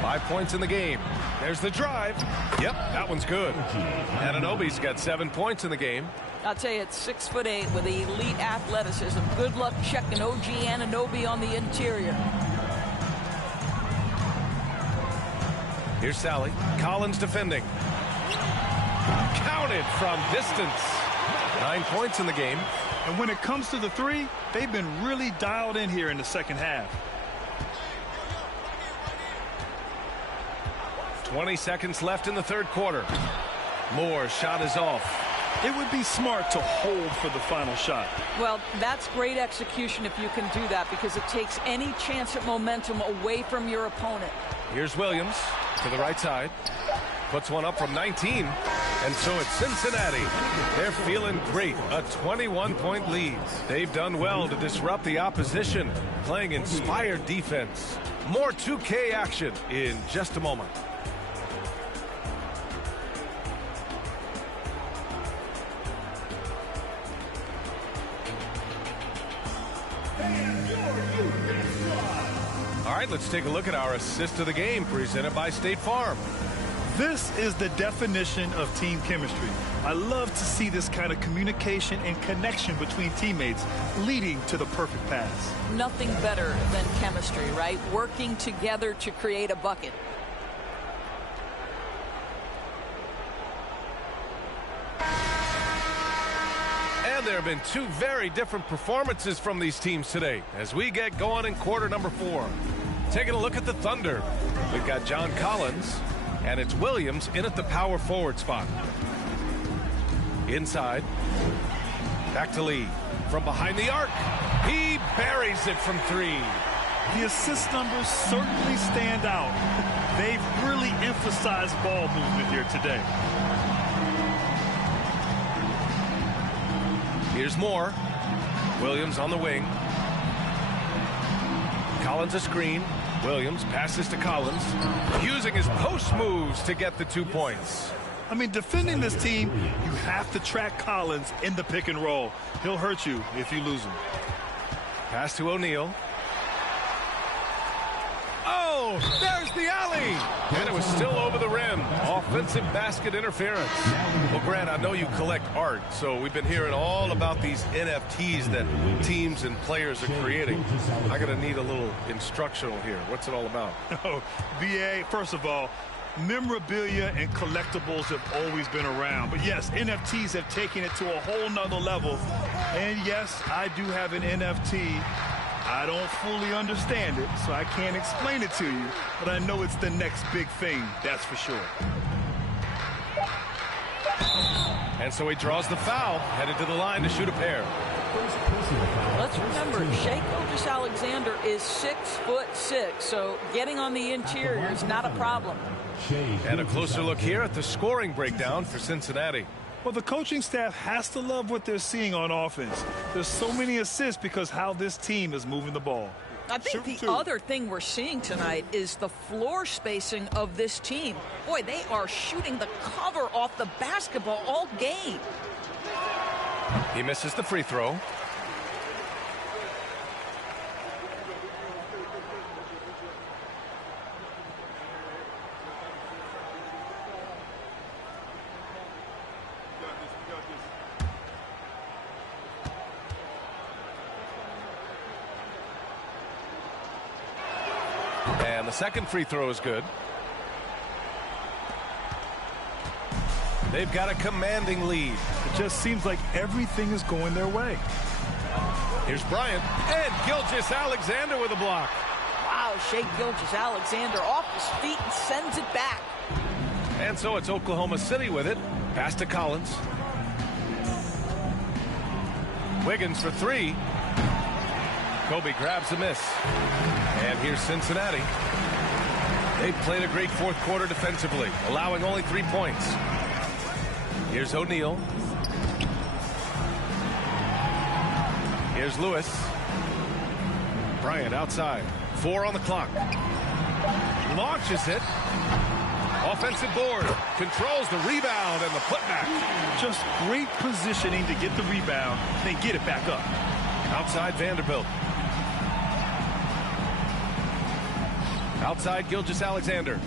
5 points in the game. There's the drive. Yep, that one's good. Anunoby's got 7 points in the game. I'll tell you, it's 6'8" with elite athleticism. Good luck checking OG Anunoby on the interior. Here's Sally. Collins defending. Counted from distance. 9 points in the game. And when it comes to the three, they've been really dialed in here in the second half. 20 seconds left in the third quarter. Moore's shot is off. It would be smart to hold for the final shot. Well, that's great execution if you can do that, because it takes any chance at momentum away from your opponent. Here's Williams to the right side. Puts one up from 19. And so it's Cincinnati. They're feeling great. A 21-point lead. They've done well to disrupt the opposition, playing inspired defense. More 2K action in just a moment. All right, let's take a look at our assist of the game presented by State Farm. This is the definition of team chemistry. I love to see this kind of communication and connection between teammates leading to the perfect pass. Nothing better than chemistry, right? Working together to create a bucket. And And there have been two very different performances from these teams today as we get going in quarter number 4. Taking a look at the Thunder. We've got John Collins, and it's Williams in at the power forward spot. Inside. Back to Lee. From behind the arc. He buries it from 3. The assist numbers certainly stand out. They've really emphasized ball movement here today. Here's Moore. Williams on the wing. Collins a screen. Williams passes to Collins, using his post moves to get the 2 points. I mean, defending this team, you have to track Collins in the pick and roll. He'll hurt you if you lose him. Pass to O'Neal. Oh, there's the alley. And it was still over the rim. Offensive basket interference. Well, Grant, I know you collect art, so we've been hearing all about these NFTs that teams and players are creating. I'm going to need a little instructional here. What's it all about? Oh, BA, first of all, memorabilia and collectibles have always been around. But yes, NFTs have taken it to a whole nother level. And yes, I do have an NFT. I don't fully understand it, so I can't explain it to you. But I know it's the next big thing, that's for sure. And so he draws the foul, headed to the line to shoot a pair. Let's remember, Shai Gilgeous-Alexander is 6'6", so getting on the interior is not a problem. And a closer look here at the scoring breakdown for Cincinnati. Well, the coaching staff has to love what they're seeing on offense. There's so many assists because how this team is moving the ball. I think the other thing we're seeing tonight is the floor spacing of this team. Boy, they are shooting the cover off the basketball all game. He misses the free throw. And the second free throw is good. They've got a commanding lead. It just seems like everything is going their way. Here's Bryant. And Gilgeous-Alexander with a block. Wow, Shai Gilgeous-Alexander off his feet and sends it back. And so it's Oklahoma City with it. Pass to Collins. Wiggins for 3. Kobe grabs a miss. And here's Cincinnati. They've played a great fourth quarter defensively, allowing only 3 points. Here's O'Neal. Here's Lewis. Bryant outside. 4 on the clock. Launches it. Offensive board. Controls the rebound and the putback. Just great positioning to get the rebound, then get it back up. Outside Vanderbilt. Outside Gilgeous-Alexander.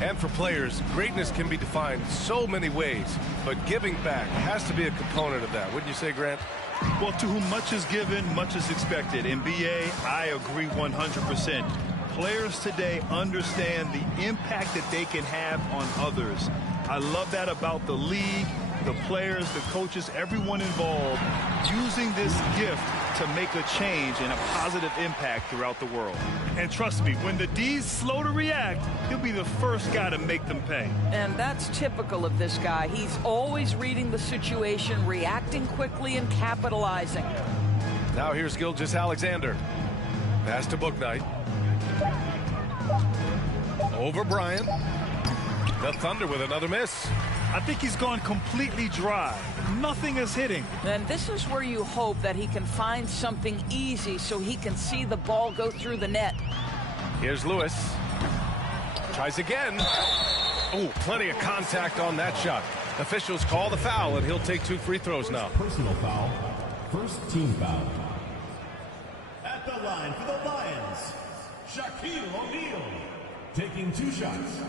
And for players, greatness can be defined so many ways, but giving back has to be a component of that. Wouldn't you say, Grant? Well, to whom much is given, much is expected. In BA, I agree 100%. Players today understand the impact that they can have on others. I love that about the league, the players, the coaches, everyone involved, using this gift to make a change and a positive impact throughout the world. And trust me, when the D's slow to react, he'll be the first guy to make them pay. And that's typical of this guy. He's always reading the situation, reacting quickly and capitalizing. Now here's Gilgeous-Alexander. Pass to Bouknight. Over Bryant. The Thunder with another miss. I think he's gone completely dry. Nothing is hitting. And this is where you hope that he can find something easy so he can see the ball go through the net. Here's Lewis. Tries again. Oh, plenty of contact on that shot. Officials call the foul, and he'll take 2 free throws now. Personal foul. First team foul. At the line for the Lions, Shaquille O'Neal, taking 2 shots.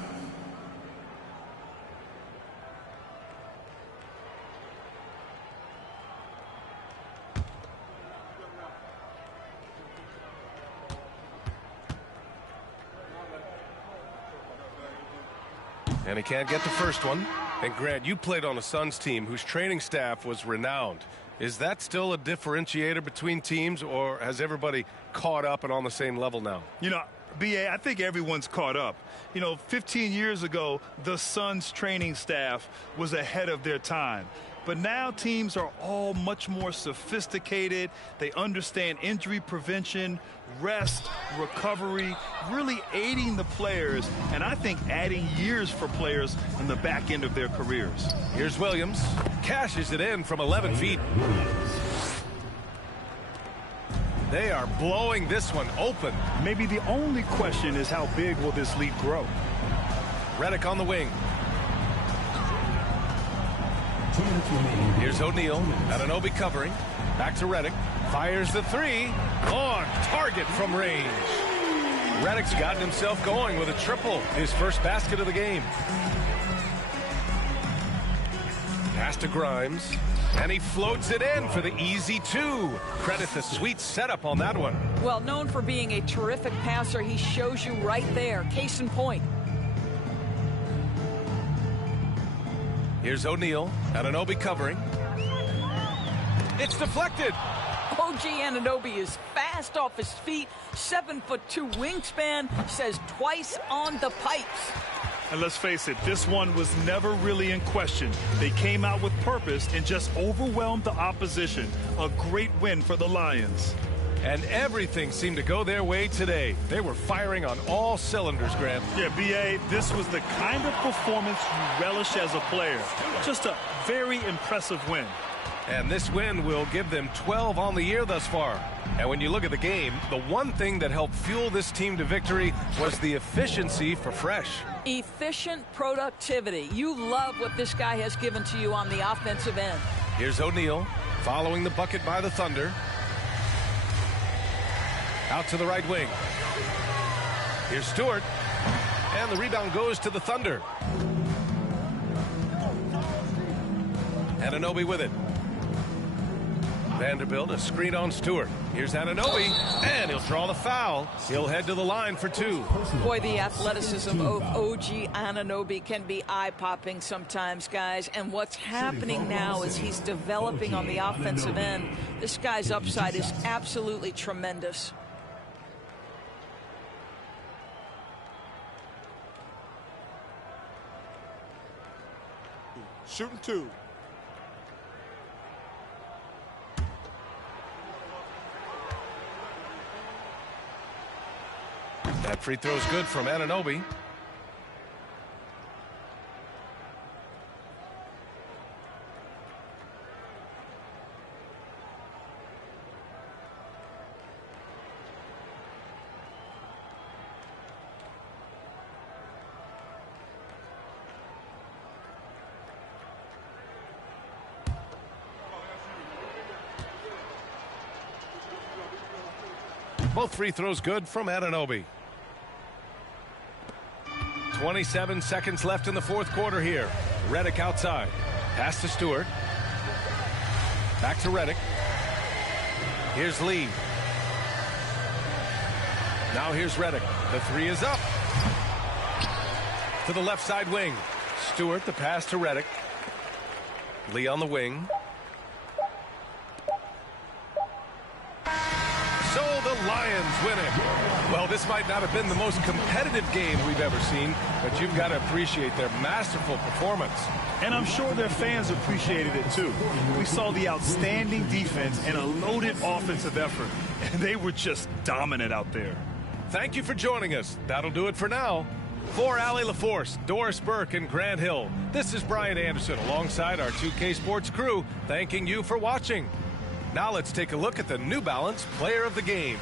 And he can't get the first one. And Grant, you played on a Suns team whose training staff was renowned. Is that still a differentiator between teams, or has everybody caught up and on the same level now? You know, B.A., I think everyone's caught up. You know, 15 years ago, the Suns training staff was ahead of their time. But now teams are all much more sophisticated. They understand injury prevention, rest, recovery, really aiding the players, and I think adding years for players on the back end of their careers. Here's Williams. Cashes it in from 11 feet. They are blowing this one open. Maybe the only question is how big will this lead grow? Redick on the wing. Here's O'Neal. Anunoby covering. Back to Redick. Fires the three. On target from range. Redick's gotten himself going with a triple. His first basket of the game. Pass to Grimes. And he floats it in for the easy two. Credit the sweet setup on that one. Well, known for being a terrific passer, he shows you right there. Case in point. Here's O'Neal. Anunoby covering. It's deflected. OG Anunoby is fast off his feet. 7'2" wingspan. Says twice on the pipes. And let's face it, this one was never really in question. They came out with purpose and just overwhelmed the opposition. A great win for the Lions. And everything seemed to go their way today. They were firing on all cylinders, Grant. Yeah, B.A., this was the kind of performance you relish as a player. Just a very impressive win. And this win will give them 12 on the year thus far. And when you look at the game, the one thing that helped fuel this team to victory was the efficiency for Fresh. Efficient productivity. You love what this guy has given to you on the offensive end. Here's O'Neal following the bucket by the Thunder. Out to the right wing. Here's Stewart. And the rebound goes to the Thunder. Anunoby with it. Vanderbilt, a screen on Stewart. Here's Anunoby, and he'll draw the foul. He'll head to the line for two. Boy, the athleticism of OG Anunoby can be eye-popping sometimes, guys. And what's happening now is he's developing on the offensive end. This guy's upside is absolutely tremendous. Shooting two. That free throw's good from Anunoby. Both free throws good from Anunoby. 27 seconds left in the fourth quarter here. Redick outside. Pass to Stewart. Back to Redick. Here's Lee. Now here's Redick. The three is up. To the left side wing. Stewart, the pass to Redick. Lee on the wing. So the Lions win it. Well, this might not have been the most competitive game we've ever seen, but you've got to appreciate their masterful performance. And I'm sure their fans appreciated it too. We saw the outstanding defense and a loaded offensive effort, and they were just dominant out there. Thank you for joining us. That'll do it for now. For Allie LaForce, Doris Burke, and Grant Hill, this is Brian Anderson alongside our 2K Sports crew, thanking you for watching. Now let's take a look at the New Balance Player of the Game.